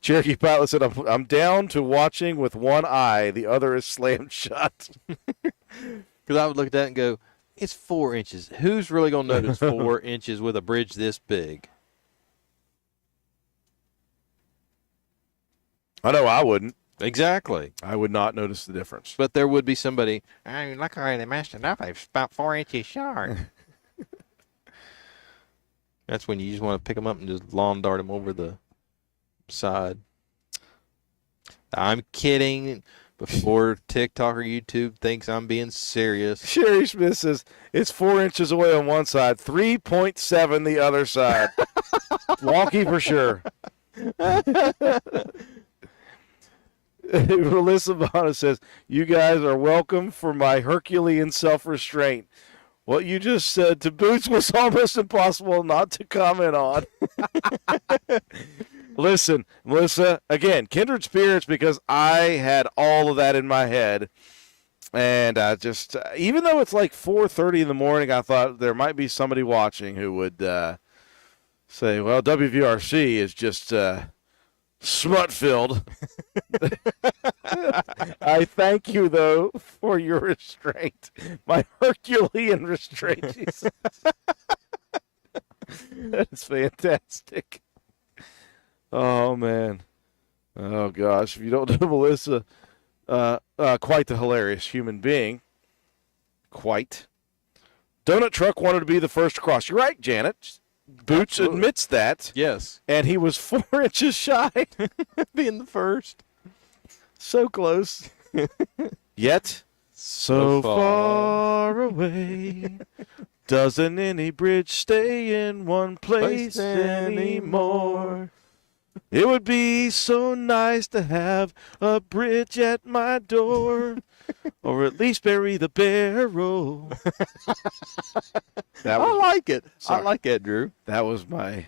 Cherokee Pilot said, I'm down to watching with one eye. The other is slammed shut. Because I would look at that and go, it's 4 inches. Who's really going to notice 4 inches with a bridge this big? I know I wouldn't. Exactly. I would not notice the difference. But there would be somebody, look how they messed it up. It's about 4 inches short. That's when you just want to pick them up and just lawn dart them over the side. I'm kidding. Before TikTok or YouTube thinks I'm being serious. Sherry Smith says it's 4 inches away on one side, 3.7 the other side. Wonky for sure. Melissa Bonner says, you guys are welcome for my Herculean self-restraint. What you just said to Boots was almost impossible not to comment on. Listen, Melissa, again, kindred spirits because I had all of that in my head. And I just, even though it's like 4:30 in the morning, I thought there might be somebody watching who would say, well, WVRC is just smut-filled. I thank you, though, for your restraint. My Herculean restraint. That is fantastic. Oh, man. Oh, gosh. If you don't know Melissa, quite the hilarious human being. Quite. Donut Truck wanted to be the first to cross. You're right, Janet. Boots Absolutely. admits that. Yes. And he was 4 inches shy. Being the first. So close. Yet, so far away. Doesn't any bridge stay in one place anymore? It would be so nice to have a bridge at my door, or at least bury the barrel. I like it. Sorry. I like that, Drew. That was my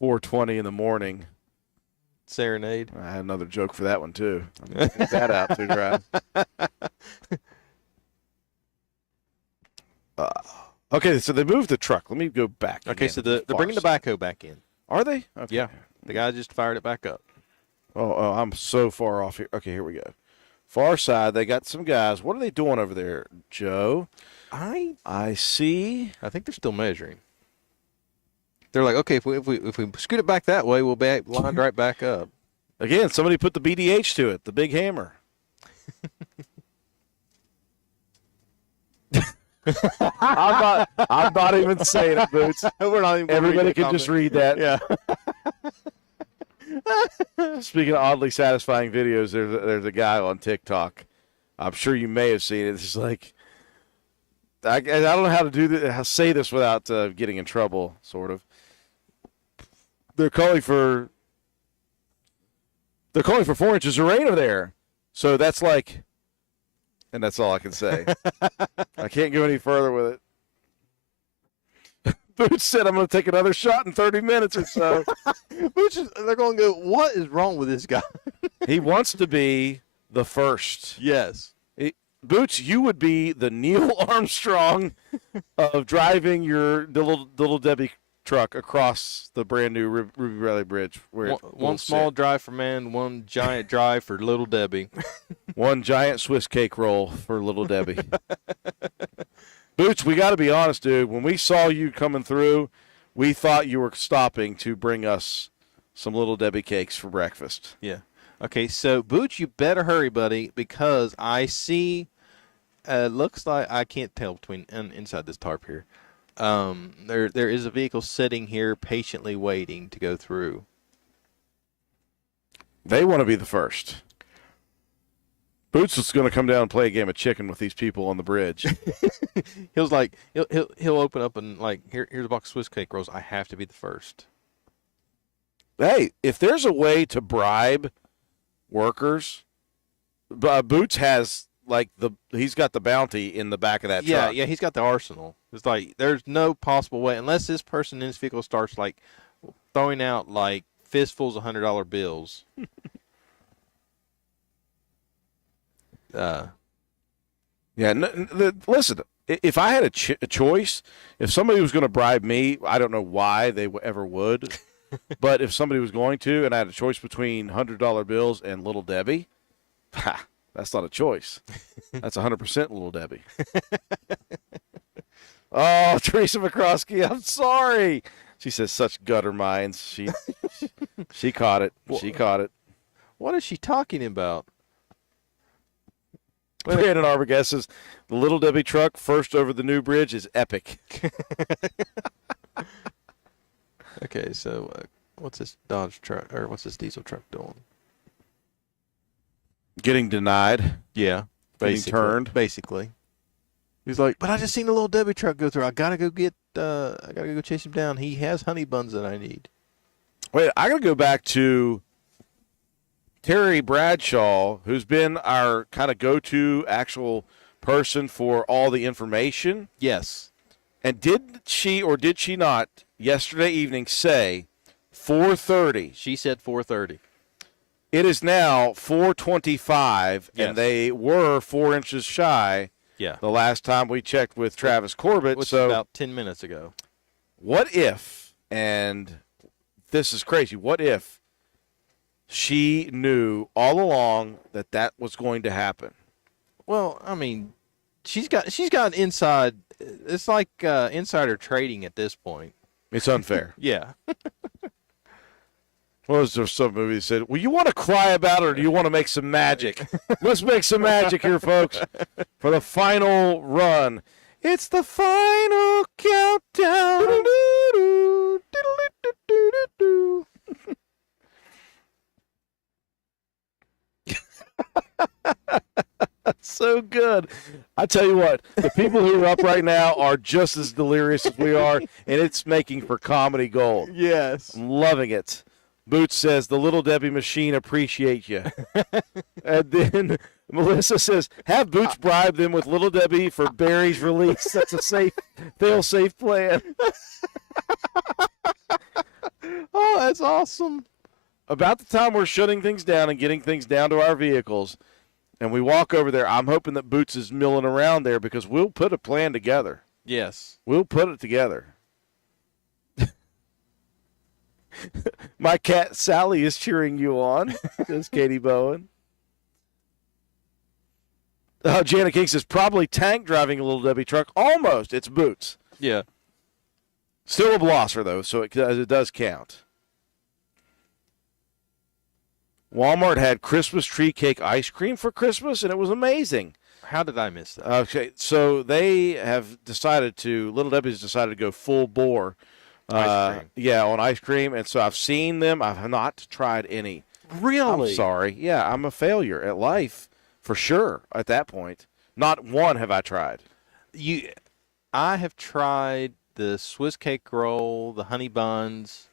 4:20 in the morning Serenade. I had another joke for that one too. I'm gonna get that out too, right? Okay, so they moved the truck. Let me go back. Okay, again so to they're bringing the far side. backhoe back in. Are they? Okay. Yeah. The guy just fired it back up. Oh, I'm so far off here. Okay, here we go. Far side, they got some guys. What are they doing over there, Joe? I see. I think they're still measuring. They're like, okay, if we scoot it back that way, we'll be lined right back up. Again, somebody put the BDH to it, the big hammer. I'm not even saying it, Boots. We're not even Everybody can just read that. Yeah. Speaking of oddly satisfying videos, there's a guy on TikTok. I'm sure you may have seen it. It's like I don't know how to do this, how to say this without getting in trouble. Sort of. They're calling for 4 inches of rain over there. So that's like and that's all I can say. I can't go any further with it. Boots said I'm going to take another shot in 30 minutes or so. They're going to go, what is wrong with this guy? He wants to be the first. Yes. Boots, you would be the Neil Armstrong of driving your little Debbie truck across the brand new Ruby Valley Bridge. Where one small drive for man, one giant drive for little Debbie. One giant Swiss cake roll for little Debbie. Boots, we got to be honest, dude. When we saw you coming through, we thought you were stopping to bring us some little Debbie cakes for breakfast. Yeah. Okay, so Boots, you better hurry, buddy, because I see. Looks like I can't tell between inside this tarp here. There is a vehicle sitting here patiently waiting to go through. They want to be the first. Boots is going to come down and play a game of chicken with these people on the bridge. He'll open up and like here's a box of Swiss cake rolls. I have to be the first. Hey, if there's a way to bribe workers, Boots has he's got the bounty in the back of that truck. Yeah, he's got the arsenal. It's like there's no possible way unless this person in this vehicle starts like throwing out like fistfuls of $100 bills. Listen, if I had a choice, if somebody was going to bribe me, I don't know why they ever would, but if somebody was going to and I had a choice between $100 bills and Little Debbie, that's not a choice. That's 100% Little Debbie. Oh, Teresa McCroskey, I'm sorry. She says such gutter minds. She caught it. She caught it. What is she talking about? Brandon Arbogast says the Little Debbie truck first over the new bridge is epic. Okay, so what's this Dodge truck or what's this diesel truck doing? Getting denied. Yeah, getting turned. Basically, he's like, but I just seen the Little Debbie truck go through. I gotta go chase him down. He has honey buns that I need. Wait, I gotta go back to Terry Bradshaw, who's been our kind of go-to actual person for all the information. Yes. And did she or did she not yesterday evening say 4:30? She said 4:30. It is now 4:25, yes. And they were 4 inches shy. Yeah. The last time we checked with Travis Corbett, which so was about 10 minutes ago. What if? And this is crazy. What if she knew all along that was going to happen? Well, I mean, she's got inside. It's like insider trading at this point. It's unfair. Yeah. What was there some movie that said, well, you want to cry about it or do you want to make some magic? Let's make some magic here, folks, for the final run. It's the final countdown. So good. I tell you what, the people who are up right now are just as delirious as we are, and it's making for comedy gold. Yes. I'm loving it. Boots says, the Little Debbie machine appreciate you. And then Melissa says, have Boots bribe them with Little Debbie for Barry's release. That's a fail-safe plan. Oh, that's awesome. About the time we're shutting things down and getting things down to our vehicles, and we walk over there, I'm hoping that Boots is milling around there because we'll put a plan together. Yes. We'll put it together. My cat Sally is cheering you on, says Katie Bowen. Janet King says, probably tank driving a Little Debbie truck. Almost. It's Boots. Yeah. Still a blosser, though, so it does count. Walmart had Christmas tree cake ice cream for Christmas, and it was amazing. How did I miss that? Okay, so they have Little Debbie's decided to go full bore. Ice cream. Yeah, on ice cream, and so I've seen them. I've not tried any. Really? I'm sorry. Yeah, I'm a failure at life for sure at that point. Not one have I tried. I have tried the Swiss cake roll, the honey buns,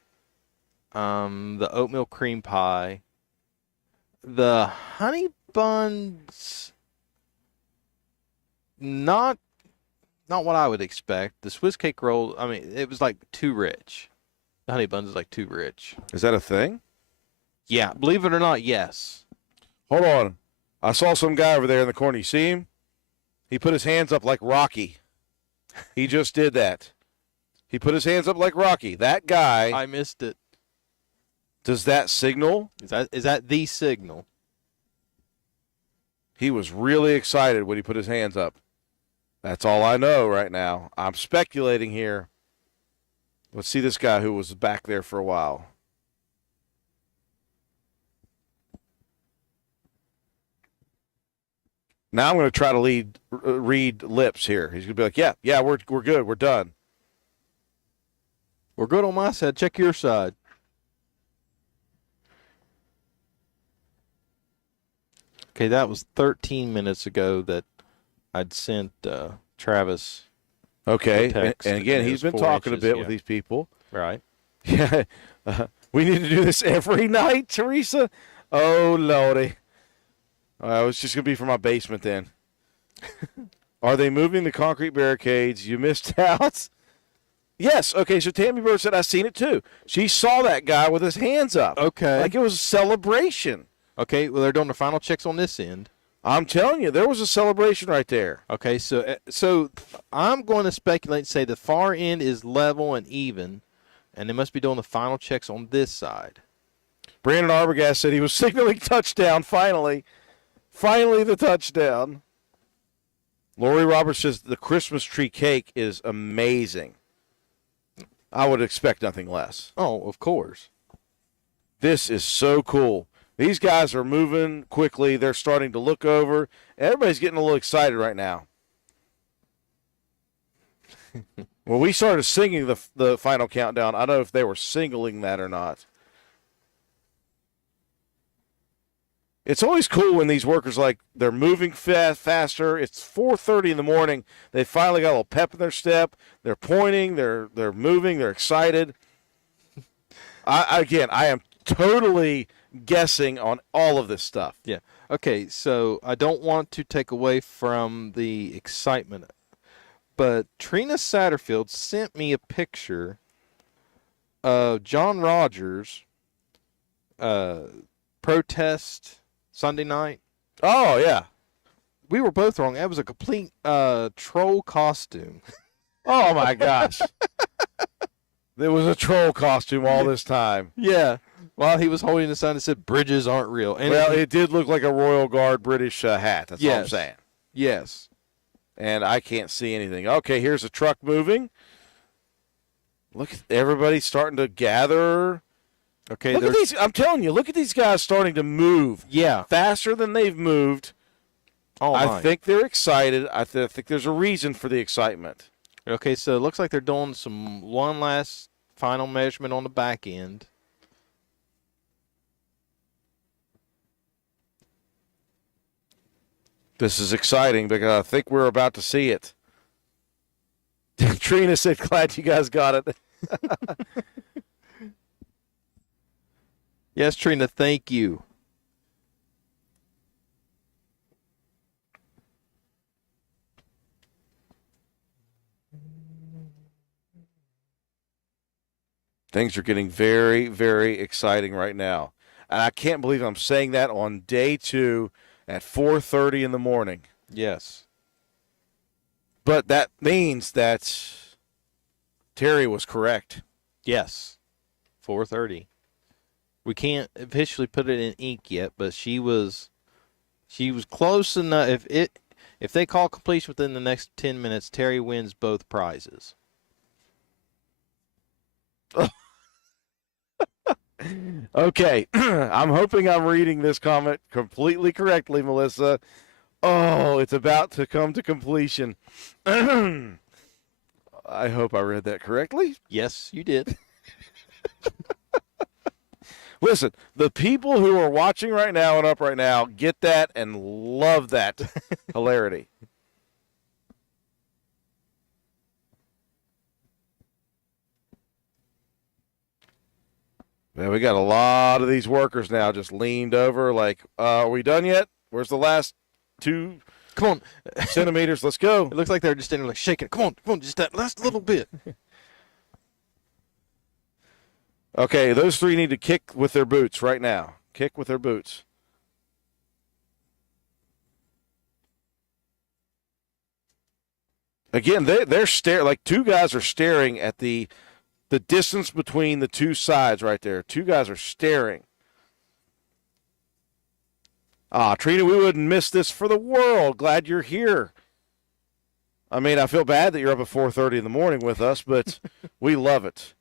the oatmeal cream pie. The honey buns, Not what I would expect. The Swiss cake roll, I mean, it was like too rich. The honey buns is like too rich. Is that a thing? Yeah, believe it or not, yes. Hold on. I saw some guy over there in the corner. You see him? He put his hands up like Rocky. He just did that. He put his hands up like Rocky. That guy. I missed it. Does that signal? Is that the signal? He was really excited when he put his hands up. That's all I know right now. I'm speculating here. Let's see this guy who was back there for a while. Now I'm going to try to read lips here. He's going to be like, yeah, we're good. We're done. We're good on my side. Check your side. Okay, that was 13 minutes ago that I'd sent Travis. Okay, and again, he's been talking a bit with these people. Right. Yeah, we need to do this every night, Teresa. Oh, Lordy. It's just going to be for my basement then. Are they moving the concrete barricades? You missed out. Yes. Okay, so Tammy Bird said, I seen it too. She saw that guy with his hands up. Okay. Like it was a celebration. Okay, well, they're doing the final checks on this end. I'm telling you, there was a celebration right there. Okay, so I'm going to speculate and say the far end is level and even, and they must be doing the final checks on this side. Brandon Arbogast said he was signaling touchdown finally. Finally the touchdown. Lori Roberts says the Christmas tree cake is amazing. I would expect nothing less. Oh, of course. This is so cool. These guys are moving quickly. They're starting to look over. Everybody's getting a little excited right now. Well, we started singing the final countdown. I don't know if they were singling that or not. It's always cool when these workers, like, they're moving faster. It's 4:30 in the morning. They finally got a little pep in their step. They're pointing. They're moving. They're excited. I am totally guessing on all of this stuff. Yeah. Okay, so I don't want to take away from the excitement, but Trina Satterfield sent me a picture of John Rogers' protest Sunday night. Oh, yeah. We were both wrong. That was a complete troll costume. Oh, my gosh. There was a troll costume all this time. Yeah. While he was holding the sign that said, "Bridges aren't real." And well, it did look like a Royal Guard British hat. That's all I'm saying. Yes. And I can't see anything. Okay, here's a truck moving. Look, everybody's starting to gather. Okay, look at these. I'm telling you, look at these guys starting to move. Yeah. Faster than they've moved. I think they're excited. I think there's a reason for the excitement. Okay, so it looks like they're doing one last final measurement on the back end. This is exciting because I think we're about to see it. Trina said, glad you guys got it. Yes, Trina, thank you. Things are getting very, very exciting right now. And I can't believe I'm saying that on day 2 at 4:30 in the morning. Yes. But that means that Terry was correct. Yes. 4:30. We can't officially put it in ink yet, but she was close enough. If they call completion within the next 10 minutes, Terry wins both prizes. Okay. I'm hoping I'm reading this comment completely correctly, Melissa. Oh, it's about to come to completion. I hope I read that correctly. Yes, you did. Listen, the people who are watching right now and up right now get that and love that hilarity. Man, we got a lot of these workers now just leaned over like, are we done yet? Where's the last 2 Come on. centimeters. Let's go. It looks like they're just standing like shaking. Come on, just that last little bit. Okay, those three need to kick with their boots right now. Kick with their boots. Again, they're staring, like two guys are staring at the distance between the two sides right there. Two guys are staring. Trina, we wouldn't miss this for the world. Glad you're here. I mean, I feel bad that you're up at 4:30 in the morning with us, but we love it.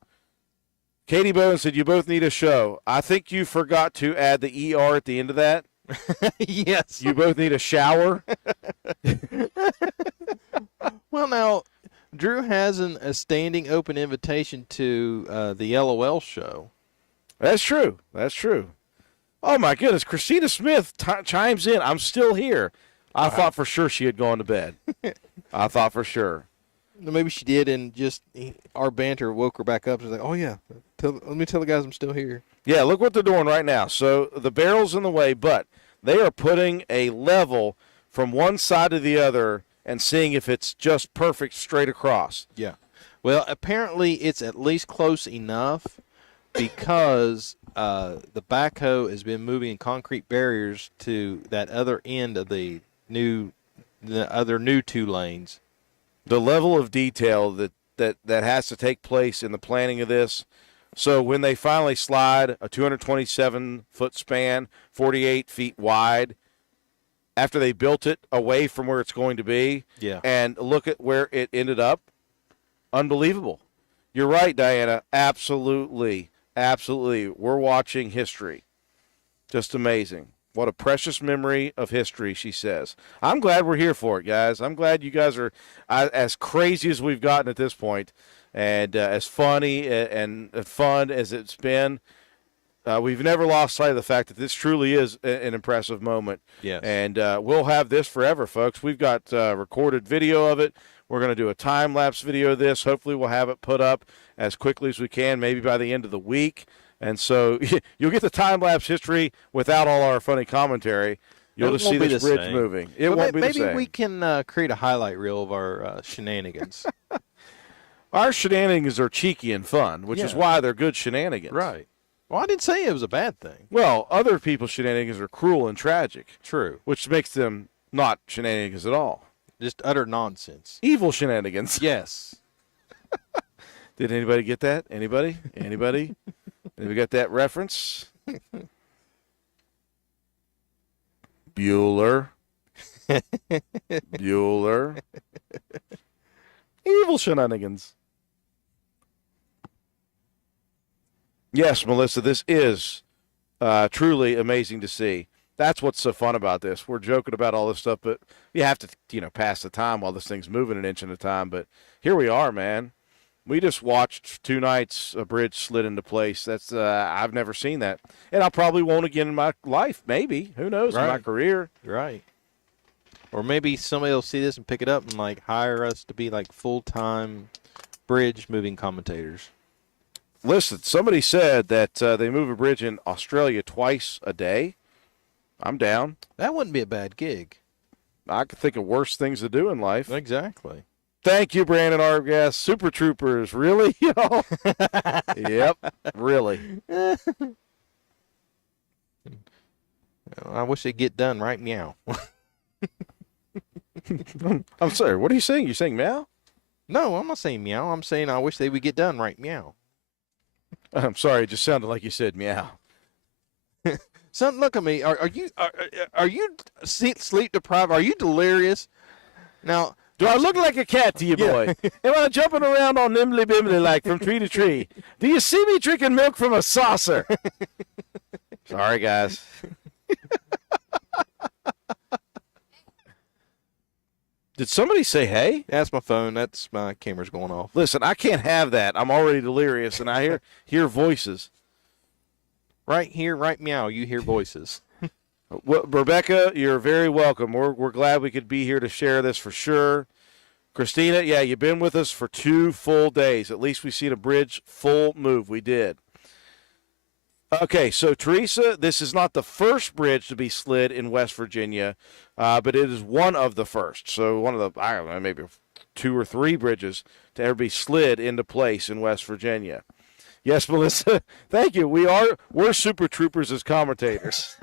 Katie Bowen said, you both need a show. I think you forgot to add the ER at the end of that. Yes. You both need a shower. Well, now, Drew has a standing open invitation to the LOL show. That's true. That's true. Oh, my goodness. Christina Smith chimes in. I'm still here. I thought for sure she had gone to bed. I thought for sure. Maybe she did, and just our banter woke her back up. She's like, oh, yeah, let me tell the guys I'm still here. Yeah, look what they're doing right now. So the barrel's in the way, but they are putting a level from one side to the other and seeing if it's just perfect straight across. Yeah. Well, apparently it's at least close enough because the backhoe has been moving concrete barriers to that other end of the other new 2 lanes. The level of detail that has to take place in the planning of this. So when they finally slide a 227-foot span, 48 feet wide, after they built it away from where it's going to be, yeah, and look at where it ended up, unbelievable. You're right, Diana. Absolutely. Absolutely. We're watching history. Just amazing. What a precious memory of history, she says. I'm glad we're here for it, guys. I'm glad you guys are as crazy as we've gotten at this point, and as funny and fun as it's been. We've never lost sight of the fact that this truly is an impressive moment. Yes. And we'll have this forever, folks. We've got recorded video of it. We're going to do a time-lapse video of this. Hopefully we'll have it put up as quickly as we can, maybe by the end of the week. And so you'll get the time-lapse history without all our funny commentary. You'll just see this bridge moving. It won't be the same. Maybe we can create a highlight reel of our shenanigans. Our shenanigans are cheeky and fun, which is why they're good shenanigans. Right. Well, I didn't say it was a bad thing. Well, other people's shenanigans are cruel and tragic. True. Which makes them not shenanigans at all. Just utter nonsense. Evil shenanigans. Yes. Did anybody get that? Anybody? Anybody? Anybody got that reference? Bueller. Bueller. Evil shenanigans. Yes, Melissa, this is truly amazing to see. That's what's so fun about this. We're joking about all this stuff, but you have to, pass the time while this thing's moving an inch at a time. But here we are, man. We just watched 2 nights a bridge slid into place. That's I've never seen that, and I probably won't again in my life. Maybe, who knows, in my career. Right. Or maybe somebody will see this and pick it up and hire us to be full-time bridge moving commentators. Listen, somebody said that they move a bridge in Australia twice a day. I'm down. That wouldn't be a bad gig. I could think of worse things to do in life. Exactly. Thank you, Brandon, our guest. Super Troopers. Really, y'all? Yep, really. I wish they'd get done right meow. I'm sorry, what are you saying? You're saying meow? No, I'm not saying meow. I'm saying I wish they would get done right meow. I'm sorry, it just sounded like you said meow. Son, look at me. Are you sleep deprived? Are you delirious? Now, do I look like a cat to you, boy? Am I jumping around on nimbly bimbly like from tree to tree? Do you see me drinking milk from a saucer? Sorry, guys. Did somebody say hey? That's my phone. That's my camera's going off. Listen, I can't have that. I'm already delirious, and I hear voices. Right here, right meow, you hear voices. Well, Rebecca, you're very welcome. We're glad we could be here to share this for sure. Christina, yeah, you've been with us for 2 full days. At least we've seen a bridge full move. We did. Okay, so Teresa, this is not the first bridge to be slid in West Virginia, but it is one of the first. So one of the, I don't know, maybe 2 or 3 bridges to ever be slid into place in West Virginia. Yes, Melissa, thank you. We're super troopers as commentators.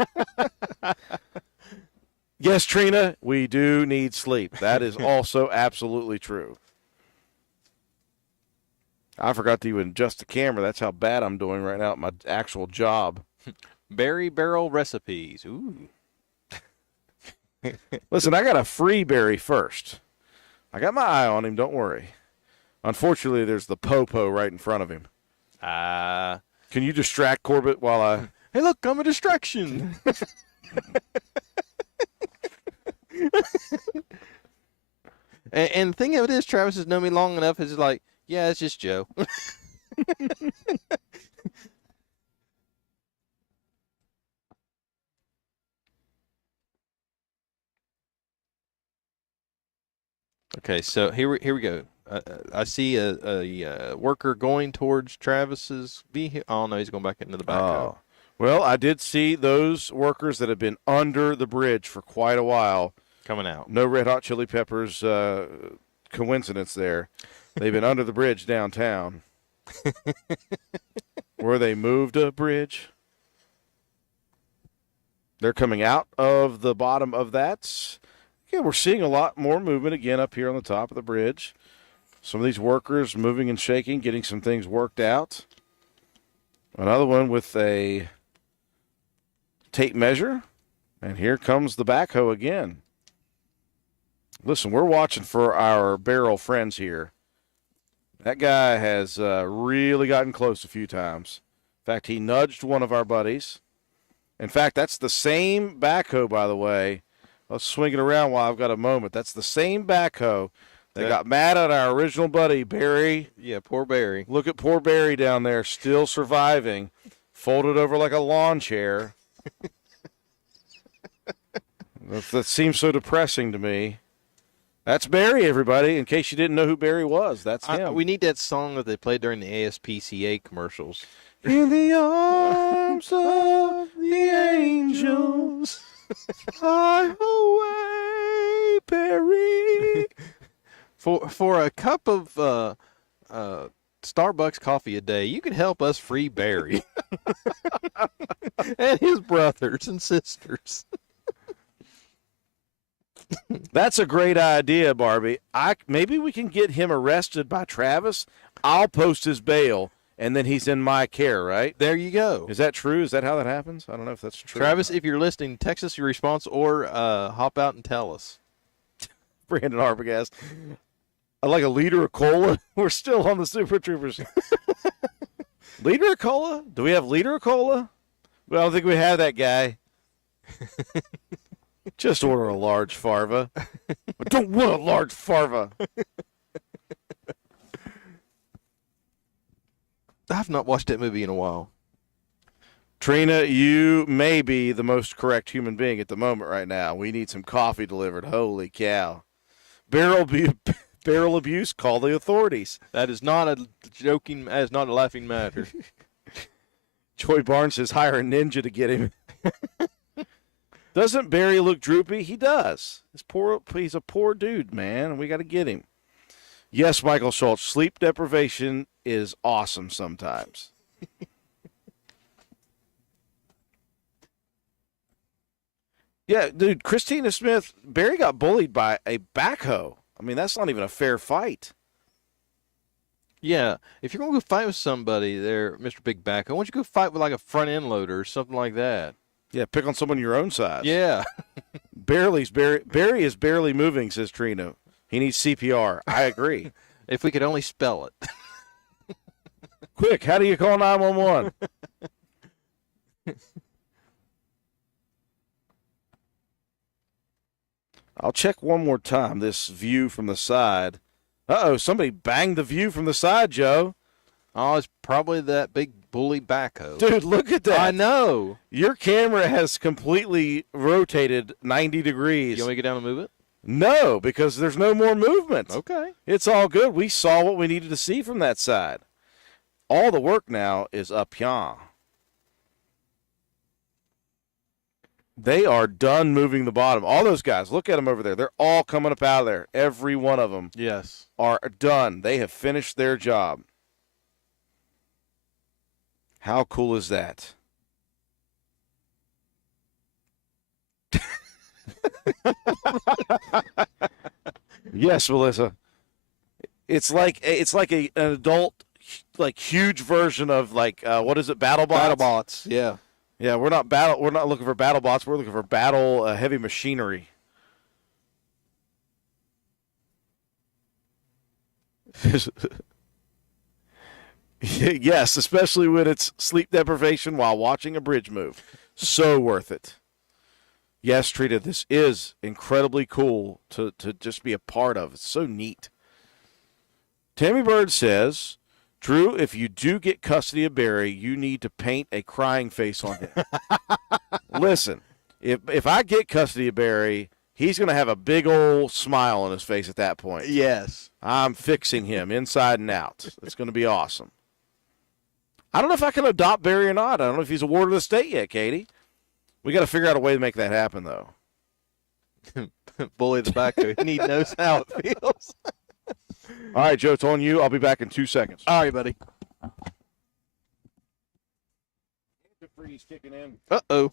Yes, Trina, we do need sleep. That is also absolutely true. I forgot to even adjust the camera. That's how bad I'm doing right now at my actual job. Berry barrel recipes. Ooh. Listen, I got a free Barry first. I got my eye on him, don't worry. Unfortunately, there's the Popo right in front of him. Can you distract Corbett while I... Hey, look, I'm a distraction. and the thing of it is, Travis has known me long enough. It's like, yeah, it's just Joe. Okay, so here we go. I see a worker going towards Travis's vehicle. Oh no, he's going back into the backhoe. Oh. Well, I did see those workers that have been under the bridge for quite a while coming out. No Red Hot Chili Peppers coincidence there. They've been under the bridge downtown. Where they moved a bridge. They're coming out of the bottom of that. Yeah, we're seeing a lot more movement again up here on the top of the bridge. Some of these workers moving and shaking, getting some things worked out. Another one with a tape measure. And here comes the backhoe again. Listen, we're watching for our barrel friends here. That guy has really gotten close a few times. In fact, he nudged one of our buddies. In fact, that's the same backhoe, by the way. Let's swing it around while I've got a moment. That's the same backhoe that got mad at our original buddy, Barry. Yeah, poor Barry. Look at poor Barry down there, still surviving, folded over like a lawn chair. That seems so depressing to me. That's Barry, everybody. In case you didn't know who Barry was, that's him. We need that song that they played during the ASPCA commercials. In the arms of the angels, fly away, Barry. For a cup of Starbucks coffee a day, you can help us free Barry and his brothers and sisters. That's a great idea, Barbie. Maybe we can get him arrested by Travis. I'll post his bail, and then he's in my care, right? There you go. Is that true? Is that how that happens? I don't know if that's true. Travis, if you're listening, text us your response or hop out and tell us. Brandon Arbogast. I like a liter of cola. We're still on the Super Troopers. Liter of cola? Do we have liter of cola? Well, I don't think we have that guy. Just order a large farva. I don't want a large farva. I've not watched that movie in a while. Trina, you may be the most correct human being at the moment right now. We need some coffee delivered. Holy cow. Barrel abuse, call the authorities. That is not a joking, that is not a laughing matter. Joy Barnes says hire a ninja to get him. Doesn't Barry look droopy? He does. He's a poor dude, man. We got to get him. Yes, Michael Schultz, sleep deprivation is awesome sometimes. Yeah, dude, Christina Smith, Barry got bullied by a backhoe. I mean, that's not even a fair fight. Yeah, if you're going to go fight with somebody there, Mr. Big Backhoe, why don't you go fight with like a front end loader or something like that? Yeah, pick on someone your own size. Yeah. Barry is barely moving, says Trina. He needs CPR. I agree. If we could only spell it. Quick, how do you call 911? I'll check one more time this view from the side. Uh-oh, somebody banged the view from the side, Joe. Oh, it's probably that big bully backhoe. Dude, look at that. I know. Your camera has completely rotated 90 degrees. You want me to get down and move it? No, because there's no more movement. Okay. It's all good. We saw what we needed to see from that side. All the work now is up here. They are done moving the bottom. All those guys, look at them over there. They're all coming up out of there. Every one of them Yes. are done. They have finished their job. How cool is that? Yes, Melissa. It's like an adult, like huge version of like what is it? BattleBots. BattleBots. Yeah. Yeah, we're not looking for BattleBots. We're looking for battle heavy machinery. Yes, especially when it's sleep deprivation while watching a bridge move. So worth it. Yes, Trina, this is incredibly cool to just be a part of. It's so neat. Tammy Bird says, Drew, if you do get custody of Barry, you need to paint a crying face on him. Listen, if I get custody of Barry, he's going to have a big old smile on his face at that point. Yes. I'm fixing him inside and out. It's going to be awesome. I don't know if I can adopt Barry or not. I don't know if he's a ward of the state yet, Katie. We got to figure out a way to make that happen, though. Bully the back and he knows how it feels. All right, Joe, it's on you. I'll be back in 2 seconds. All right, buddy. Freeze kicking in. Uh-oh.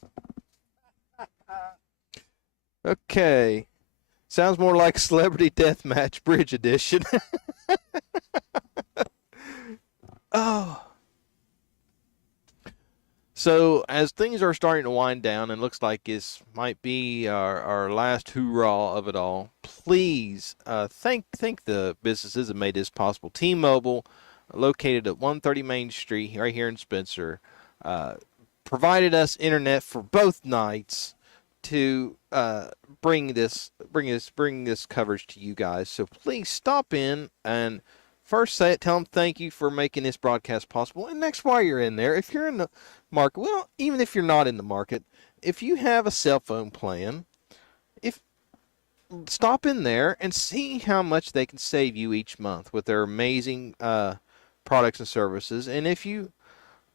Okay. Sounds more like Celebrity Deathmatch Bridge Edition. Oh. So as things are starting to wind down and looks like this might be our last hoorah of it all, please thank the businesses that made this possible. T-Mobile, located at 130 Main Street right here in Spencer, provided us internet for both nights to bring this coverage to you guys. So please stop in and first tell them thank you for making this broadcast possible. And next, while you're in there, if you're in the market, well, even if you're not in the market, if you have a cell phone plan, stop in there and see how much they can save you each month with their amazing products and services. And if you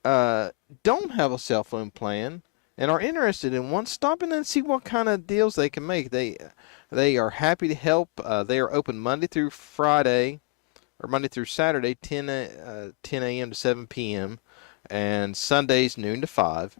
don't have a cell phone plan and are interested in one, stop in and see what kind of deals they can make. They are happy to help. They are open Monday through Friday, or Monday through Saturday, 10 a.m. to 7 p.m., and Sundays noon to 5.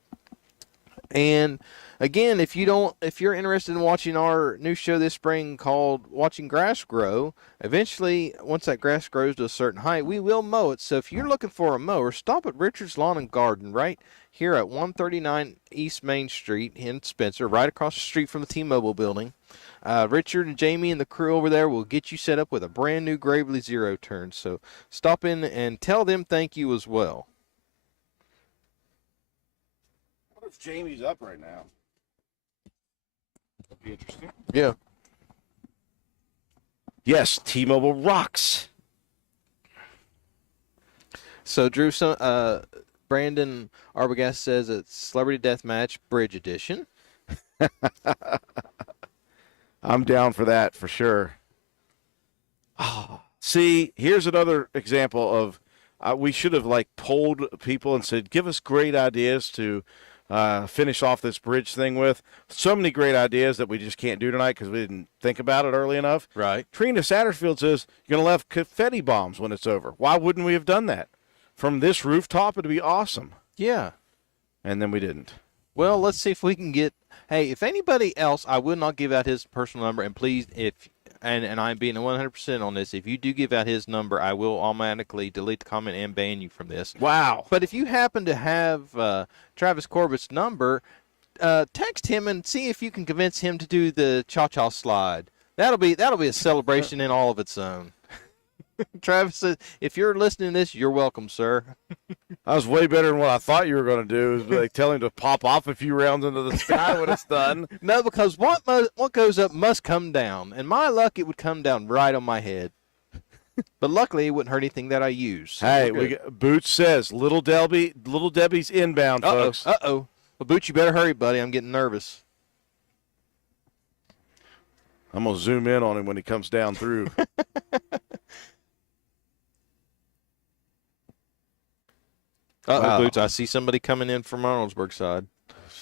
And again, if you're interested in watching our new show this spring called Watching Grass Grow, eventually once that grass grows to a certain height, we will mow it. So if you're looking for a mower, stop at Richard's Lawn and Garden right here at 139 East Main Street in Spencer, right across the street from the T-Mobile building. Richard and Jamie and the crew over there will get you set up with a brand new Gravely Zero turn. So stop in and tell them thank you as well. What if Jamie's up right now? That'd be interesting. Yeah. Yes, T-Mobile rocks. So Drew, Brandon Arbogast says it's Celebrity Deathmatch Bridge Edition. I'm down for that for sure. Oh, see, here's another example of we should have polled people and said, give us great ideas to finish off this bridge thing with. So many great ideas that we just can't do tonight because we didn't think about it early enough. Right. Trina Satterfield says you're going to have confetti bombs when it's over. Why wouldn't we have done that? From this rooftop, it'd be awesome. Yeah. And then we didn't. Well, let's see if we can get. Hey, if anybody else, I will not give out his personal number. And please, and I'm being 100% on this, if you do give out his number, I will automatically delete the comment and ban you from this. Wow. But if you happen to have Travis Corbett's number, text him and see if you can convince him to do the cha-cha slide. That'll be a celebration in all of its own. Travis says, if you're listening to this, you're welcome, sir. That was way better than what I thought you were going to do. Is tell him to pop off a few rounds into the sky when it's done. No, because what goes up must come down. And my luck, it would come down right on my head. But luckily, it wouldn't hurt anything that I use. So hey, Boots says, Little Debbie's inbound, folks. Uh-oh. Well, Boots, you better hurry, buddy. I'm getting nervous. I'm going to zoom in on him when he comes down through. Uh-oh, Wow. Boots, I see somebody coming in from Arnoldsburg side.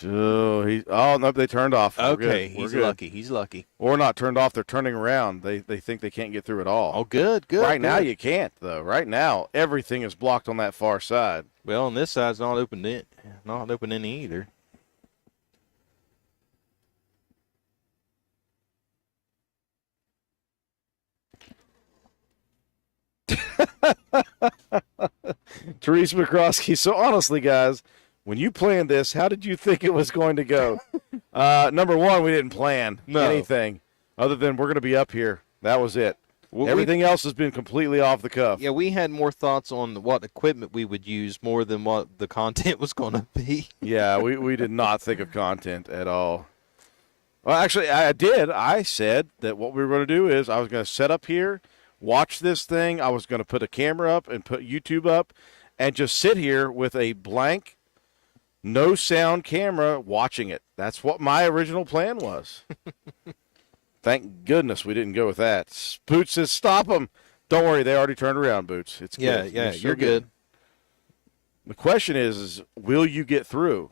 Oh, no, they turned off. We're Okay, good. We're he's good. lucky. He's lucky. Or not turned off. They're turning around. They think they can't get through at all. Oh, good, good. Right now good. you can't though. Right now everything is blocked on that far side. Well, on this side's not open in, not open any either. Teresa McCroskey. So honestly, guys, when you planned this, how did you think it was going to go? Number one, we didn't plan anything other than we're going to be up here. That was it. Well, everything else has been completely off the cuff. Yeah, we had more thoughts on what equipment we would use more than what the content was going to be. Yeah, we did not think of content at all. Well, actually, I did. I said that what we were going to do is I was going to set up here, watch this thing. I was going to put a camera up and put YouTube up and just sit here with a blank, no sound camera watching it. That's what my original plan was. Thank goodness we didn't go with that. Boots says, stop them. Don't worry, they already turned around, Boots. It's good. Yeah, you're good. The question is, will you get through?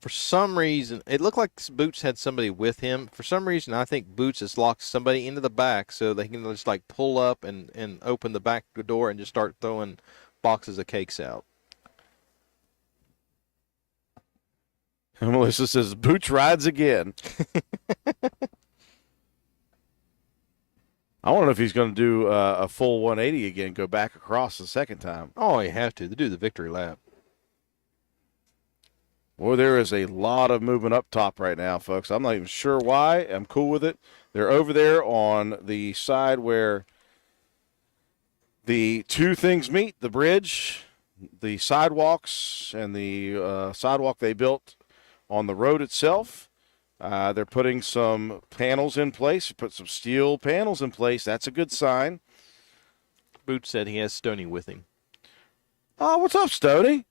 For some reason, it looked like Boots had somebody with him. For some reason, I think Boots has locked somebody into the back so they can just like pull up and open the back door and just start throwing boxes of cakes out. And Melissa says, Boots rides again. I wonder if he's going to do a full 180 again, go back across the second time. Oh, you have to do the victory lap. Well, there is a lot of movement up top right now, folks. I'm not even sure why. I'm cool with it. They're over there on the side where the two things meet, the bridge, the sidewalks, and the sidewalk they built on the road itself. They're putting some panels in place, put some steel panels in place. That's a good sign. Boots said he has Stoney with him. Oh, what's up, Stoney?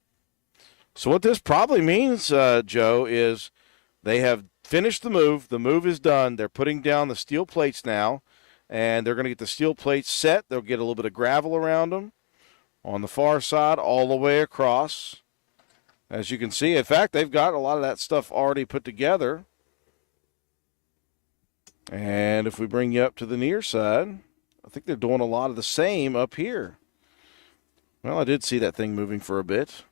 So what this probably means, Joe, is they have finished the move. The move is done. They're putting down the steel plates now, and they're going to get the steel plates set. They'll get a little bit of gravel around them on the far side all the way across. As you can see, in fact, they've got a lot of that stuff already put together. And if we bring you up to the near side, I think they're doing a lot of the same up here. Well, I did see that thing moving for a bit.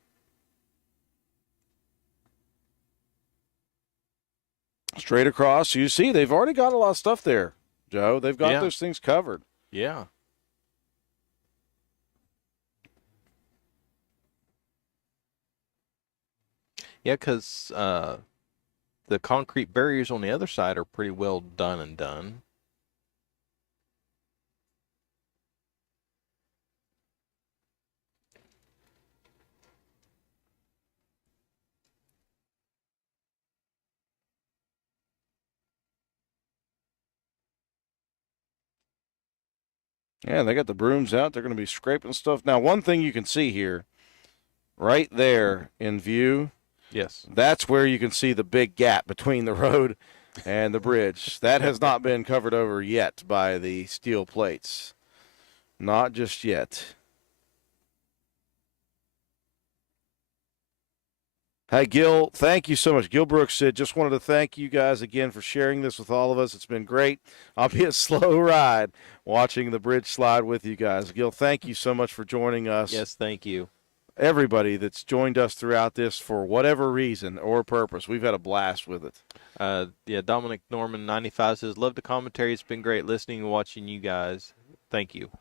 Straight across. You see, they've already got a lot of stuff there, Joe. They've got those things covered. Yeah. Yeah, because the concrete barriers on the other side are pretty well done and done. Yeah, they got the brooms out. They're going to be scraping stuff. Now, one thing you can see here, right there in view, yes, that's where you can see the big gap between the road and the bridge. That has not been covered over yet by the steel plates. Not just yet. Hey, Gil, thank you so much. Gil Brooks said, just wanted to thank you guys again for sharing this with all of us. It's been great. I'll be a slow ride watching the bridge slide with you guys. Gil, thank you so much for joining us. Yes, thank you. Everybody that's joined us throughout this for whatever reason or purpose, we've had a blast with it. Yeah, Dominic Norman 95 says, love the commentary. It's been great listening and watching you guys. Thank you.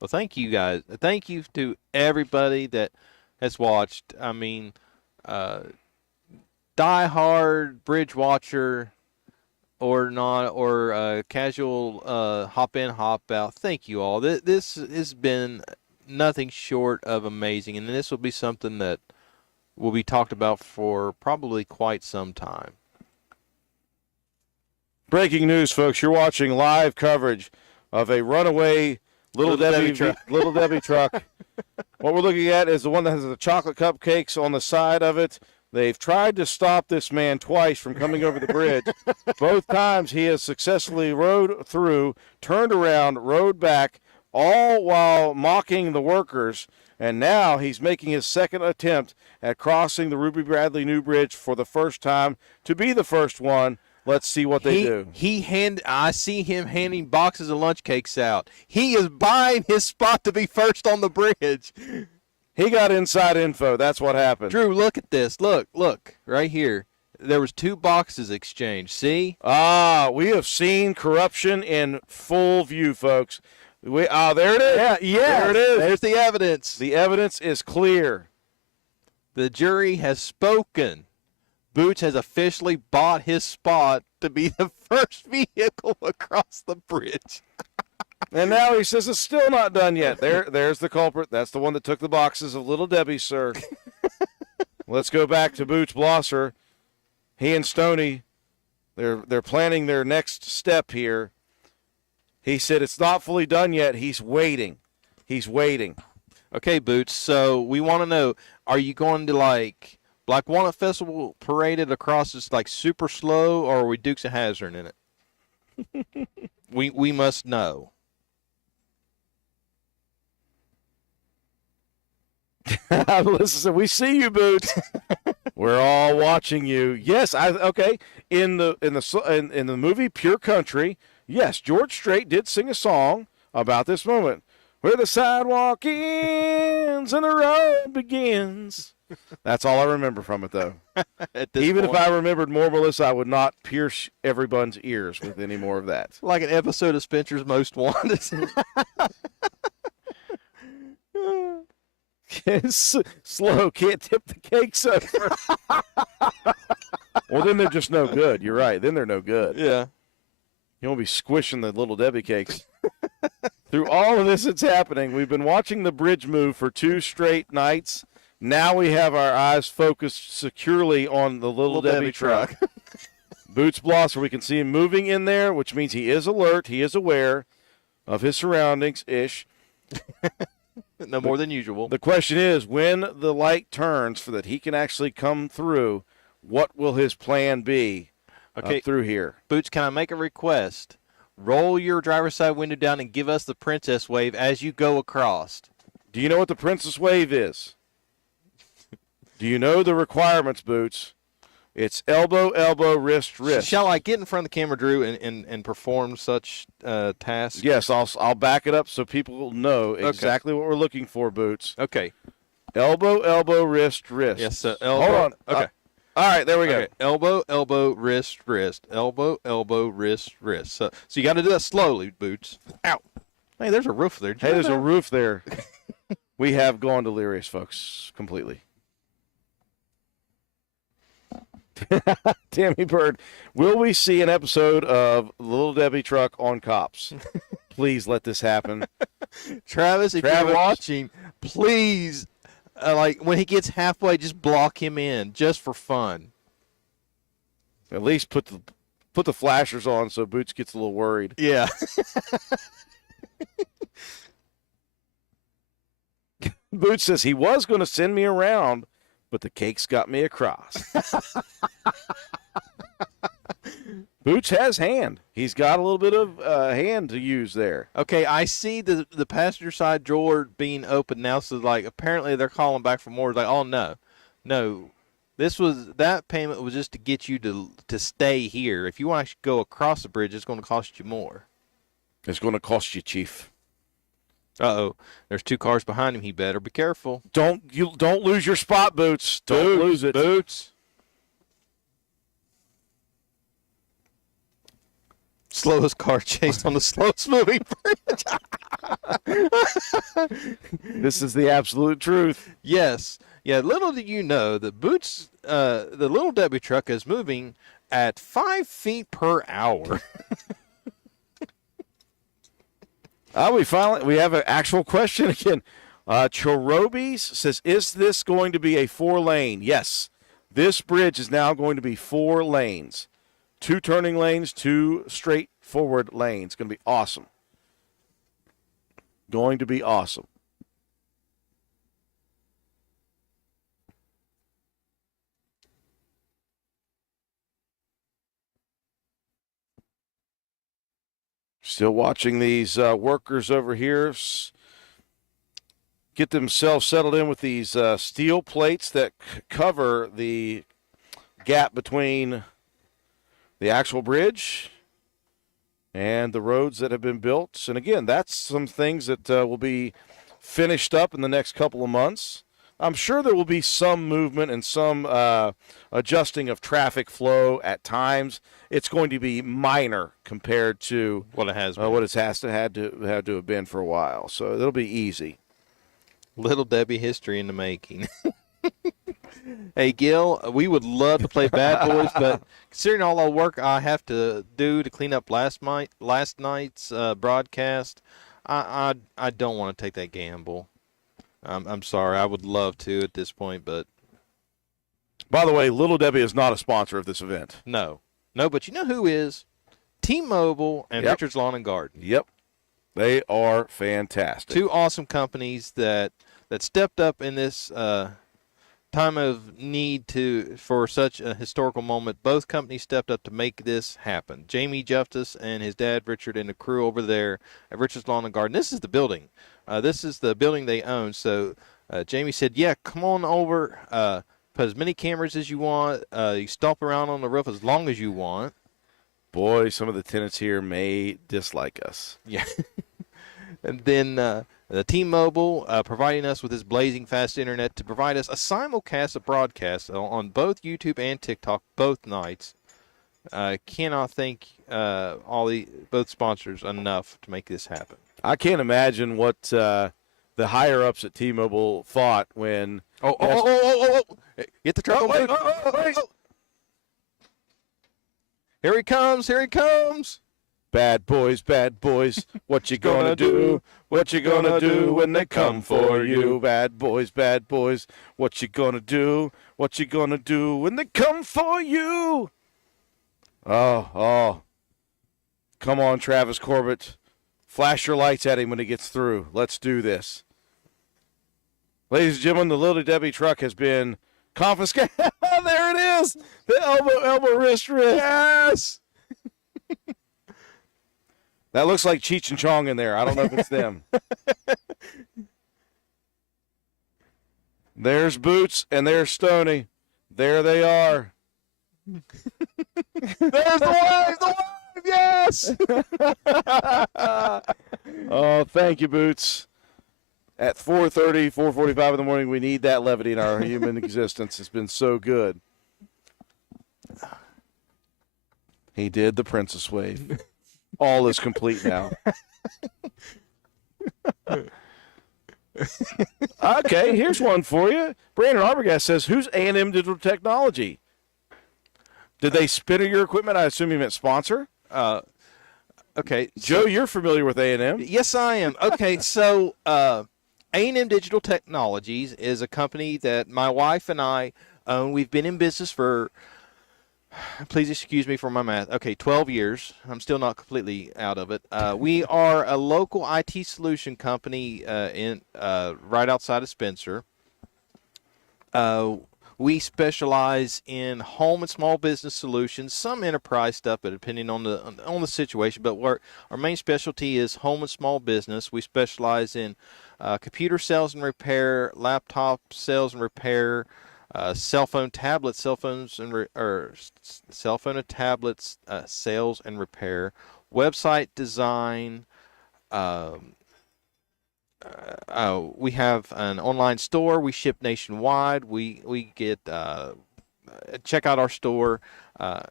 Well, thank you guys. Thank you to everybody that has watched. I mean, die-hard bridge watcher or not, or casual hop in, hop out. Thank you all. This has been nothing short of amazing, and this will be something that will be talked about for probably quite some time. Breaking news, folks. You're watching live coverage of a runaway Little Debbie truck. What we're looking at is the one that has the chocolate cupcakes on the side of it. They've tried to stop this man twice from coming over the bridge. Both times he has successfully rode through, turned around, rode back, all while mocking the workers. And now he's making his second attempt at crossing the Ruby Bradley New Bridge for the first time to be the first one. Let's see what they do. I see him handing boxes of lunch cakes out. He is buying his spot to be first on the bridge. He got inside info. That's what happened. Drew, look at this. Look, right here. There was 2 boxes exchanged. See? We have seen corruption in full view, folks. There it is. Yeah. There it is. There's the evidence. The evidence is clear. The jury has spoken. Boots has officially bought his spot to be the first vehicle across the bridge. And now he says it's still not done yet. There's the culprit. That's the one that took the boxes of Little Debbie, sir. Let's go back to Boots Blosser. He and Stoney, they're planning their next step here. He said it's not fully done yet. He's waiting. Okay, Boots, so we want to know, are you going to, like, Black Walnut Festival paraded across this, like, super slow, or are we Dukes of Hazzard in it? we must know. Listen, we see you, Boots. We're all watching you. Yes, okay. In the movie Pure Country, yes, George Strait did sing a song about this moment, where the sidewalk ends and the road begins. That's all I remember from it, though. Even if I remembered more, Melissa, I would not pierce everyone's ears with any more of that. Like an episode of Spencer's Most Wanted. Slow, can't tip the cakes over. Well, then they're just no good. You're right. Then they're no good. Yeah. You won't be squishing the Little Debbie cakes. Through all of this that's happening, we've been watching the bridge move for 2 straight nights. Now we have our eyes focused securely on the Little Debbie truck. Boots Blosser, we can see him moving in there, which means he is alert. He is aware of his surroundings-ish. No more than usual. The question is, when the light turns so that he can actually come through, what will his plan be through here? Boots, can I make a request? Roll your driver's side window down and give us the princess wave as you go across. Do you know what the princess wave is? Do you know the requirements, Boots? It's elbow, elbow, wrist, wrist. Shall I get in front of the camera, Drew, and perform such tasks? Yes, I'll back it up so people will know exactly what we're looking for, Boots. Okay. Elbow, elbow, wrist, wrist. Yes, elbow. Hold on. Okay. All right, there we go. Elbow, elbow, wrist, wrist. Elbow, elbow, wrist, wrist. So you got to do that slowly, Boots. Ow. Hey, there's a roof there. Hey, there's a roof there. We have gone delirious, folks, completely. Tammy Bird, will we see an episode of Little Debbie Truck on Cops? Please let this happen. Travis, if you're watching, please, when he gets halfway, just block him in, just for fun. At least put the flashers on so Boots gets a little worried. Yeah. Boots says he was going to send me around, but the cakes got me across. Boots has hand. He's got a little bit of hand to use there. Okay, I see the passenger side drawer being open now, so apparently they're calling back for more. It's like, oh no, that payment was just to get you to stay here. If you want to actually go across the bridge, it's going to cost you more. It's going to cost you, Chief. Uh-oh. There's 2 cars behind him. He better be careful. Don't lose your spot, Boots. Don't lose it. Boots. Slowest car chase on the slowest moving bridge. This is the absolute truth. Yes. Yeah, little do you know that Boots, the Little Debbie truck is moving at 5 feet per hour. We have an actual question again. Chorobes says, is this going to be a 4-lane? Yes. This bridge is now going to be 4 lanes. 2 turning lanes, 2 straightforward lanes. Going to be awesome. Going to be awesome. Still watching these workers over here get themselves settled in with these steel plates that cover the gap between the actual bridge and the roads that have been built. And again, that's some things that will be finished up in the next couple of months. I'm sure there will be some movement and some adjusting of traffic flow at times. It's going to be minor compared to what it has been. what it had to have been for a while. So it'll be easy. Little Debbie history in the making. Hey, Gil, we would love to play Bad Boys, but considering all the work I have to do to clean up last night's broadcast, I don't want to take that gamble. I'm sorry. I would love to at this point, but By the way, Little Debbie is not a sponsor of this event. no. But you know who is? T-Mobile and Yep. Richard's Lawn and Garden. Yep. They are fantastic. Two awesome companies that stepped up in this time of need for such a historical moment. Both companies stepped up to make this happen. Jamie Justice and his dad Richard and the crew over there at Richard's Lawn and Garden. This is the building. This is the building they own. So Jamie said, "Yeah, come on over. Put as many cameras as you want. You stomp around on the roof as long as you want." Boy, some of the tenants here may dislike us. Yeah. And then the T-Mobile providing us with this blazing fast internet to provide us a simulcast of broadcasts on both YouTube and TikTok both nights. Cannot thank both sponsors enough to make this happen. I can't imagine what the higher-ups at T-Mobile thought when... Oh. Get the truck over. wait. Here he comes. Bad boys, what you gonna do? What you gonna do when they come for you? Bad boys, what you gonna do? What you gonna do when they come for you? Oh. Come on, Travis Corbett. Flash your lights at him when he gets through. Let's do this. Ladies and gentlemen, the Little Debbie truck has been confiscated. There it is. The elbow, wrist. Yes. That looks like Cheech and Chong in there. I don't know if it's them. There's Boots and there's Stoney. There they are. There's the wife, yes! Oh, thank you, Boots. At 4:30, 4:45 in the morning, we need that levity in our human existence. It's been so good. He did the princess wave. All is complete now. Okay, here's one for you. Brandon Arbogast says, who's A&M Digital Technology? Did they spinner your equipment? I assume you meant sponsor. Okay. Joe, you're familiar with A&M. Yes, I am. Okay, so A&M Digital Technologies is a company that my wife and I own. We've been in business for, please excuse me for my math, 12 years. I'm still not completely out of it. We are a local IT solution company right outside of Spencer. We specialize in home and small business solutions, some enterprise stuff, but depending on the situation. But our main specialty is home and small business. We specialize in computer sales and repair, laptop sales and repair, cell phone tablets, cell phone and tablets sales and repair, website design. We have an online store. We ship nationwide. We get check out our store. The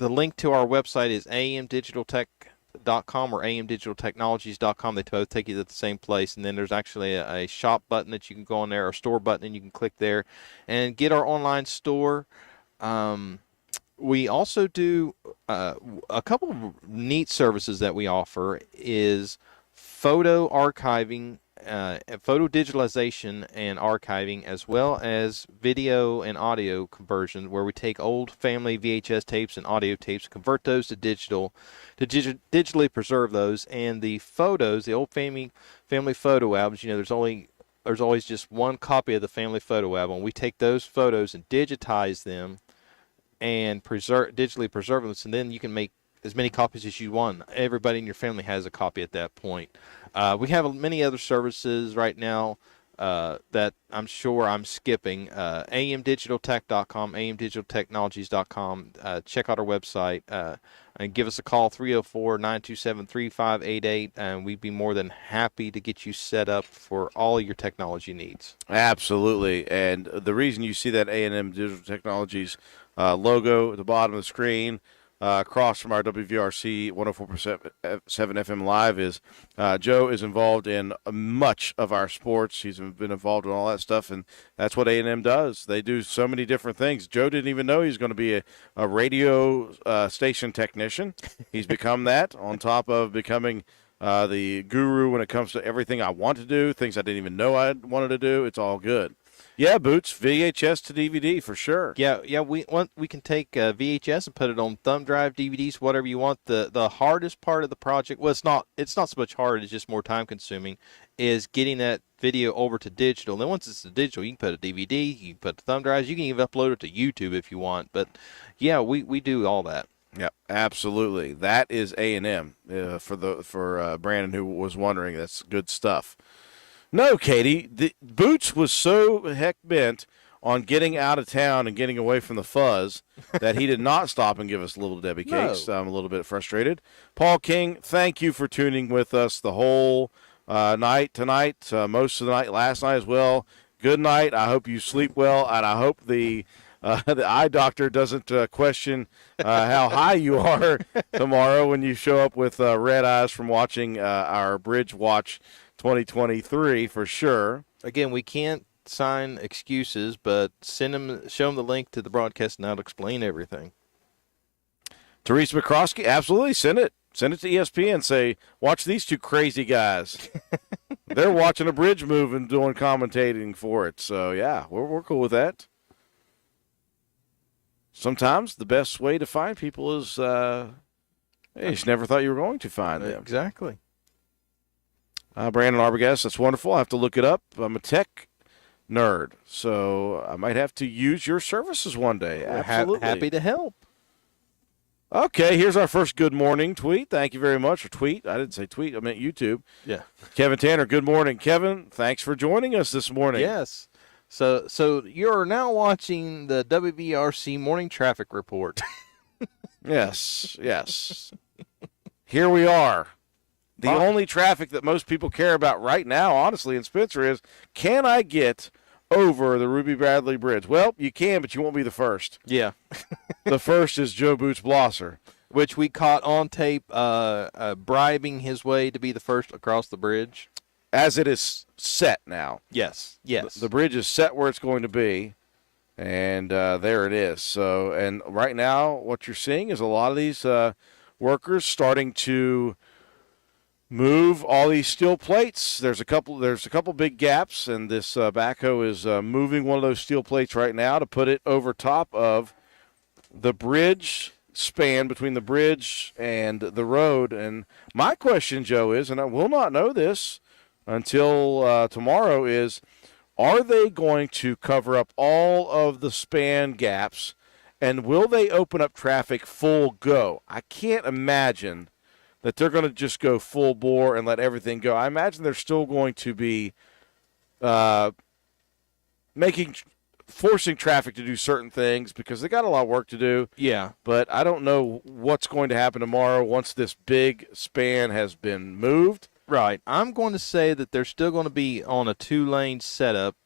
link to our website is amdigitaltech.com or amdigitaltechnologies.com. They both take you to the same place. And then there's actually a shop button that you can go on there, or store button, and you can click there and get our online store. We also do a couple of neat services that we offer is photo archiving, photo digitalization and archiving, as well as video and audio conversion, where we take old family VHS tapes and audio tapes, convert those to digital, to digitally preserve those. And the photos, the old family photo albums, there's always just one copy of the family photo album. We take those photos and digitize them and digitally preserve them, so then you can make as many copies as you want. Everybody in your family has a copy at that point. We have many other services right now that I'm sure I'm skipping. amdigitaltech.com, amdigitaltechnologies.com. Check out our website and give us a call, 304-927-3588, and we'd be more than happy to get you set up for all your technology needs. Absolutely. And the reason you see that A&M Digital Technologies logo at the bottom of the screen across from our WVRC 104.7 FM Live is Joe is involved in much of our sports. He's been involved in all that stuff, and that's what A&M does. They do so many different things. Joe didn't even know he's going to be a radio station technician. He's become that on top of becoming the guru when it comes to everything I want to do, things I didn't even know I wanted to do. It's all good. Yeah, Boots, VHS to DVD for sure. Yeah. We can take VHS and put it on thumb drive, DVDs, whatever you want. The hardest part of the project, well, it's not so much hard, it's just more time consuming, is getting that video over to digital. And then once it's to digital, you can put a DVD, you can put the thumb drives, you can even upload it to YouTube if you want. But yeah, we do all that. Yeah, absolutely. That is A&M for Brandon, who was wondering. That's good stuff. No, Katie, Boots was so heck bent on getting out of town and getting away from the fuzz that he did not stop and give us Little Debbie cakes. No. I'm a little bit frustrated. Paul King, thank you for tuning with us the whole night tonight, most of the night last night as well. Good night. I hope you sleep well, and I hope the eye doctor doesn't question how high you are tomorrow when you show up with red eyes from watching our Bridge Watch 2023 for sure. Again, we can't sign excuses, but show them the link to the broadcast, and that'll explain everything. Teresa McCroskey, absolutely, send it. Send it to ESPN. Say, watch these two crazy guys. They're watching a bridge move and doing commentating for it. So, yeah, we're cool with that. Sometimes the best way to find people is hey, you just never thought you were going to find them. Exactly. Brandon Arbogast, that's wonderful. I have to look it up. I'm a tech nerd, so I might have to use your services one day. Absolutely. Happy to help. Okay, here's our first good morning tweet. Thank you very much. Or tweet. I didn't say tweet. I meant YouTube. Yeah. Kevin Tanner, good morning. Kevin, thanks for joining us this morning. Yes. So you're now watching the WVRC Morning Traffic Report. Yes. Here we are. The only traffic that most people care about right now, honestly, in Spencer is, can I get over the Ruby Bradley Bridge? Well, you can, but you won't be the first. Yeah. The first is Joe Boots Blosser. Which we caught on tape bribing his way to be the first across the bridge. As it is set now. Yes. The bridge is set where it's going to be, and there it is. So, and right now what you're seeing is a lot of these workers starting to move all these steel plates. There's a couple big gaps, and this backhoe is moving one of those steel plates right now to put it over top of the bridge span between the bridge and the road. And my question, Joe, is, and I will not know this until tomorrow, is, are they going to cover up all of the span gaps, and will they open up traffic full go? I can't imagine that they're going to just go full bore and let everything go. I imagine they're still going to be forcing traffic to do certain things because they got a lot of work to do. Yeah. But I don't know what's going to happen tomorrow once this big span has been moved. Right. I'm going to say that they're still going to be on a two-lane setup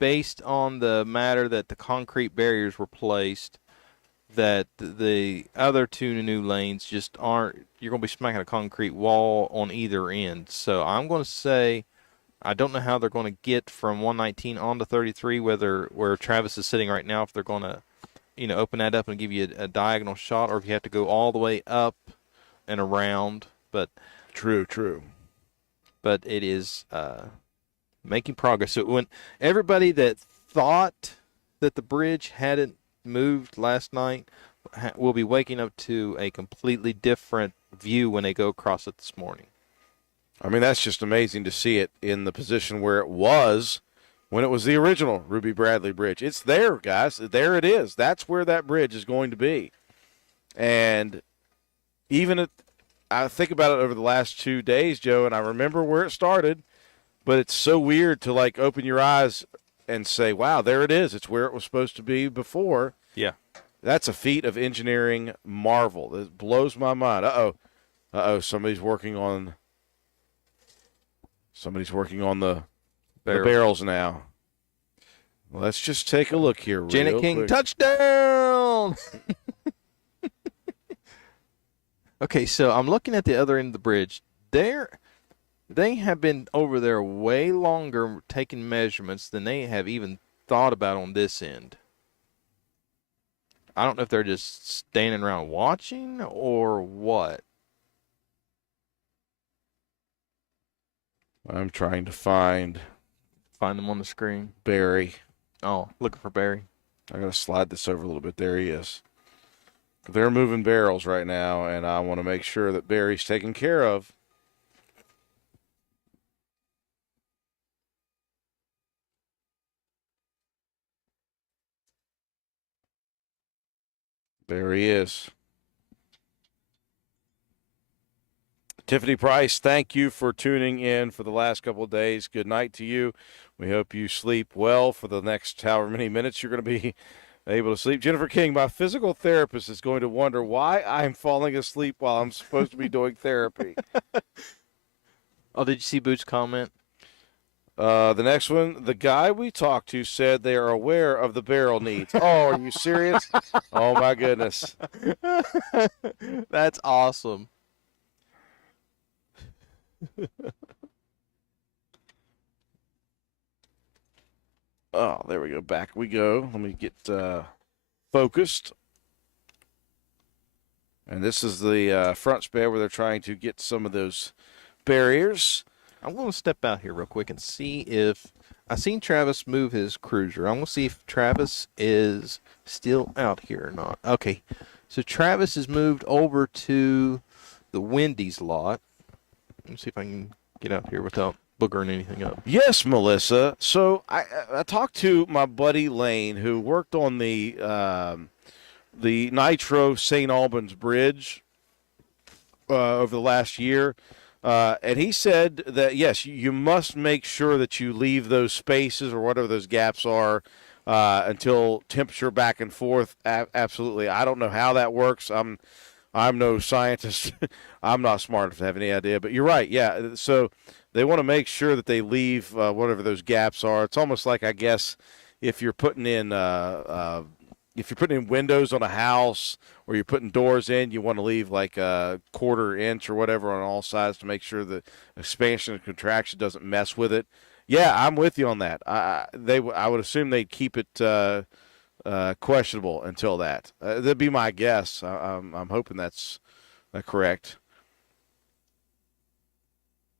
based on the matter that the concrete barriers were placed, that the other two new lanes just aren't. You're going to be smacking a concrete wall on either end. So I'm going to say I don't know how they're going to get from 119 on to 33, where Travis is sitting right now, if they're going to, open that up and give you a diagonal shot, or if you have to go all the way up and around. But True. But it is making progress. So when everybody that thought that the bridge hadn't moved last night will be waking up to a completely different view when they go across it this morning. I mean, that's just amazing to see it in the position where it was when it was the original Ruby Bradley Bridge. It's there, guys. There it is. That's where that bridge is going to be. And I think about it over the last 2 days, Joe, and I remember where it started, but it's so weird to like open your eyes and say, wow, there it is. It's where it was supposed to be before. Yeah. That's a feat of engineering marvel. It blows my mind. Uh-oh, somebody's working on the barrels now. Let's just take a look here Janet real King, quick. touchdown! Okay, so I'm looking at the other end of the bridge. They have been over there way longer taking measurements than they have even thought about on this end. I don't know if they're just standing around watching or what. I'm trying to find Them on the screen. Barry. Oh, looking for Barry. I got to slide this over a little bit. There he is. They're moving barrels right now, and I want to make sure that Barry's taken care of. There he is. Tiffany Price, thank you for tuning in for the last couple of days. Good night to you. We hope you sleep well for the next however many minutes you're going to be able to sleep. Jennifer King, my physical therapist is going to wonder why I'm falling asleep while I'm supposed to be doing therapy. Oh, did you see Boots' comment? The next one, the guy we talked to said they are aware of the barrel needs. Oh, are you serious? Oh, my goodness. That's awesome. Oh, there we go. Back we go. Let me get focused. And this is the front span where they're trying to get some of those barriers. I'm going to step out here real quick and see if I seen Travis move his cruiser. I'm going to see if Travis is still out here or not. Okay, so Travis has moved over to the Wendy's lot. Let me see if I can get out here without boogering anything up. Yes, Melissa. So I talked to my buddy Lane, who worked on the Nitro St. Albans Bridge over the last year. And he said that, yes, you must make sure that you leave those spaces or whatever those gaps are until temperature back and forth. Absolutely. I don't know how that works. I'm no scientist. I'm not smart enough to have any idea. But you're right. Yeah. So they want to make sure that they leave whatever those gaps are. It's almost like, I guess, if you're putting in windows on a house or you're putting doors in, you want to leave like a 1/4 inch or whatever on all sides to make sure the expansion and contraction doesn't mess with it. Yeah, I'm with you on that. I would assume they'd keep it questionable until that. That'd be my guess. I'm hoping that's correct.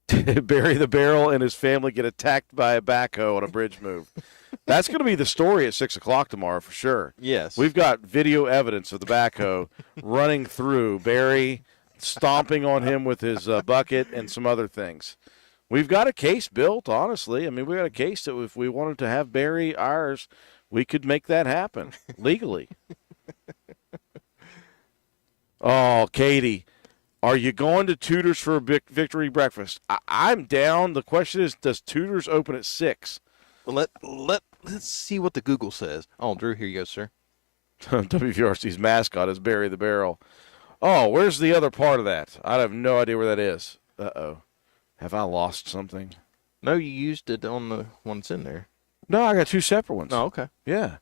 Bury the barrel and his family get attacked by a backhoe on a bridge move. That's going to be the story at 6 o'clock tomorrow for sure. Yes. We've got video evidence of the backhoe running through Barry, stomping on him with his bucket and some other things. We've got a case built, honestly. I mean, we got a case that if we wanted to have Barry ours, we could make that happen legally. Oh, Katie, are you going to Tudor's for a victory breakfast? I'm down. The question is, does Tudor's open at 6? Well, let's see what the Google says. Oh, Drew, here you go, sir. WVRC's mascot is Barry the Barrel. Oh, where's the other part of that? I have no idea where that is. Uh-oh. Have I lost something? No, you used it on the one that's in there. No, I got 2 separate ones. Oh, okay. Yeah.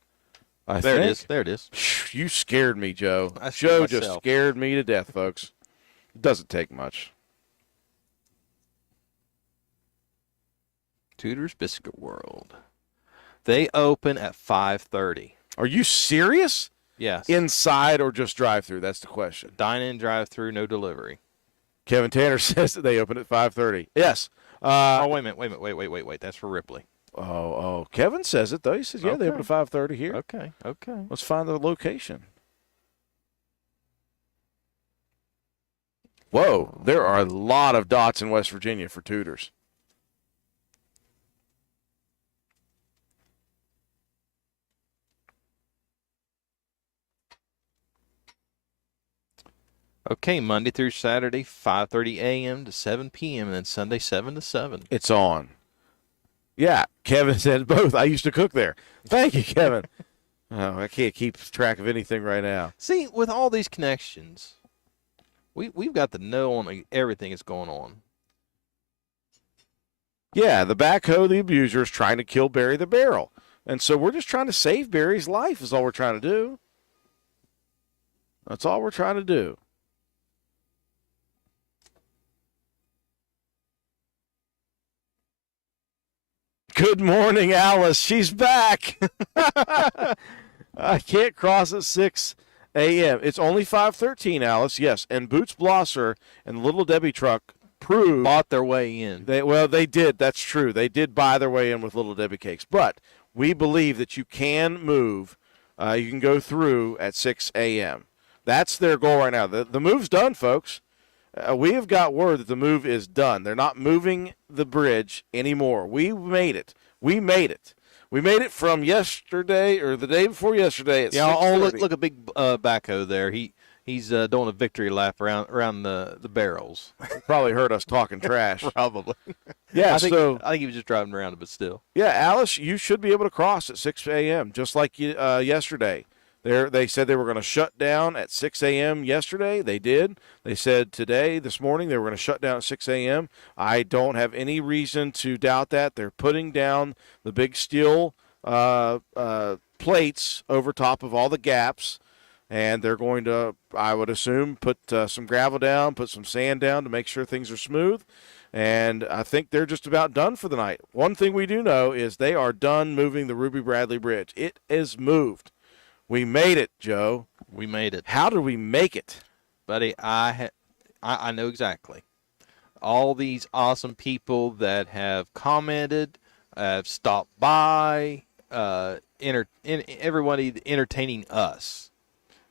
There it is. There it is. You scared me, Joe. I Joe myself. just scared me to death, folks. It doesn't take much. Tudor's Biscuit World. They open at 5:30. Are you serious? Yes. Inside or just drive-through? That's the question. Dine-in, drive-through, no delivery. Kevin Tanner says that they open at 5:30. Yes. Oh, wait a minute. Wait. That's for Ripley. Oh. Kevin says it, though. He says, yeah, they open at 5:30 here. Okay. Let's find the location. Whoa, there are a lot of dots in West Virginia for Tudors. Okay, Monday through Saturday, 5:30 a.m. to 7 p.m., and then Sunday, 7 to 7. It's on. Yeah, Kevin said both. I used to cook there. Thank you, Kevin. Oh, I can't keep track of anything right now. See, with all these connections, we've got to know on everything that's going on. Yeah, the backhoe, the abuser, is trying to kill Barry the Barrel. And so we're just trying to save Barry's life is all we're trying to do. That's all we're trying to do. Good morning, Alice. She's back. I can't cross at 6 a.m. It's only 5:13, Alice. Yes, and Boots Blosser and the Little Debbie truck proved Bought their way in. they did. That's true. They did buy their way in with Little Debbie cakes. But we believe that you can move. You can go through at 6 a.m. That's their goal right now. The move's done, folks. We have got word that the move is done. They're not moving the bridge anymore. We made it. We made it. We made it from yesterday or the day before yesterday at 6:30. Oh, look a big backhoe there. He's doing a victory lap around the barrels. Probably heard us talking trash. Probably. Yeah, I think he was just driving around it, but still. Yeah, Alice, you should be able to cross at 6 a.m. just like yesterday. They said they were going to shut down at 6 a.m. yesterday. They did. They said this morning, they were going to shut down at 6 a.m. I don't have any reason to doubt that. They're putting down the big steel plates over top of all the gaps, and they're going to, I would assume, put some gravel down, put some sand down to make sure things are smooth. And I think they're just about done for the night. One thing we do know is they are done moving the Ruby Bradley Bridge. It is moved. We made it, Joe. We made it. How did we make it? Buddy, I know exactly. All these awesome people that have commented, have stopped by, everybody entertaining us.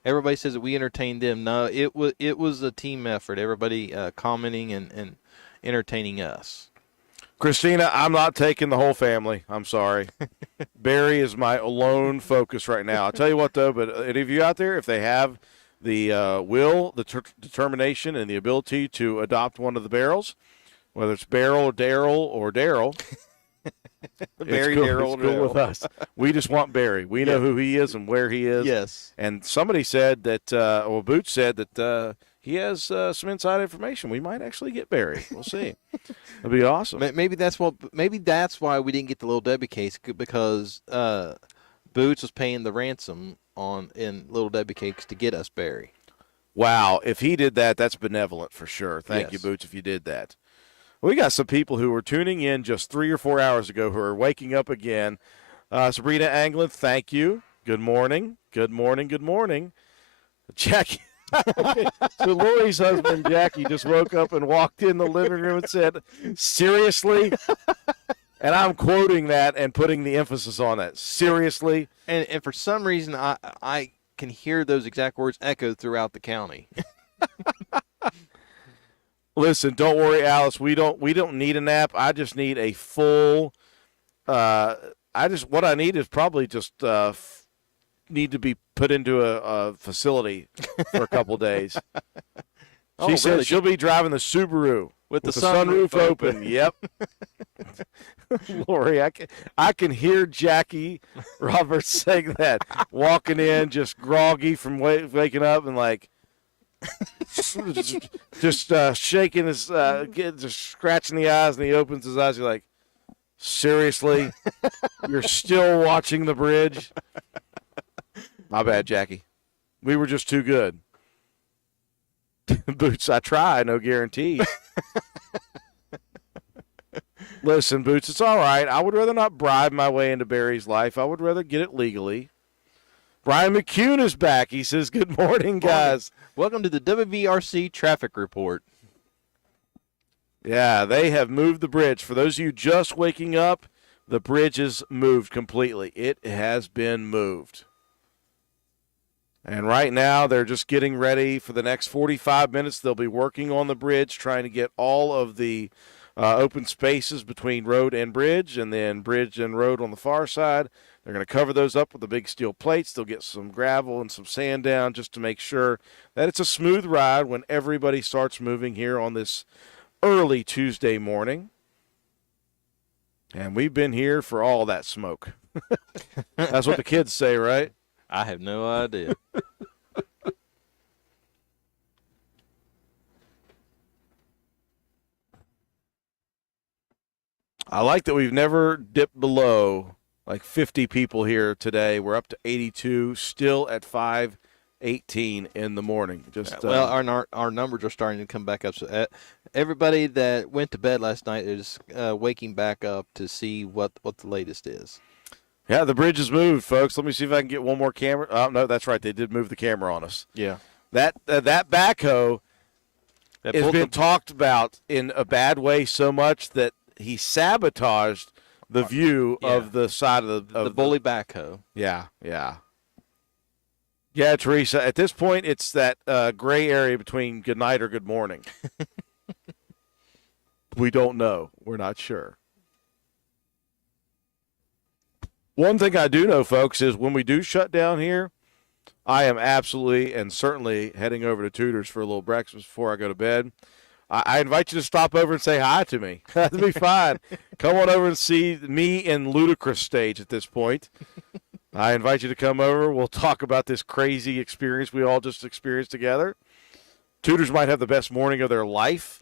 Everybody says that we entertained them. No, it was a team effort. Everybody commenting and entertaining us. Christina, I'm not taking the whole family. I'm sorry. Barry is my alone focus right now. I'll tell you what, though, but any of you out there, if they have the will, the determination, and the ability to adopt one of the barrels, whether it's Barrel, Daryl, or Daryl, Barry, Daryl, it's cool with us. We just want Barry. We know who he is and where he is. Yes. And somebody said that, Boots said that he has some inside information. We might actually get Barry. We'll see. That'd be awesome. Maybe that's why we didn't get the Little Debbie case, because Boots was paying the ransom in Little Debbie cakes to get us Barry. Wow, if he did that, that's benevolent for sure. Thank you, Yes. Boots, if you did that. We got some people who were tuning in just 3 or 4 hours ago who are waking up again. Sabrina Anglin, thank you. Good morning. Good morning. Good morning. Jackie. So Lori's husband, Jackie, just woke up and walked in the living room and said, "Seriously?" And I'm quoting that and putting the emphasis on that. Seriously? And for some reason, I can hear those exact words echoed throughout the county. Listen, don't worry, Alice. We don't need a nap. I just need a full. What I need is probably just need to be put into a facility for a couple days. She said really? she'll be driving the Subaru With the sunroof sunroof open. Yep. Lori, I can hear Jackie Roberts saying that, walking in just groggy from waking up and like just shaking his, just scratching the eyes, and he opens his eyes. You're like, seriously, you're still watching the bridge? My bad, Jackie. We were just too good. Boots, I try, no guarantees. Listen, Boots, it's all right. I would rather not bribe my way into Barry's life. I would rather get it legally. Brian McCune is back. He says, good morning, guys. Welcome to the WVRC traffic report. Yeah, they have moved the bridge. For those of you just waking up, the bridge is moved completely. It has been moved. And right now, they're just getting ready for the next 45 minutes. They'll be working on the bridge, trying to get all of the open spaces between road and bridge, and then bridge and road on the far side. They're going to cover those up with the big steel plates. They'll get some gravel and some sand down just to make sure that it's a smooth ride when everybody starts moving here on this early Tuesday morning. And we've been here for all that smoke. That's what the kids say, right? I have no idea. I like that we've never dipped below like 50 people here today. We're up to 82, still at 5:18 in the morning. Just well, our numbers are starting to come back up. So everybody that went to bed last night is waking back up to see what the latest is. Yeah, the bridge has moved, folks. Let me see if I can get one more camera. Oh, no, that's right. They did move the camera on us. Yeah. That backhoe has been talked about in a bad way so much that he sabotaged the view of the side of the bully backhoe. Yeah. Yeah, Teresa, at this point, it's that gray area between good night or good morning. We don't know. We're not sure. One thing I do know, folks, is when we do shut down here, I am absolutely and certainly heading over to Tudor's for a little breakfast before I go to bed. I invite you to stop over and say hi to me. That'd be fine. Come on over and see me in ludicrous stage at this point. I invite you to come over. We'll talk about this crazy experience we all just experienced together. Tudors might have the best morning of their life.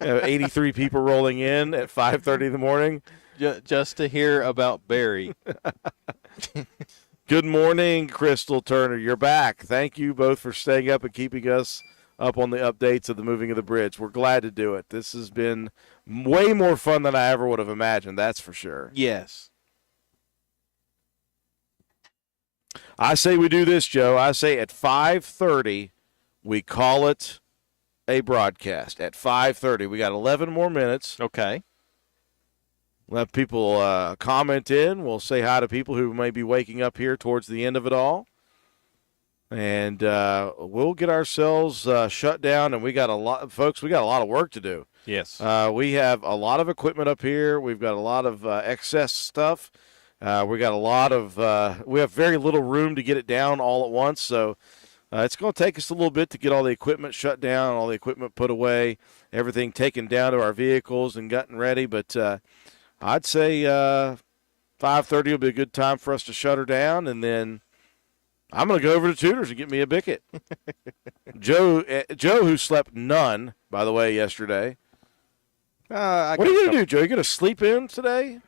83 people rolling in at 5:30 in the morning. Just to hear about Barry. Good morning, Crystal Turner. You're back. Thank you both for staying up and keeping us up on the updates of the moving of the bridge. We're glad to do it. This has been way more fun than I ever would have imagined, that's for sure. Yes. I say we do this, Joe. I say at 5:30 we call it a broadcast. At 5:30. We got 11 more minutes. Okay. Let people comment in. We'll say hi to people who may be waking up here towards the end of it all. And we'll get ourselves shut down. And we got a lot, folks, we got a lot of work to do. Yes. We have a lot of equipment up here. We've got a lot of excess stuff. We got a lot of we have very little room to get it down all at once. So it's going to take us a little bit to get all the equipment shut down, all the equipment put away, everything taken down to our vehicles and gotten ready. But I'd say 5:30 will be a good time for us to shut her down, and then I'm going to go over to Tudor's and get me a Bicket. Joe, who slept none, by the way, yesterday. What are you going to do, Joe? You going to sleep in today?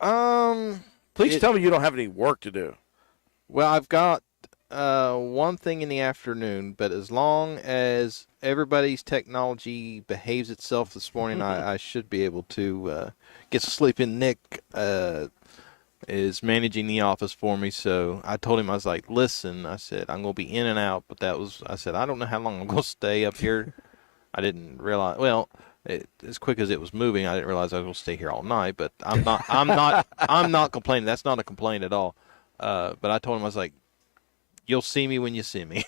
Please tell me you don't have any work to do. Well, I've got one thing in the afternoon, but as long as everybody's technology behaves itself this morning, I should be able to get some sleep in. Nick is managing the office for me, so I told him, I was like, listen, I said, I'm going to be in and out, but I said, I don't know how long I'm going to stay up here. I didn't realize, well, as quick as it was moving, I didn't realize I was going to stay here all night, but I'm not complaining. That's not a complaint at all. But I told him, I was like, you'll see me when you see me.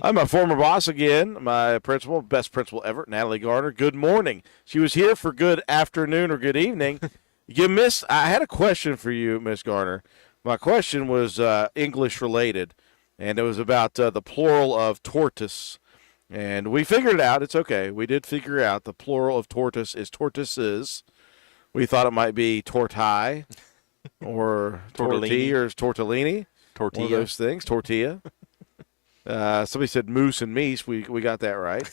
I'm a former boss again, my principal, best principal ever, Natalie Garner. Good morning. She was here for good afternoon or good evening. I had a question for you, Miss Garner. My question was English related, and it was about the plural of tortoise. And we figured it out. It's okay. We did figure out the plural of tortoise is tortoises. We thought it might be tortai or tortilla or tortellini. Tortilla. One of those things. Tortilla. Somebody said moose and meese. We got that right.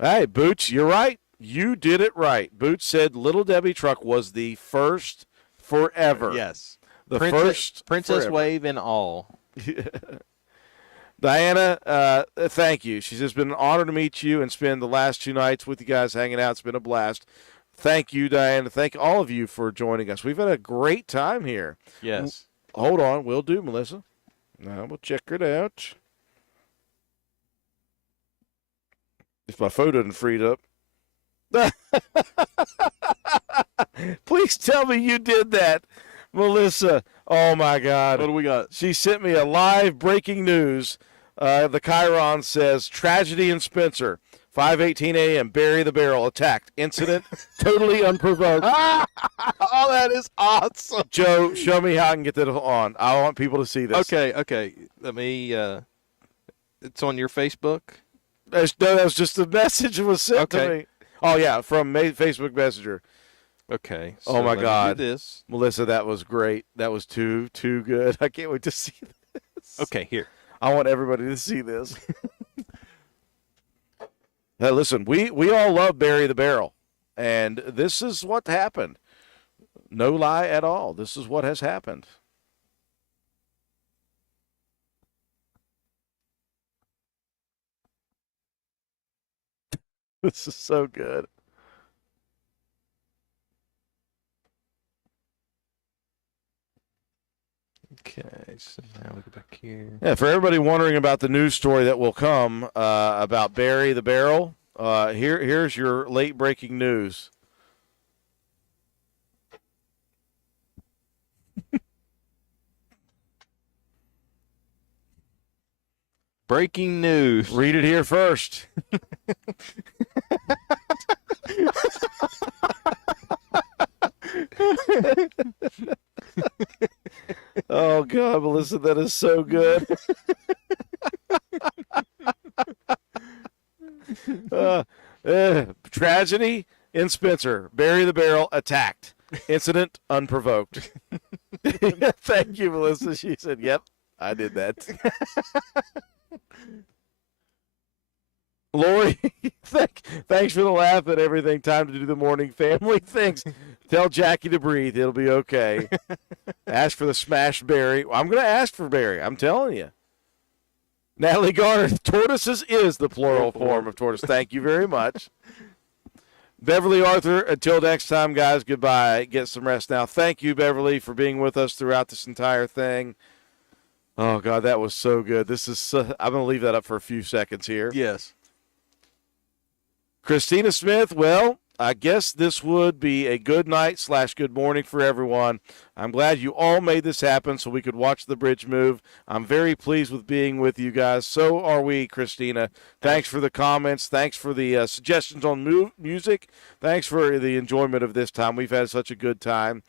Hey, Boots, you're right. You did it right. Boots said Little Debbie truck was the first forever. Yes. The first Princess forever. Wave and all. Diana, thank you. She says it's been an honor to meet you and spend the last 2 nights with you guys hanging out. It's been a blast. Thank you, Diana. Thank all of you for joining us. We've had a great time here. Yes. Hold on. We'll do, Melissa. Now we'll check it out. If my phone doesn't freeze up. Please tell me you did that, Melissa. Oh, my God. What do we got? She sent me a live breaking news. The Chiron says, tragedy in Spencer. 5:18 a.m. Bury the barrel attacked. Incident totally unprovoked. Oh, that is awesome. Joe, show me how I can get that on. I want people to see this. Okay. Let me. It's on your Facebook. That was just a message that was sent to me. Oh yeah, from Facebook Messenger. Okay. Oh So my let me God, do this. Melissa, that was great. That was too good. I can't wait to see this. Okay, here. I want everybody to see this. Now, listen, we all love Bury the Barrel, and this is what happened. No lie at all. This is what has happened. This is so good. Okay, so now we go back here. Yeah, for everybody wondering about the news story that will come about Bury the Barrel, here's your late breaking news. Breaking news. Read it here first. Oh, God, Melissa, that is so good. Tragedy in Spencer. Bury the barrel attacked. Incident unprovoked. Thank you, Melissa. She said, yep, I did that. Lori, thanks for the laugh and everything. Time to do the morning family things. Tell Jackie to breathe. It'll be okay. Ask for the smashed berry. I'm going to ask for berry. I'm telling you. Natalie Garner, tortoises is the plural form of tortoise. Thank you very much. Beverly Arthur, until next time, guys, goodbye. Get some rest now. Thank you, Beverly, for being with us throughout this entire thing. Oh, God, that was so good. I'm going to leave that up for a few seconds here. Yes. Christina Smith, well, I guess this would be a good night / good morning for everyone. I'm glad you all made this happen so we could watch the bridge move. I'm very pleased with being with you guys. So are we, Christina. Thanks for the comments. Thanks for the suggestions on music. Thanks for the enjoyment of this time. We've had such a good time.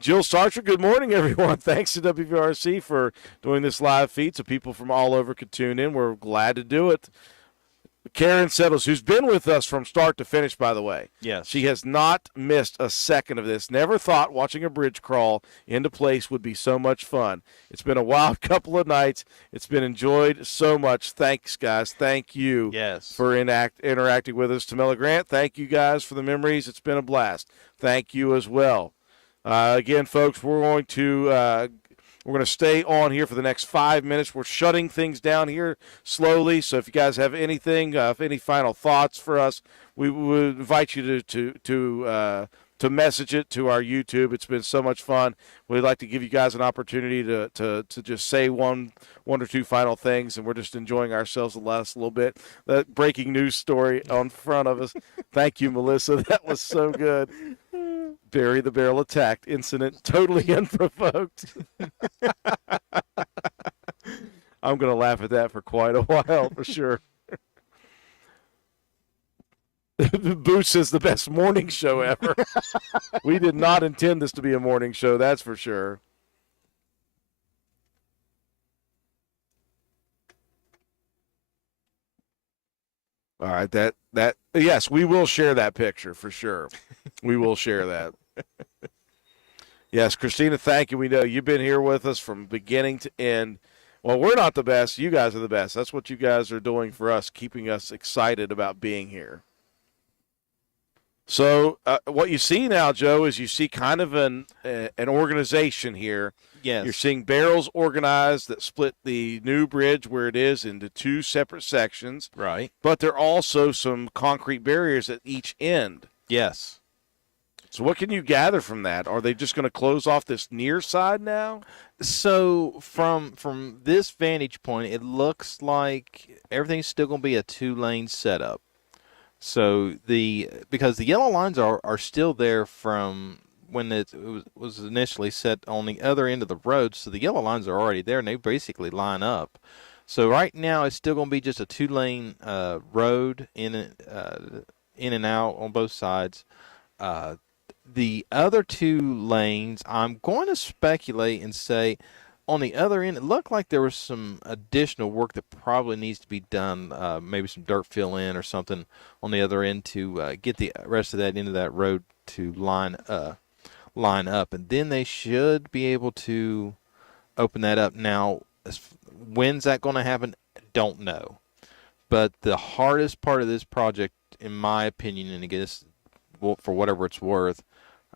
Jill Sartre, good morning, everyone. Thanks to WVRC for doing this live feed so people from all over could tune in. We're glad to do it. Karen Settles, who's been with us from start to finish, by the way. Yes. She has not missed a second of this. Never thought watching a bridge crawl into place would be so much fun. It's been a wild couple of nights. It's been enjoyed so much. Thanks, guys. Thank you for interacting with us. Tamela Grant, thank you guys for the memories. It's been a blast. Thank you as well. Again, folks, we're going to stay on here for the next 5 minutes. We're shutting things down here slowly. So if you guys have anything, any final thoughts for us, we would invite you to message it to our YouTube. It's been so much fun. We'd like to give you guys an opportunity to just say one or two final things, and we're just enjoying ourselves the last little bit. That breaking news story on front of us. Thank you, Melissa. That was so good. Bury the barrel attacked. Incident totally unprovoked. I'm going to laugh at that for quite a while, for sure. Boots is the best morning show ever. We did not intend this to be a morning show, that's for sure. All right, yes, we will share that picture for sure. We will share that. Yes, Christina, thank you. We know you've been here with us from beginning to end. Well, we're not the best. You guys are the best. That's what you guys are doing for us, keeping us excited about being here. So what you see now, Joe, is you see kind of an organization here. Yes. You're seeing barrels organized that split the new bridge where it is into two separate sections. Right. But there are also some concrete barriers at each end. Yes. So what can you gather from that? Are they just going to close off this near side now? So from this vantage point, it looks like everything's still going to be a 2-lane setup. So because the yellow lines are still there from when it was initially set on the other end of the road, so the yellow lines are already there, and they basically line up. So right now it's still going to be just a 2-lane road in and out on both sides. Uh, the other 2 lanes, I'm going to speculate and say on the other end, it looked like there was some additional work that probably needs to be done, maybe some dirt fill in or something on the other end to get the rest of that into that road to line up, and then they should be able to open that up. Now, when's that going to happen? Don't know. But the hardest part of this project, in my opinion, and again, this, for whatever it's worth,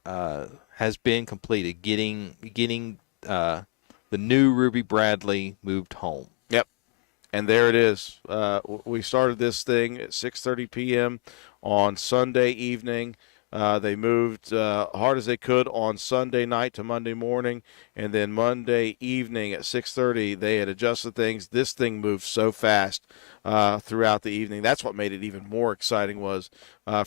has been completed. Getting the new Ruby Bradley moved home. Yep. And there it is. We started this thing at 6:30 p.m. on Sunday evening. They moved hard as they could on Sunday night to Monday morning, and then Monday evening at 6:30 they had adjusted things. This thing moved so fast throughout the evening. That's what made it even more exciting was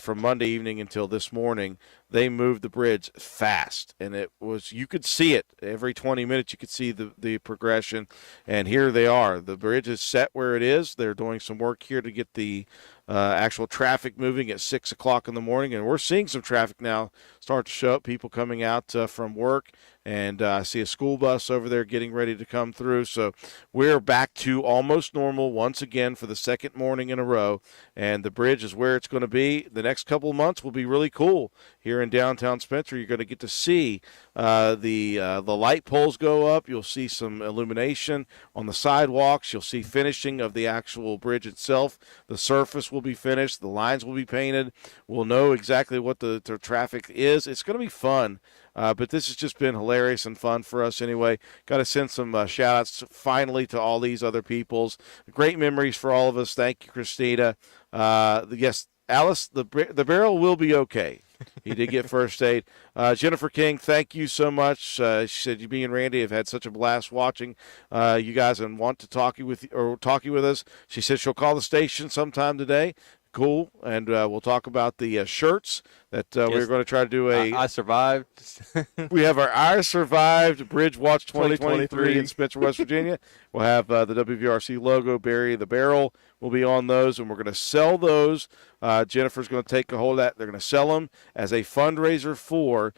from Monday evening until this morning, they moved the bridge fast, and it was, you could see it every 20 minutes. You could see the progression, and here they are. The bridge is set where it is. They're doing some work here to get the actual traffic moving at 6 o'clock in the morning, and we're seeing some traffic now start to show up, people coming out from work, and I see a school bus over there getting ready to come through. So we're back to almost normal once again for the second morning in a row, and the bridge is where it's going to be. The next couple of months will be really cool here in downtown Spencer. You're going to get to see the light poles go up. You'll see some illumination on the sidewalks. You'll see finishing of the actual bridge itself. The surface will be finished. The lines will be painted. We'll know exactly what the traffic is. It's going to be fun. But this has just been hilarious and fun for us anyway. Got to send some shout-outs finally to all these other peoples. Great memories for all of us. Thank you, Christina. Yes, Alice, the barrel will be okay. He did get first aid. Jennifer King, thank you so much. She said you, me, and Randy have had such a blast watching you guys and want to talk with us. She said she'll call the station sometime today. Cool, and we'll talk about the shirts that Yes, we're going to try to do I survived. We have our I Survived Bridge Watch 2023 in Spencer, West Virginia. We'll have the WVRC logo, Barry the Barrel will be on those, and we're going to sell those. Jennifer's going to take a hold of that. They're going to sell them as a fundraiser for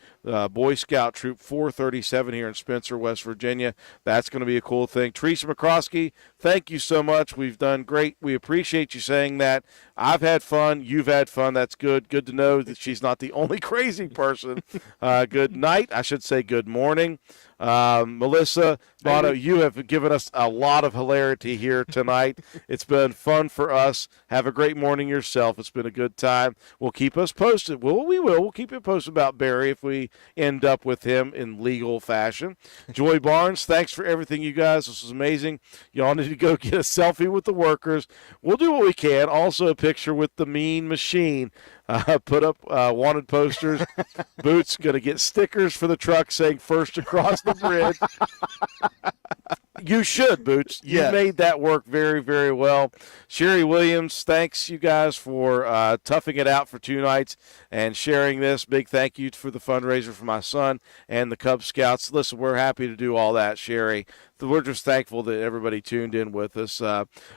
Boy Scout Troop 437 here in Spencer, West Virginia. That's going to be a cool thing. Teresa McCroskey, thank you so much. We've done great. We appreciate you saying that. I've had fun. You've had fun. That's good. Good to know that she's not the only crazy person. Good night. I should say good morning. Melissa, Bono, you have given us a lot of hilarity here tonight. It's been fun for us. Have a great morning yourself. It's been a good time. We'll keep us posted. We will. We'll keep you posted about Barry if we end up with him in legal fashion. Joy Barnes, thanks for everything, you guys. This was amazing. Y'all need to go get a selfie with the workers. We'll do what we can. Also a picture with the Mean Machine. Put up wanted posters. Boots going to get stickers for the truck saying first across the bridge. You should, Boots. You made that work very, very well. Sherry Williams, thanks, you guys, for toughing it out for 2 nights and sharing this. Big thank you for the fundraiser for my son and the Cub Scouts. Listen, we're happy to do all that, Sherry. We're just thankful that everybody tuned in with us.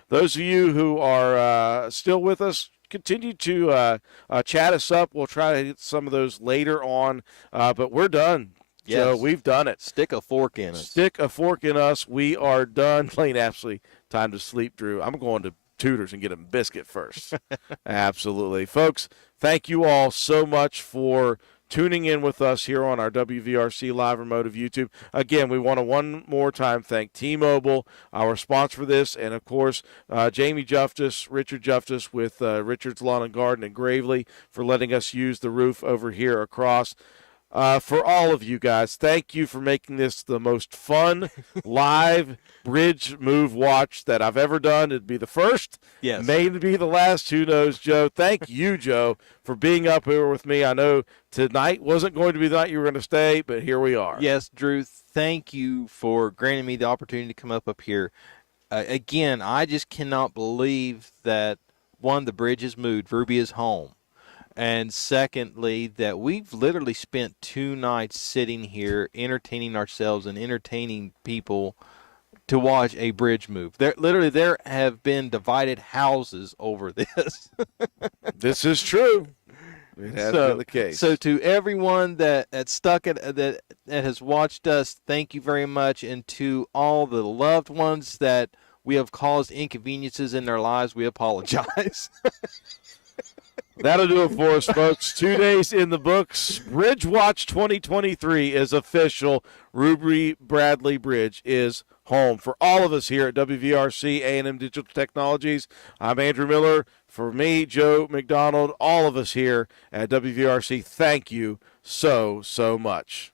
Those of you who are still with us, continue to chat us up. We'll try to hit some of those later on, but we're done. Yes. So we've done it. Stick a fork in us. Stick a fork in us. We are done. Plain absolutely time to sleep, Drew. I'm going to Tudor's and get a biscuit first. Absolutely. Folks, thank you all so much for tuning in with us here on our WVRC Live Remote of YouTube. Again, we want to one more time thank T-Mobile, our sponsor for this, and, of course, Jamie Justice, Richard Justice with Richard's Lawn and Garden in Gravely for letting us use the roof over here across. For all of you guys, thank you for making this the most fun live bridge move watch that I've ever done. It'd be the first, may be the last. Who knows, Joe? Thank you, Joe, for being up here with me. I know tonight wasn't going to be the night you were going to stay, but here we are. Yes, Drew, thank you for granting me the opportunity to come up here. Again, I just cannot believe that, one, the bridge is moved, Ruby is home. And secondly, that we've literally spent 2 nights sitting here entertaining ourselves and entertaining people to watch a bridge move. There have been divided houses over this. This is true. It has been the case. So to everyone that stuck it, that has watched us, thank you very much. And to all the loved ones that we have caused inconveniences in their lives, we apologize. That'll do it for us, folks. 2 days in the books. Bridge Watch 2023 is official. Ruby Bradley Bridge is home. For all of us here at WVRC A&M Digital Technologies, I'm Andrew Miller. For me, Joe McDonald, all of us here at WVRC, thank you so much.